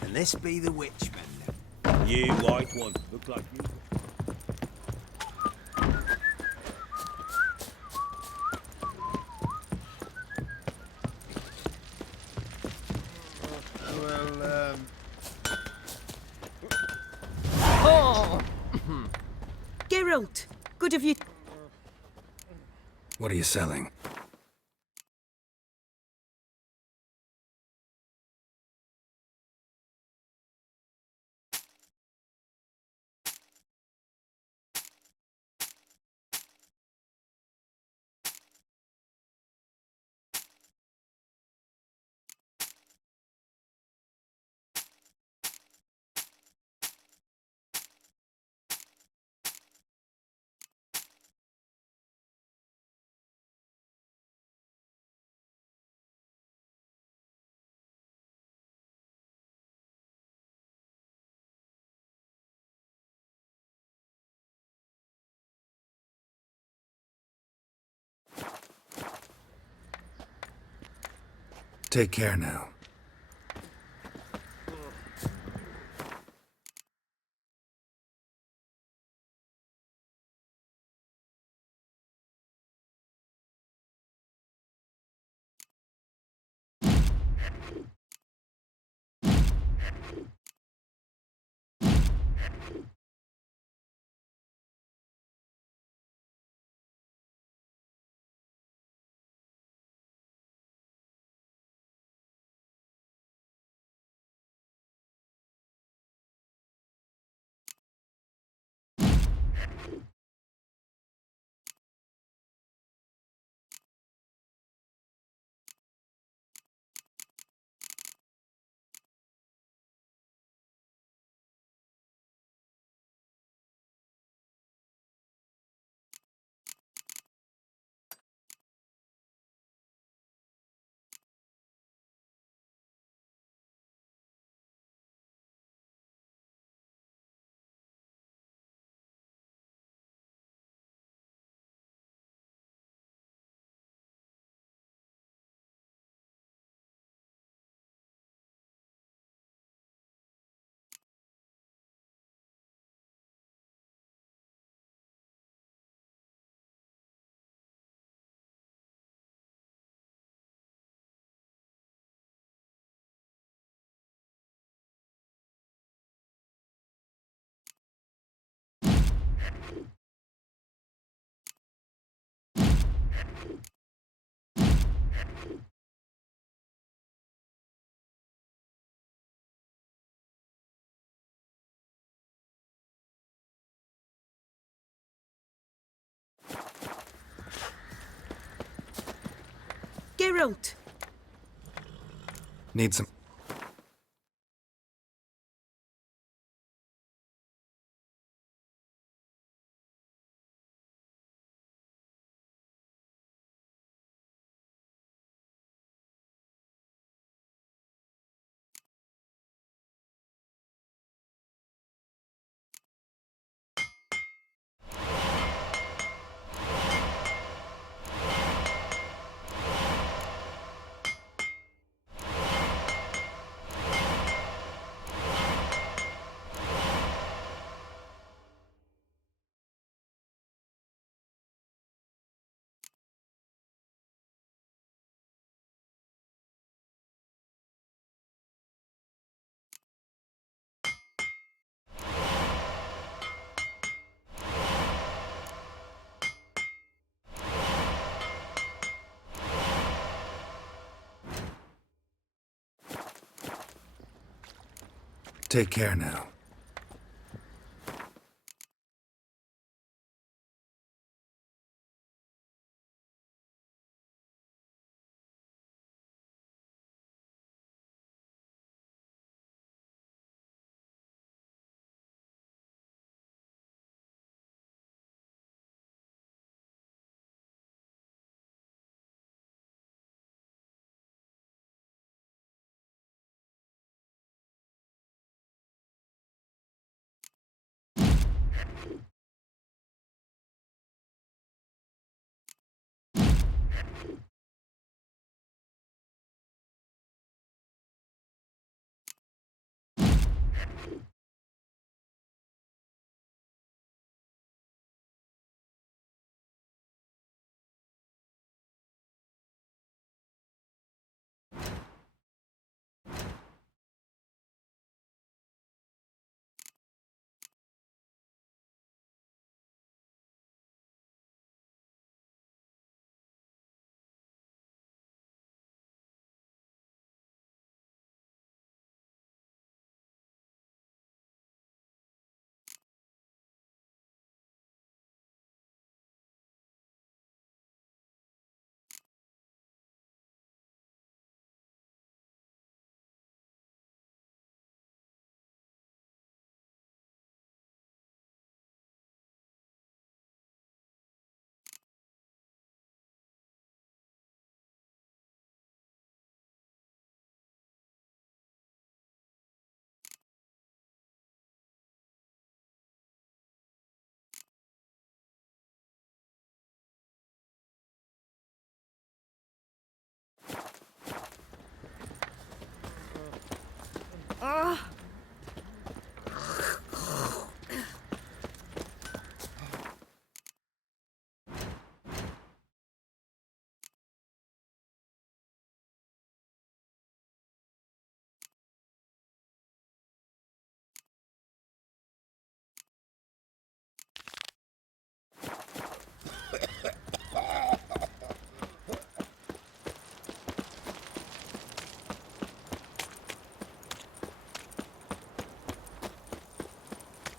Can this be the witchman? You white one. Look like you. Well, Oh! Geralt, good of you. What are you selling? Take care now. Don't. Need some. Take care now.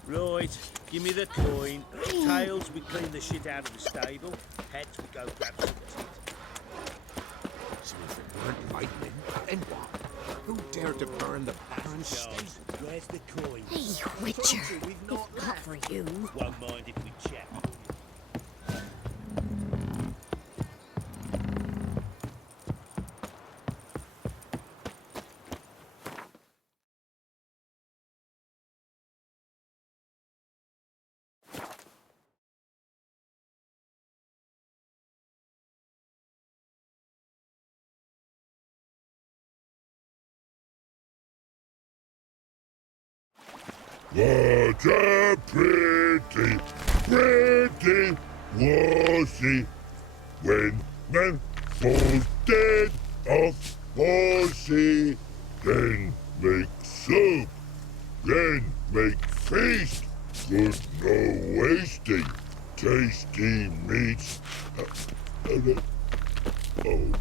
Right, give me the coin. Tails, we clean the shit out of the stable. Heads, we go grab some tea. So if it weren't lightning, then what? Who dared to burn the Baron's stable? Where's the coin? Hey, Witcher, it's not for you. Won't mind if we chat. What a pretty, pretty was he when man falls dead off horsey. Then make soup, then make feast, good no wasting, tasty meats. Oh,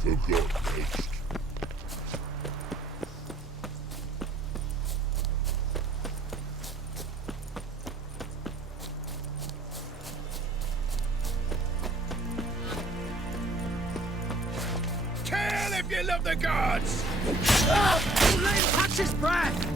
forgot next. you love the gods! Let him catch his breath!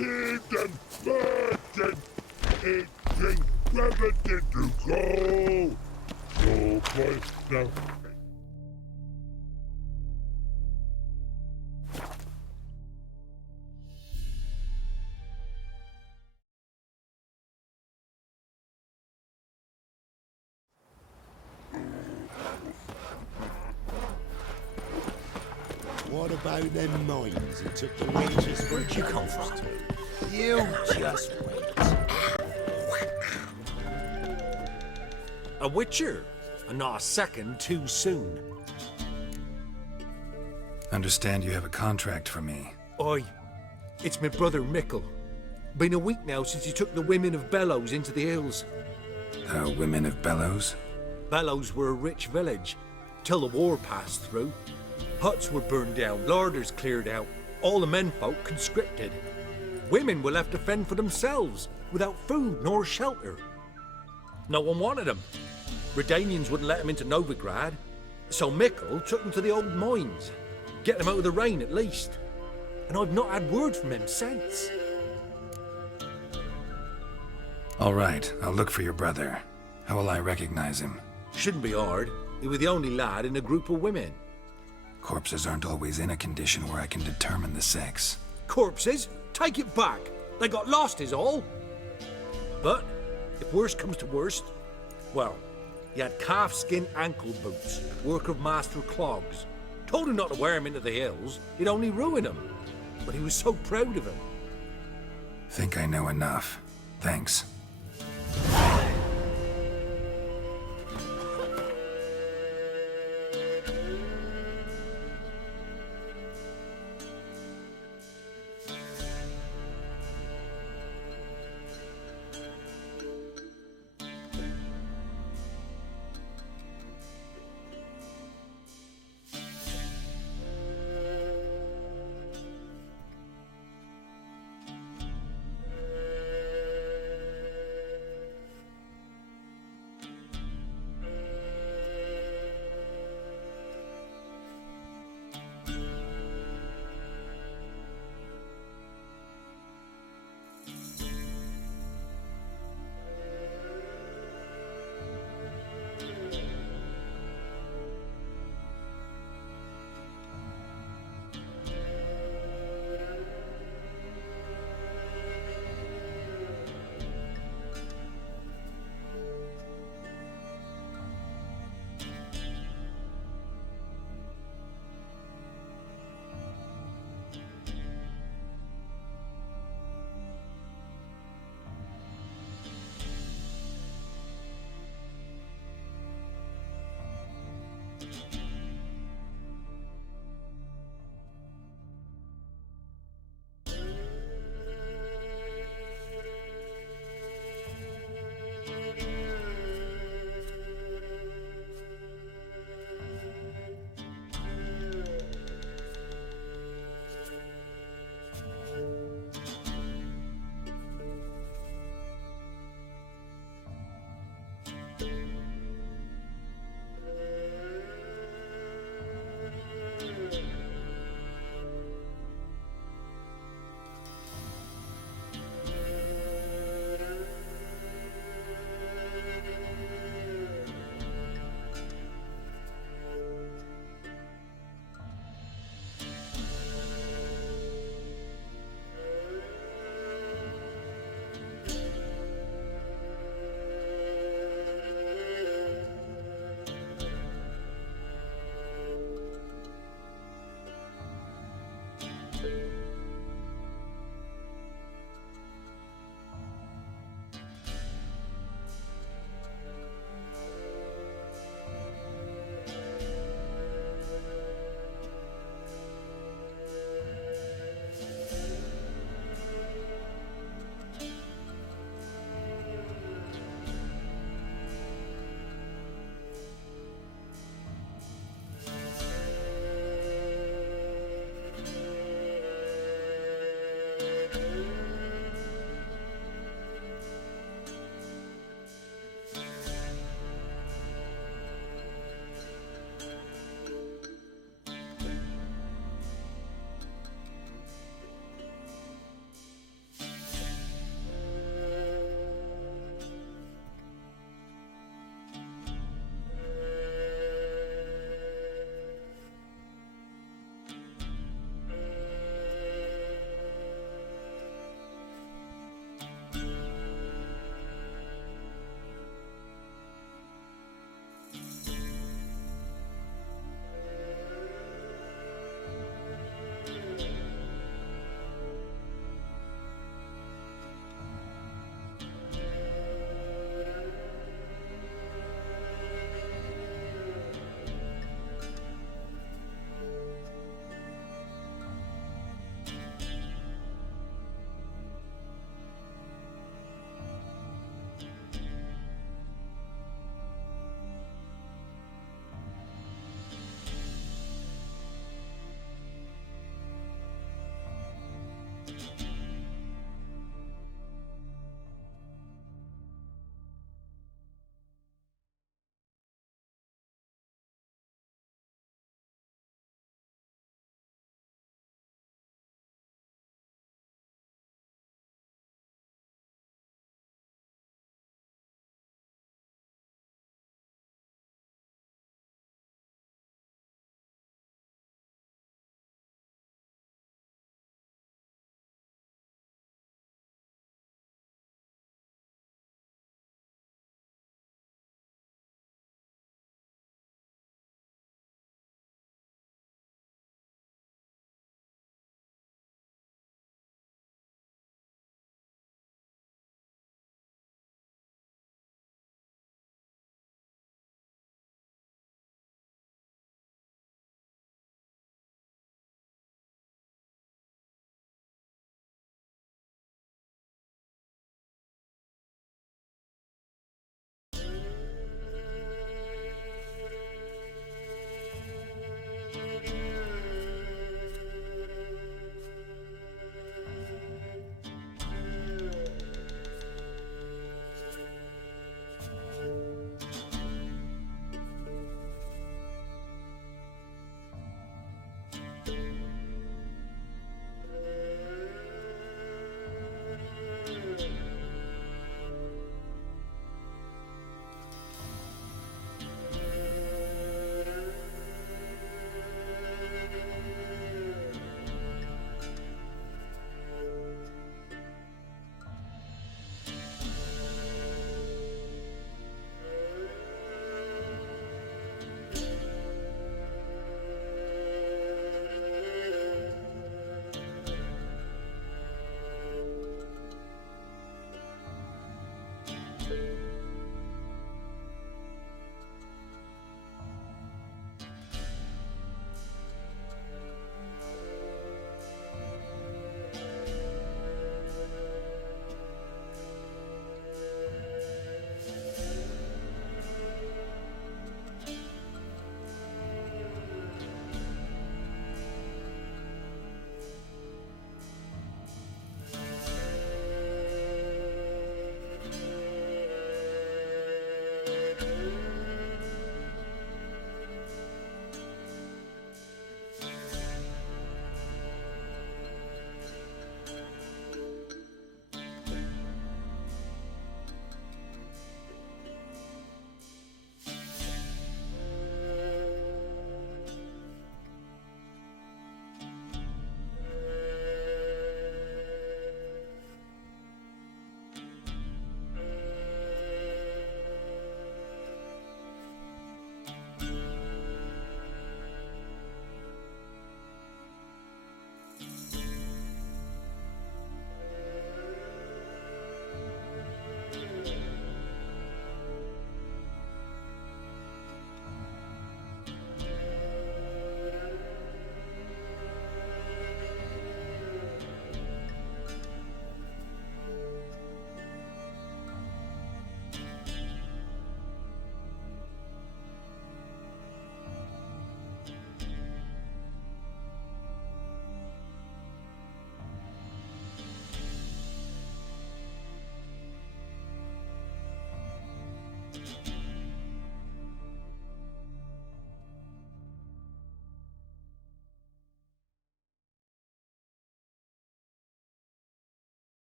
Season burden, itching gravity to go. No place now. What about them mines he took the wenches? Where'd you come from? You just wait. A witcher, and not a second too soon. Understand you have a contract for me. Oi, it's my brother Mickle. Been a week now since he took the women of Bellows into the hills. The women of Bellows? Bellows were a rich village, till the war passed through. Huts were burned down, larders cleared out, all the menfolk conscripted. Women were left to fend for themselves, without food nor shelter. No one wanted them. Redanians wouldn't let them into Novigrad, so Mickle took them to the old mines. Get them out of the rain at least. And I've not had word from him since. All right, I'll look for your brother. How will I recognize him? Shouldn't be hard. He was the only lad in a group of women. Corpses aren't always in a condition where I can determine the sex. Corpses? Take it back. They got lost is all. But, if worst comes to worst, well, he had calfskin ankle boots, work of master clogs. Told him not to wear him into the hills, he'd only ruin him. But he was so proud of him. Think I know enough. Thanks.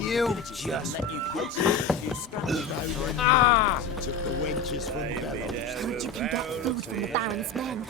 You just let you Ah! took the wenches from the bellows. Can't you do that food from the Baron's men?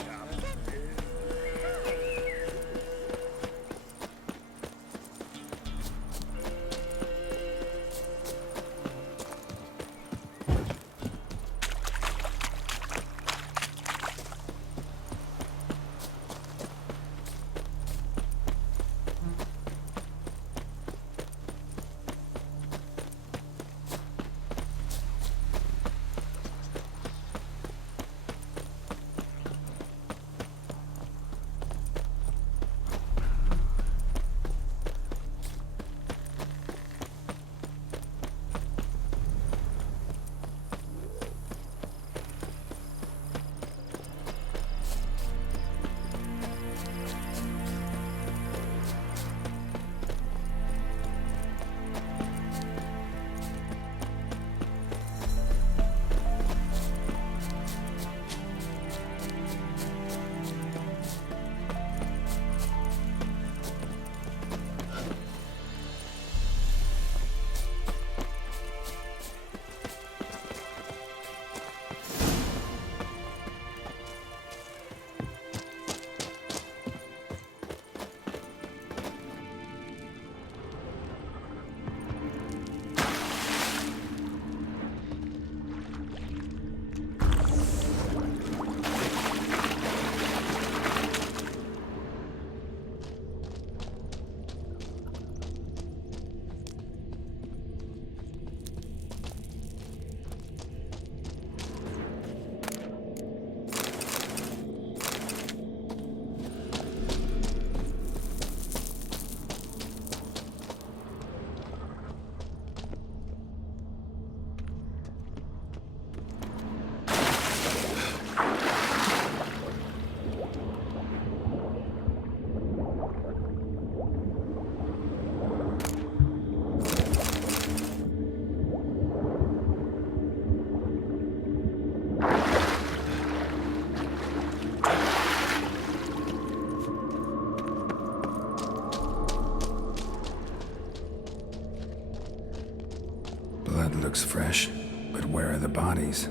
Blood looks fresh, but where are the bodies?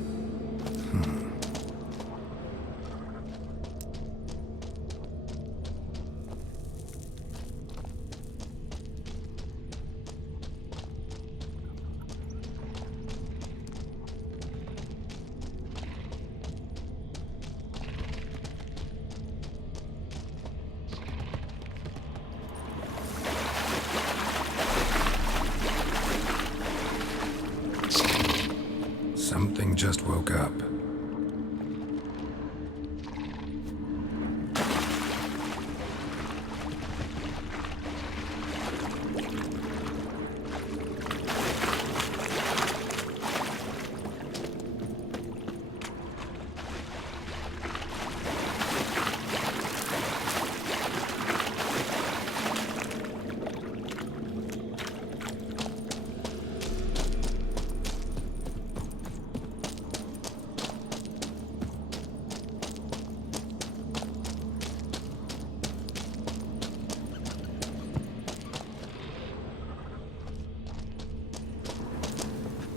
Something just woke up.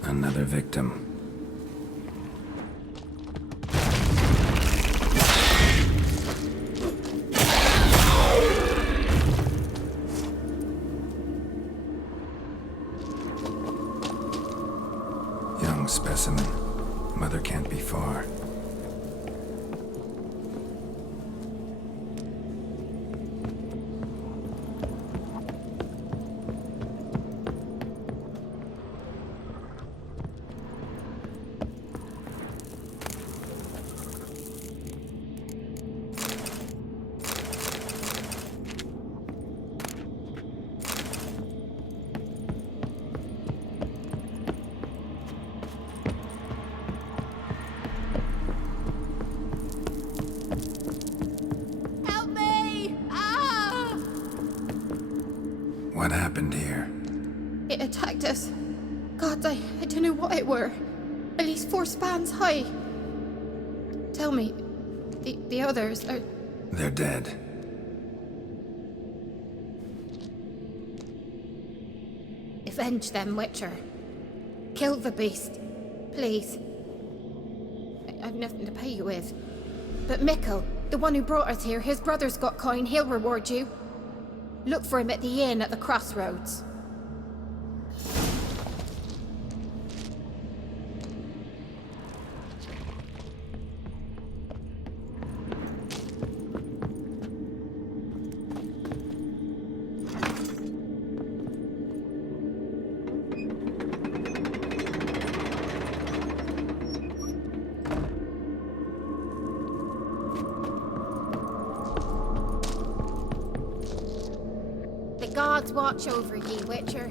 Another victim. Young specimen. Mother can't be far. What happened here? It attacked us. God, I don't know what it were. At least 4 spans high. Tell me, the others are... They're dead. If Revenge them, Witcher. Kill the beast. Please. I've nothing to pay you with. But Mikkel, the one who brought us here, his brother's got coin. He'll reward you. Look for him at the inn at the crossroads. The gods watch over ye, Witcher.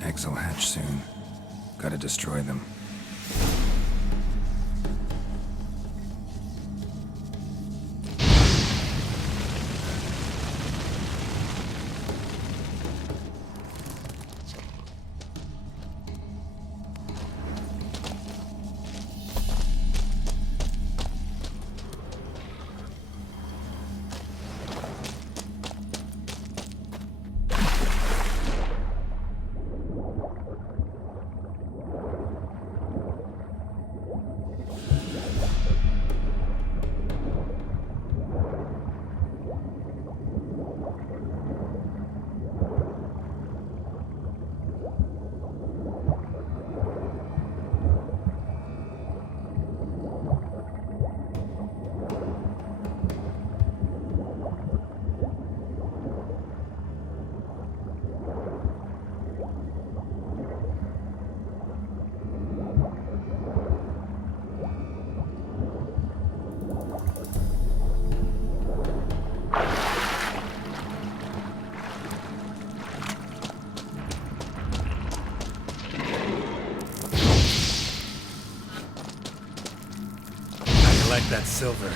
Eggs will hatch soon. Gotta destroy them. Like that silver.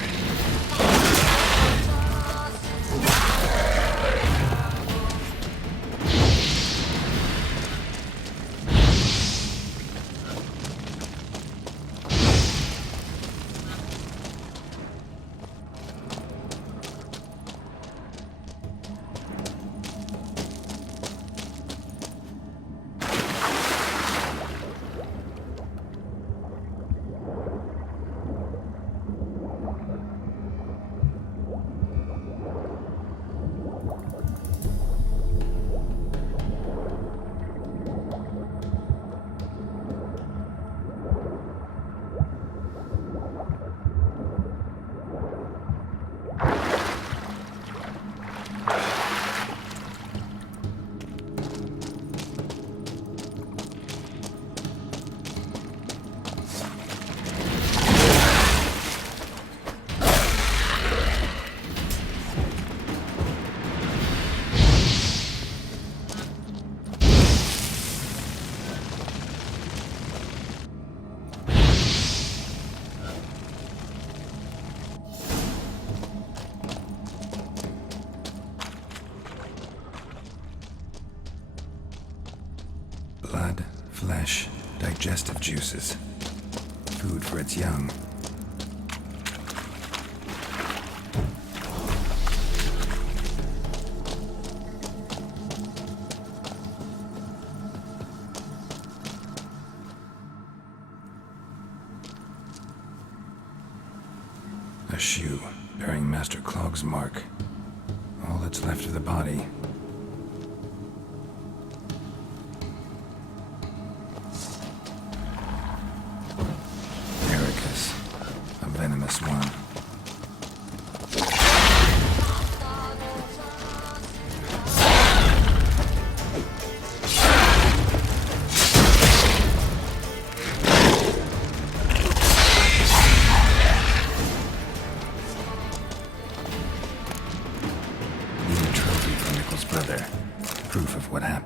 Blood, flesh, digestive juices. Food for its young. A shoe bearing Master Clog's mark. All that's left of the body. Ericus,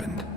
happened.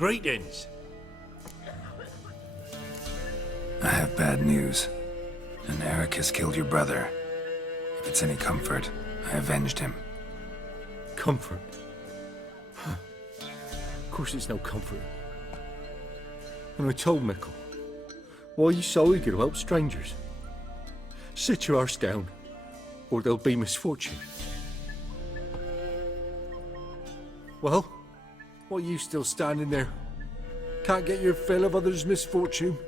Greetings. I have bad news. An Eric has killed your brother. If it's any comfort, I avenged him. Comfort? Of course it's no comfort. And I told Mickle, why are you so eager to help strangers? Sit your arse down, or there'll be misfortune. Well, why are you still standing there? Can't get your fill of others' misfortune?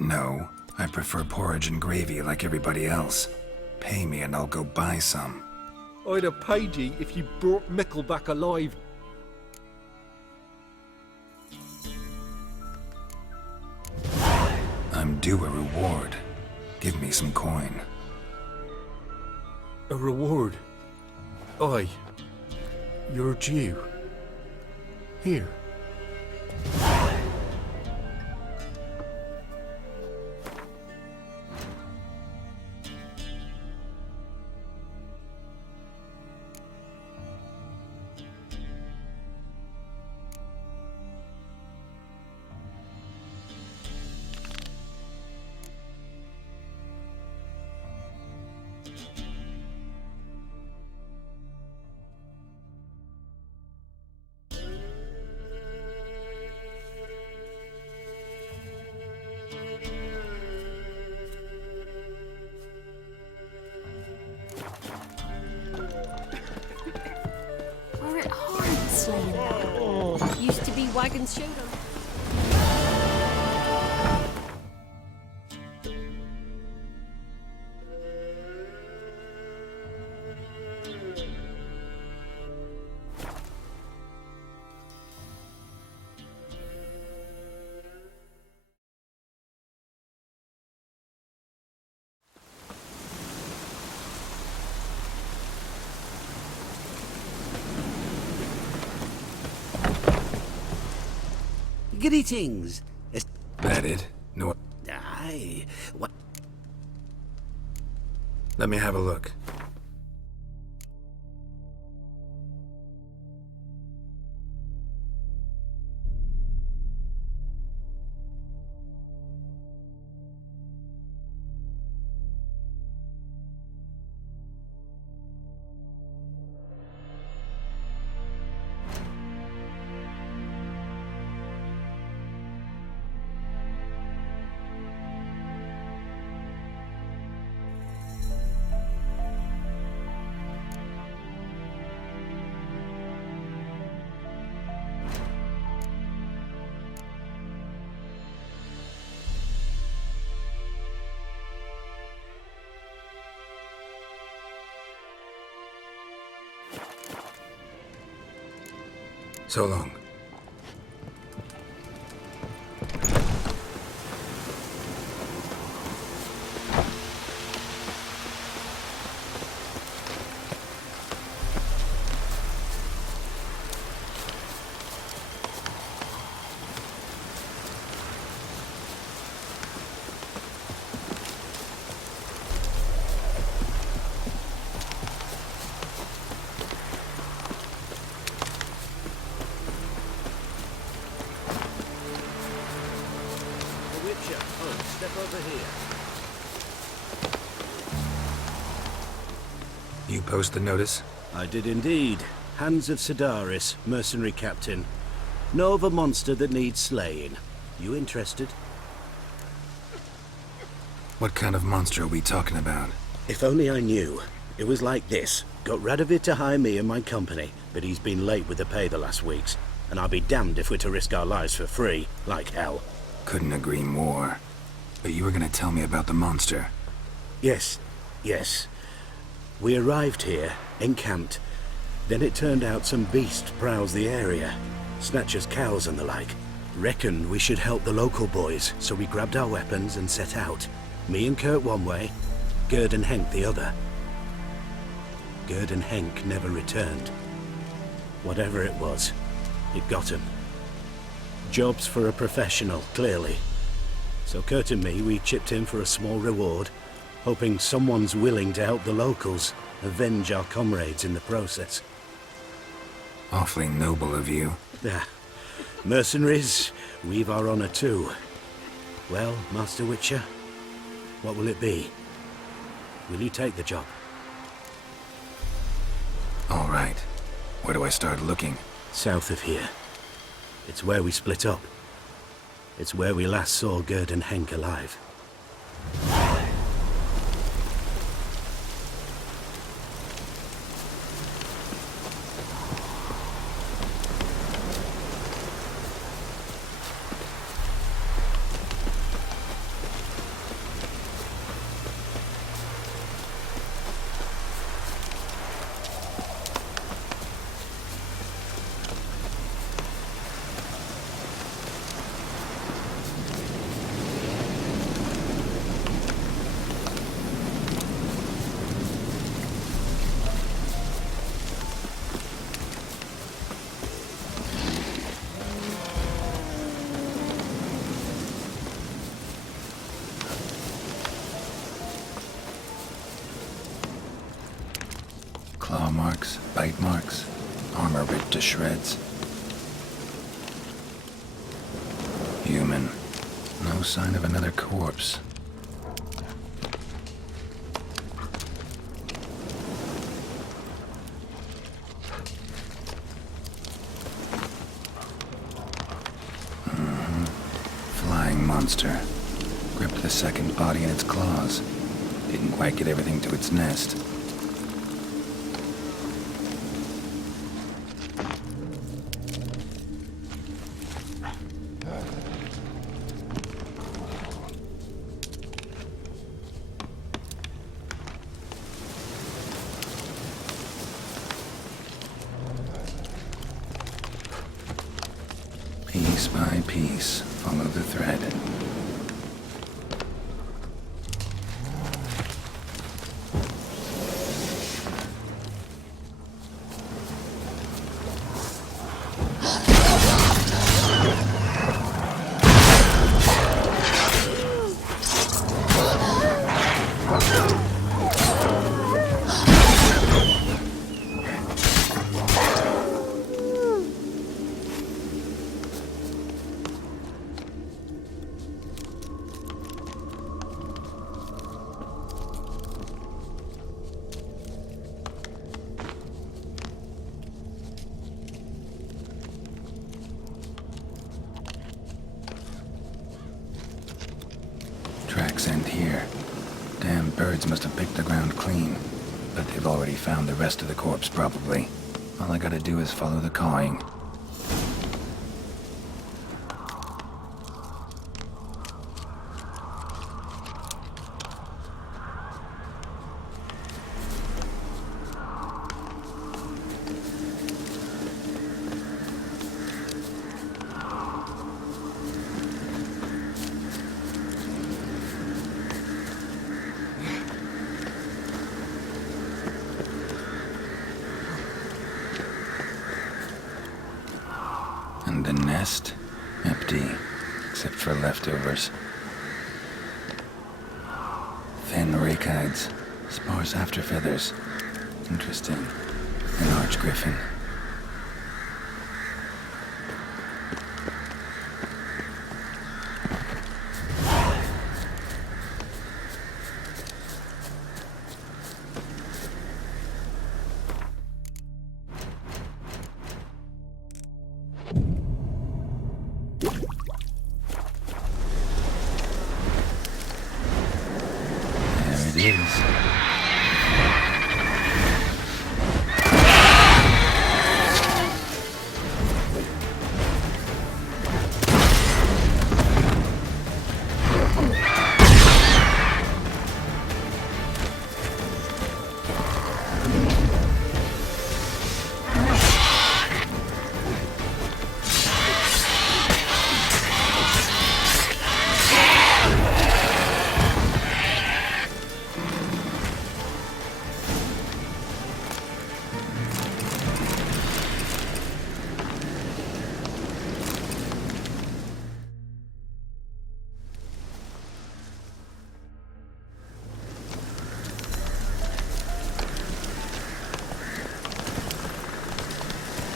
No, I prefer porridge and gravy like everybody else. Pay me and I'll go buy some. I'd have paid ye if you brought Mickle back alive. I'm due a reward. Give me some coin. A reward? Aye. You're due. Here. Were it hard slaying that? Used to be wagon showdown. Greetings. That it? No. Aye. What? Let me have a look. So long. Step over here. You post the notice? I did indeed. Hans of Sedaris, mercenary captain. Know of a monster that needs slaying. You interested? What kind of monster are we talking about? If only I knew. It was like this. Got Radovid to hire me and my company, but he's been late with the pay the last weeks. And I'll be damned if we're to risk our lives for free, like hell. Couldn't agree more. But you were gonna tell me about the monster. Yes. We arrived here, encamped. Then it turned out some beast prowls the area. Snatchers cows and the like. Reckoned we should help the local boys, so we grabbed our weapons and set out. Me and Kurt one way, Gerd and Henk the other. Gerd and Henk never returned. Whatever it was, it got him. Jobs for a professional, clearly. So Kurt and me, we chipped in for a small reward, hoping someone's willing to help the locals, avenge our comrades in the process. Awfully noble of you. Mercenaries, we've our honor too. Well, Master Witcher, what will it be? Will you take the job? All right. Where do I start looking? South of here. It's where we split up. It's where we last saw Gerd and Henk alive. Claw marks, bite marks, armor ripped to shreds. Human. No sign of another corpse. Flying monster. Gripped the second body in its claws. Didn't quite get everything to its nest. Piece by piece, follow the thread. here. Damn birds must have picked the ground clean. But they've already found the rest of the corpse, probably. All I gotta do is follow the cawing. And the nest? Empty, except for leftovers. Thin rakides, sparse afterfeathers. Interesting. An arch griffin.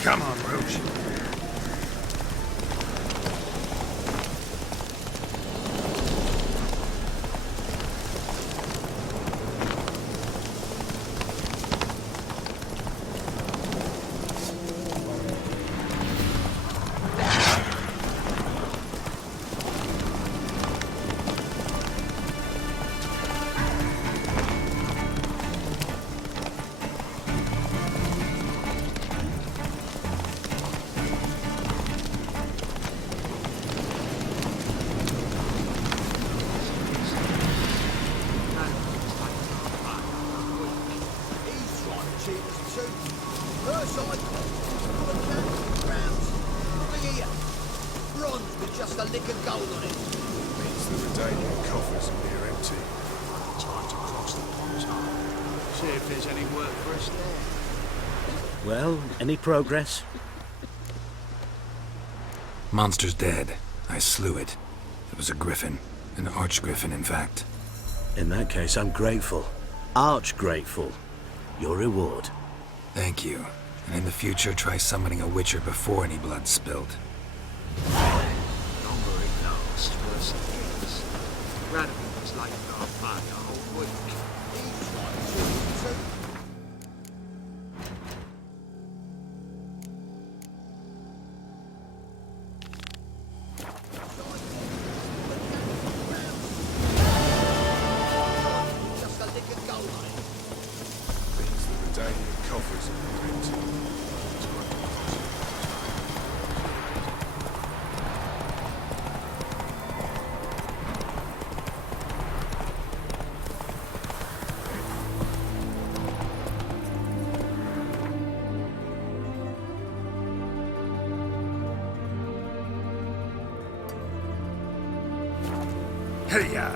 Come on, Roach. Just a lick of gold on it. Means the Redanian coffers are near empty. Time to cross the pond. See if there's any work for us there. Well, any progress? Monster's dead. I slew it. It was a griffin. An arch-griffin, in fact. In that case, I'm grateful. Arch-grateful. Your reward. Thank you. And in the future, try summoning a witcher before any blood's spilled. Radical was like our fire the whole week. Just a lick of gold on it. Means the Redanian coffers are empty. Hey-ya!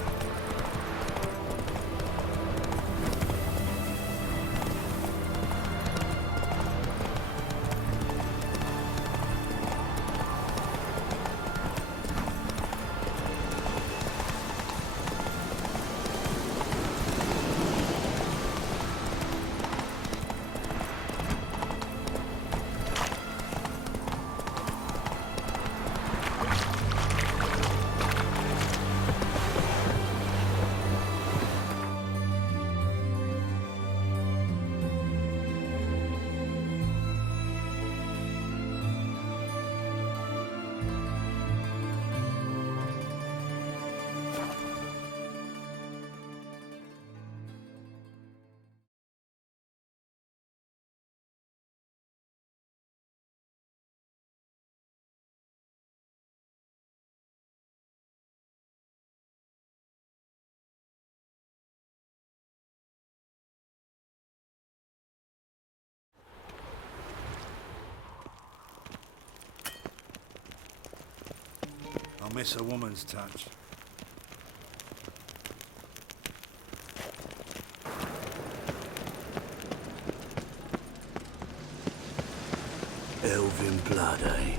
I miss a woman's touch. Elven blood, eh?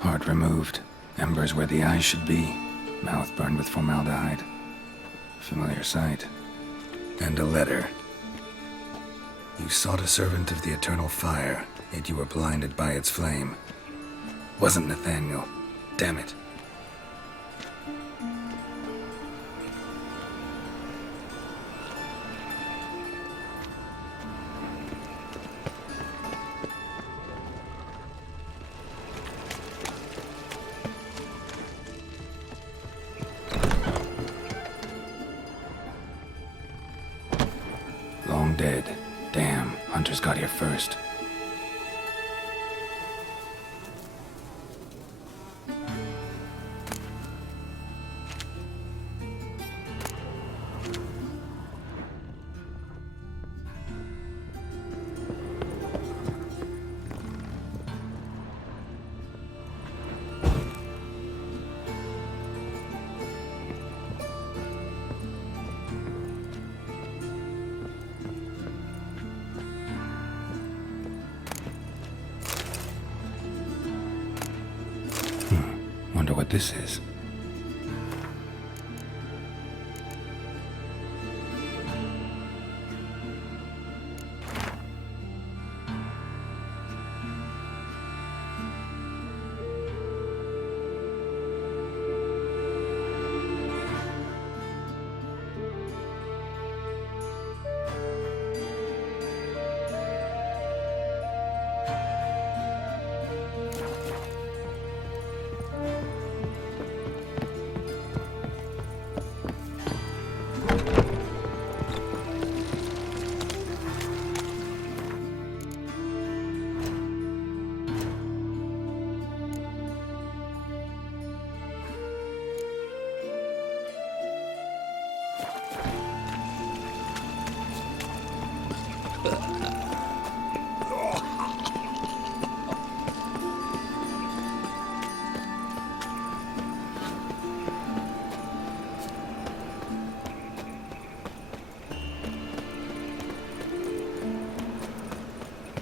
Heart removed, embers where the eyes should be, mouth burned with formaldehyde. Familiar sight. And a letter. You sought a servant of the eternal fire, yet you were blinded by its flame. Wasn't Nathaniel. Damn it. Long dead. Damn, hunters got here first. Wonder what this is.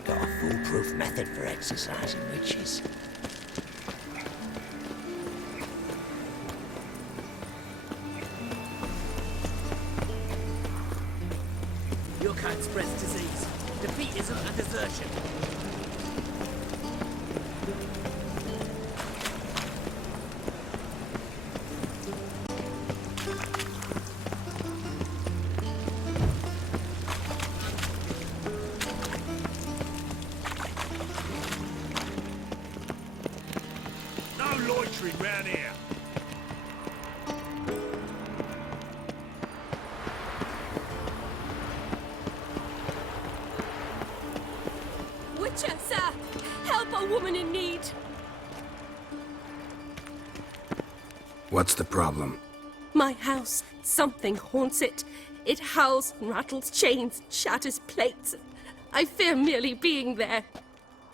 Got a foolproof method for exercising witches. Your kind spreads disease. Defeat isn't a desertion. No loitering round here. creature, sir! Help a woman in need! What's the problem? My house. Something haunts it. It howls and rattles chains, shatters plates. I fear merely being there.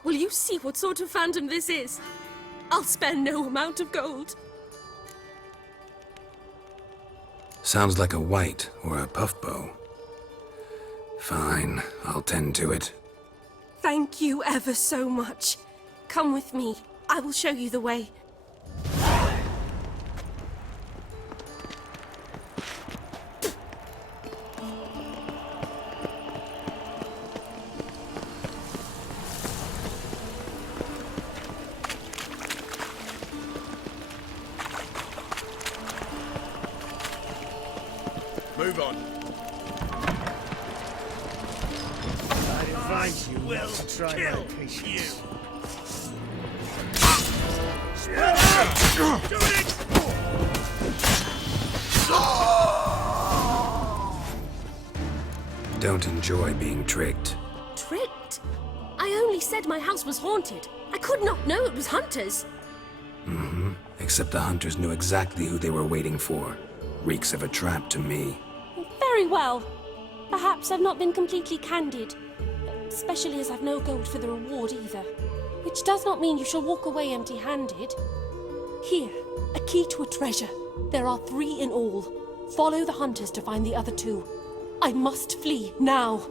Will you see what sort of phantom this is? I'll spare no amount of gold. Sounds like a white or a puffbow. Fine, I'll tend to it. Thank you ever so much. Come with me. I will show you the way. Move on. I'd advise you will not to try kill my patience. Don't enjoy being tricked. Tricked? I only said my house was haunted. I could not know it was hunters. Mm-hmm. Except the hunters knew exactly who they were waiting for. Reeks of a trap to me. Very well. Perhaps I've not been completely candid. Especially as I've no gold for the reward either. Which does not mean you shall walk away empty-handed. Here, a key to a treasure. There are 3 in all. Follow the hunters to find the other 2. I must flee now.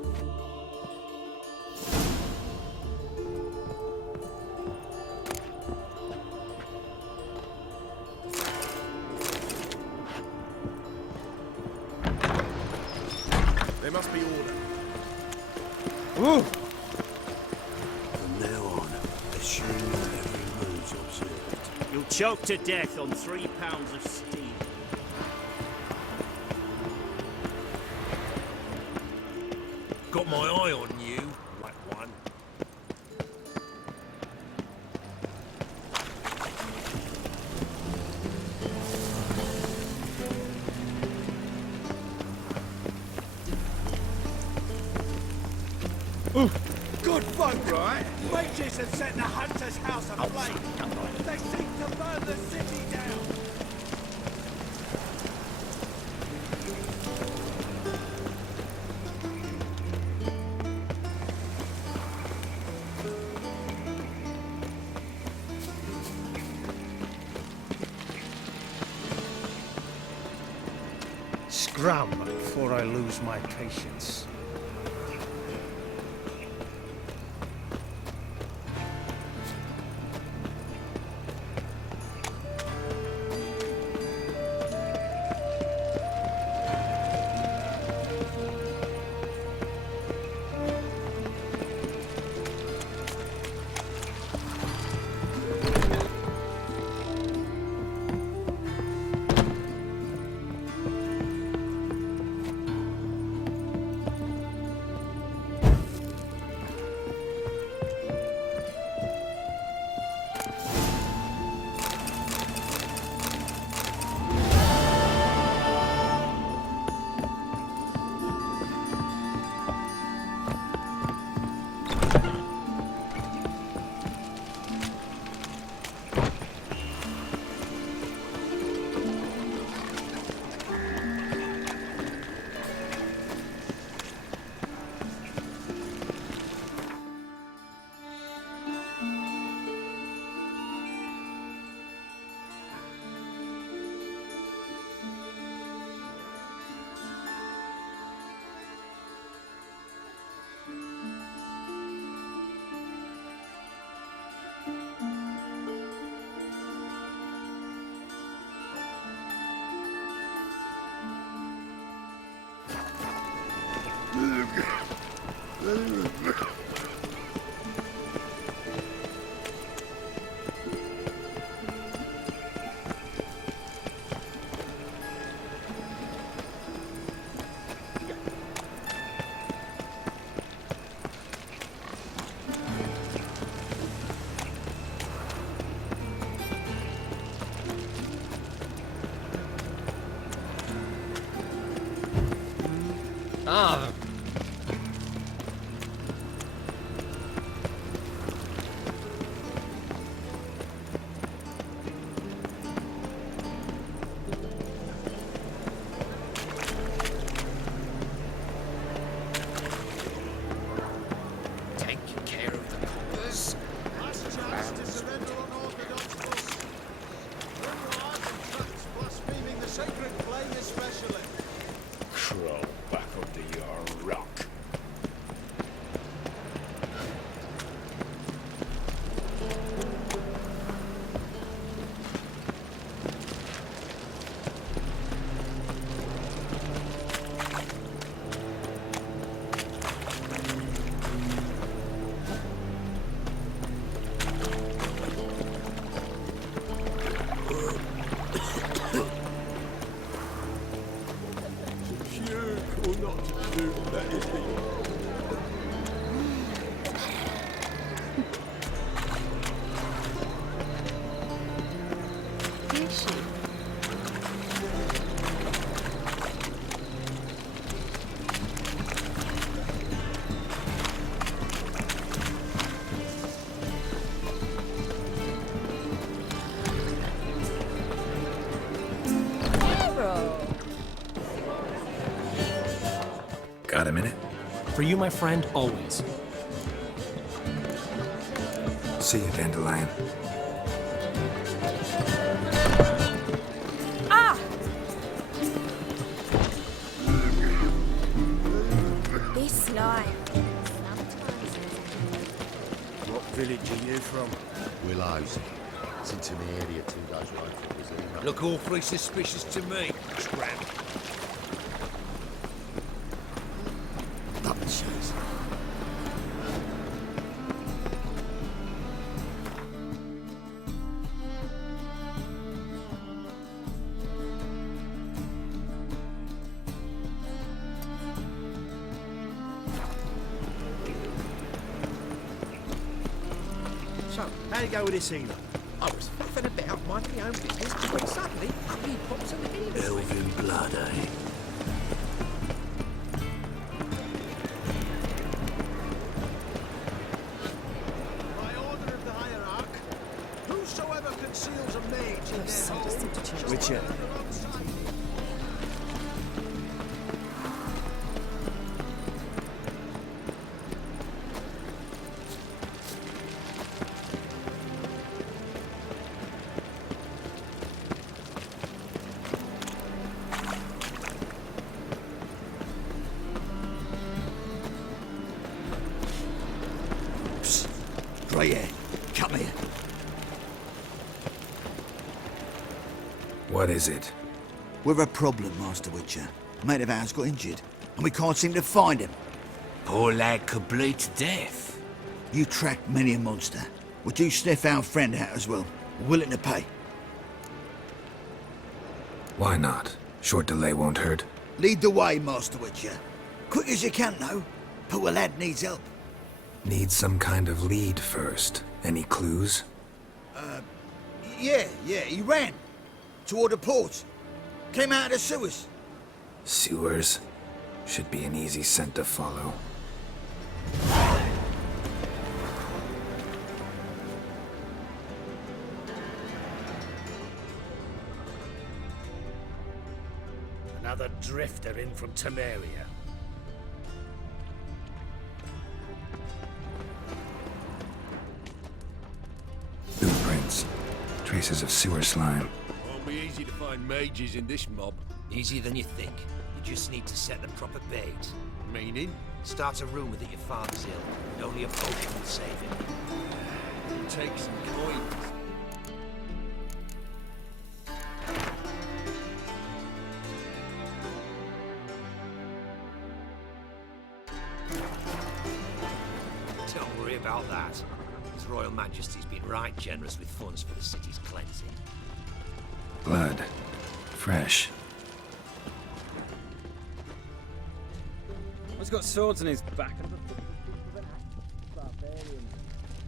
There must be order. Ooh. From now on, assume your every move's observed. You'll choke to death on 3 pounds of steel. Got my eye on you, like one. Good folk, right? Witches have set the hunter's house aflame. They seek to burn the city down. Scram before I lose my patience. For you, my friend, always. See you, Dandelion. Ah! Be sly. What village are you from? Willows. It's into the area 2 days ride from Brazil. Look awfully suspicious to me. Scrap. Publishers. So, how'd it go with this healer? I was faffing about minding my own business when suddenly he pops an healer. Elven blood, eh? By order of the hierarch, whosoever conceals a mage in their home... Witcher. Right here. Come here. What is it? We've a problem, Master Witcher. A mate of ours got injured, and we can't seem to find him. Poor lad could bleed to death. You tracked many a monster. Would you sniff our friend out as well? Willing to pay? Why not? Short delay won't hurt. Lead the way, Master Witcher. Quick as you can, though. Poor lad needs help. Need some kind of lead first. Any clues? Yeah, he ran. Toward the port. Came out of the sewers. Sewers? Should be an easy scent to follow. Another drifter in from Temeria. Blueprints. Traces of sewer slime. Won't be easy to find mages in this mob. Easier than you think. You just need to set the proper bait. Meaning? Start a rumour that your father's ill, and only a potion will save him. Take some coins. Don't worry about that. His Royal Majesty's been right generous with funds for the city's cleansing. Blood. Fresh. He's got swords on his back.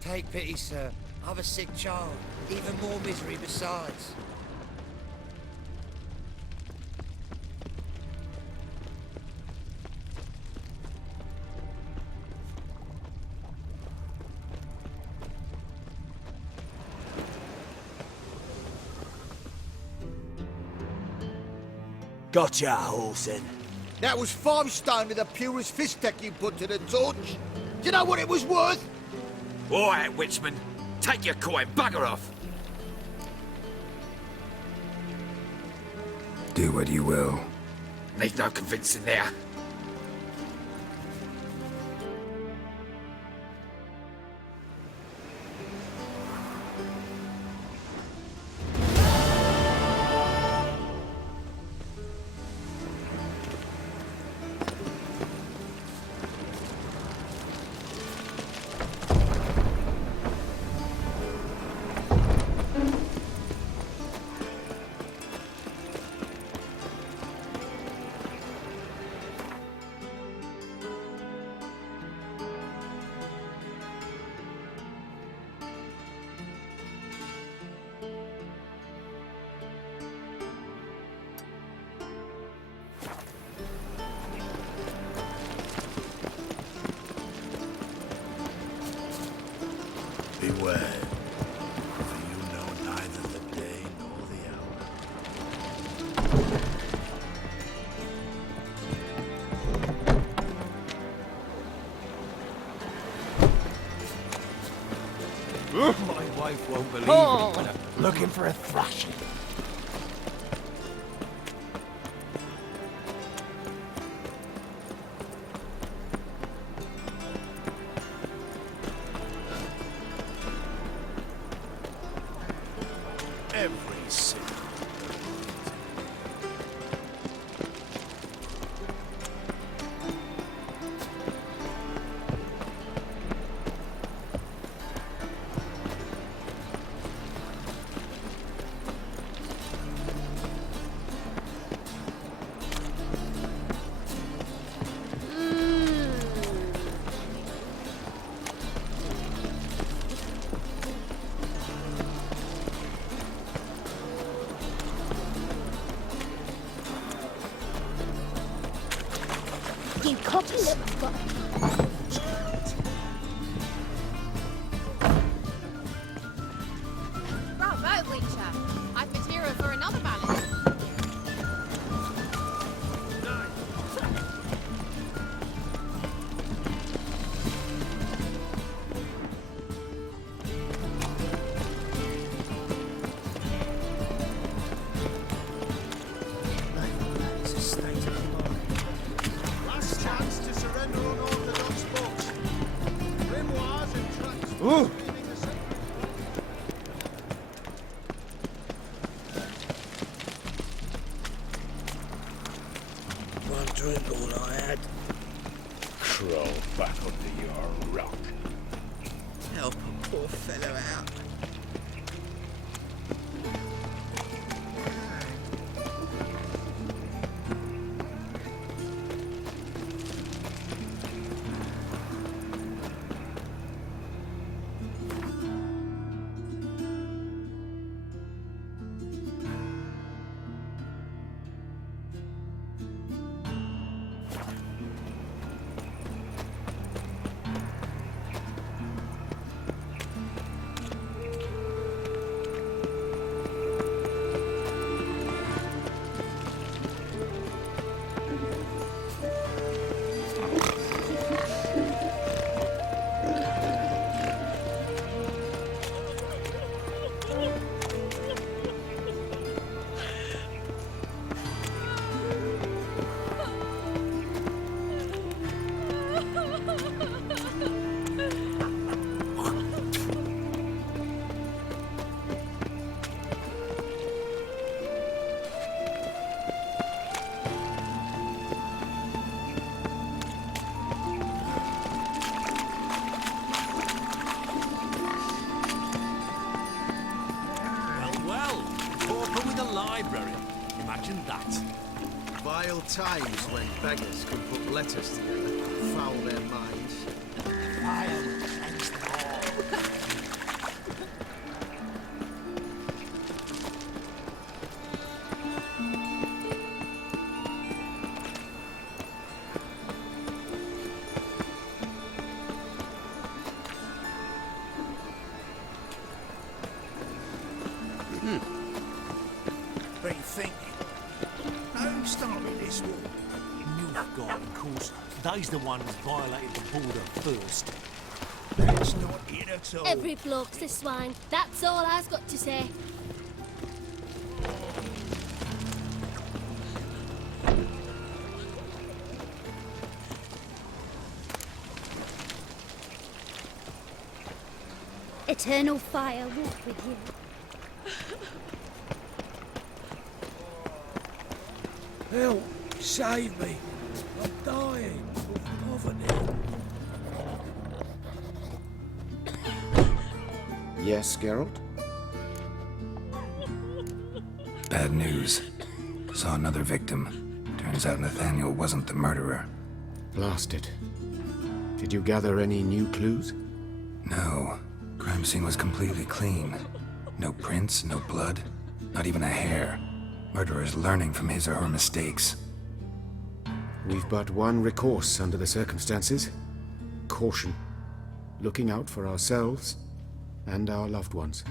Take pity, sir. I've a sick child. Even more misery besides. Gotcha, Horson. That was 5 stone with the purest fist tech you put to the torch. Do you know what it was worth? All right, Witchman. Take your coin, bugger off. Do what you will. Need no convincing there. Beware, for you know neither the day nor the hour. My wife won't believe Oh. it. Looking for a thrashing. Every single. You cocky little fuck. Bravo, Witcher. I've material for another ballad. It's a state of mind. Last chance to surrender unorthodox books. Grimoires and tracts. Ooh. Screaming the same. One drink all I had. Crawl back under your rock. Help a poor fellow out. Well, pauper with a library. Imagine that. Vile times when beggars can put letters together and foul their minds. Been thinking. Who started this war? Nilfgaard, of course. They's the ones violated the border first. That's not it at all. Every bloke's a swine. That's all I've got to say. Eternal fire walk with you. Help! Save me! I'm dying of poverty. Yes, Geralt? Bad news. Saw another victim. Turns out Nathaniel wasn't the murderer. Blasted. Did you gather any new clues? No. Crime scene was completely clean. No prints, no blood, not even a hair. Murderer's learning from his or her mistakes. We've but one recourse under the circumstances. Caution. Looking out for ourselves and our loved ones.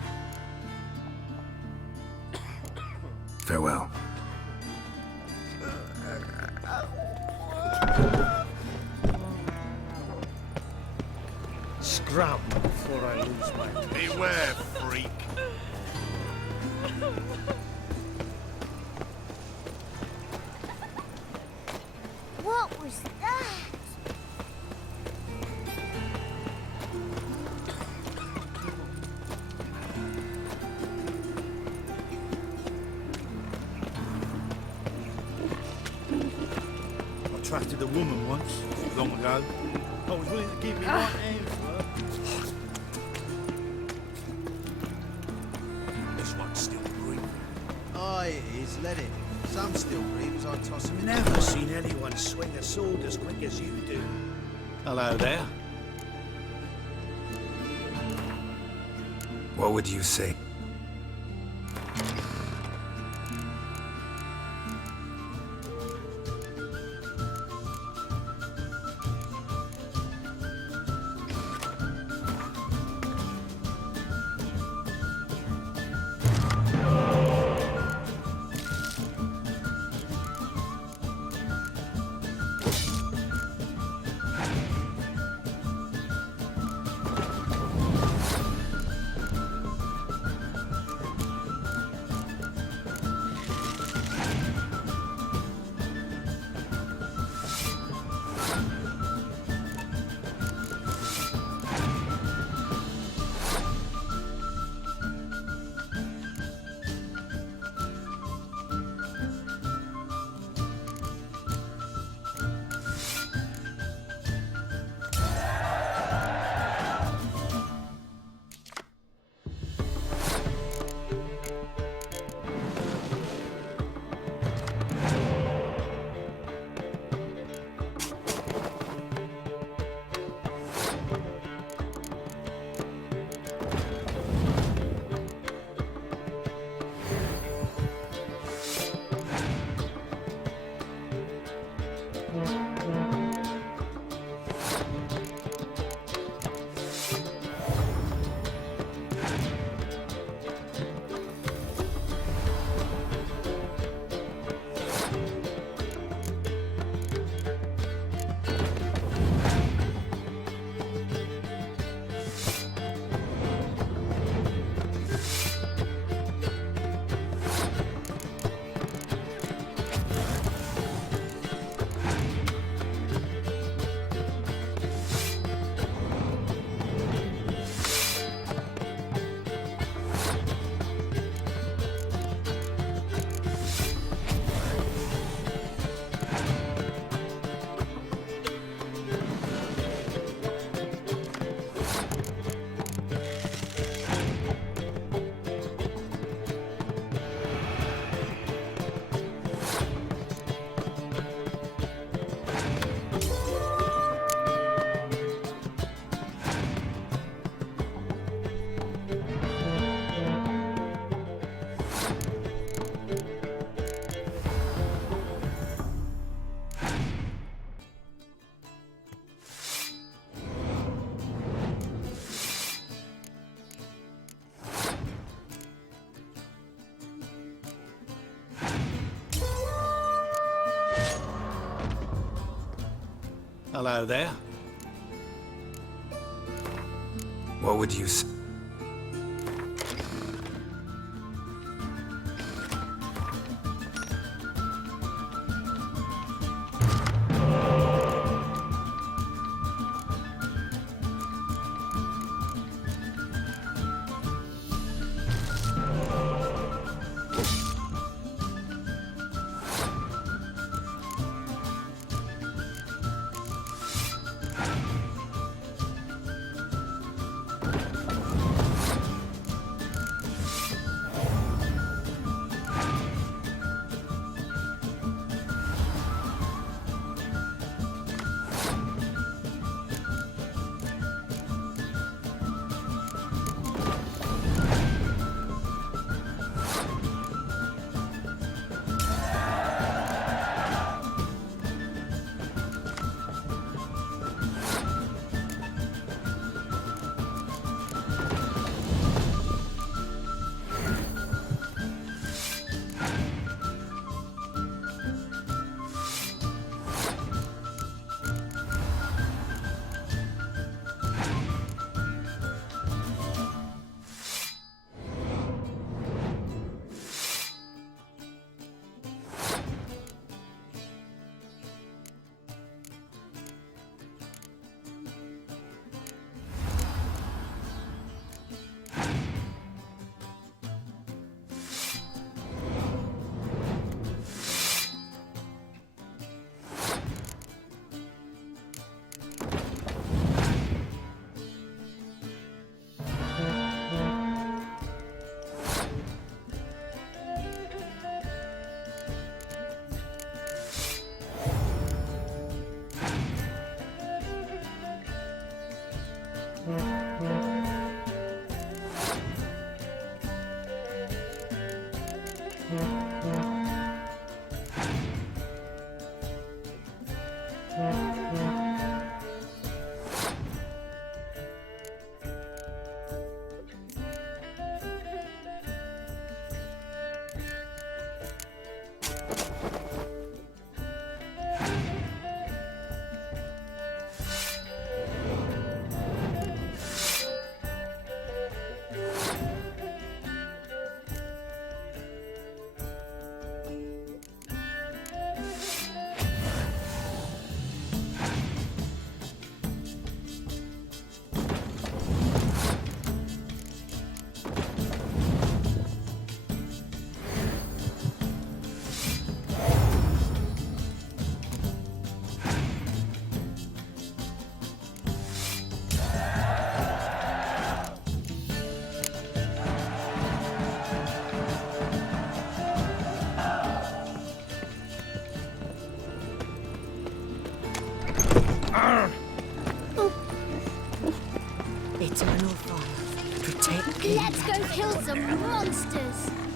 Farewell. Scram before I lose my... Beware, freak. What was that? I trusted a woman once, long ago. I was willing to give me right hand for her. This one's still breathing. Aye, it is. Let it. Some still breathe as I toss them in Never ever. seen anyone swing a sword as quick as you do. Hello there. What would you say? Hello there. What would you say? Eternal fire. Protect King. Let's go kill some monsters.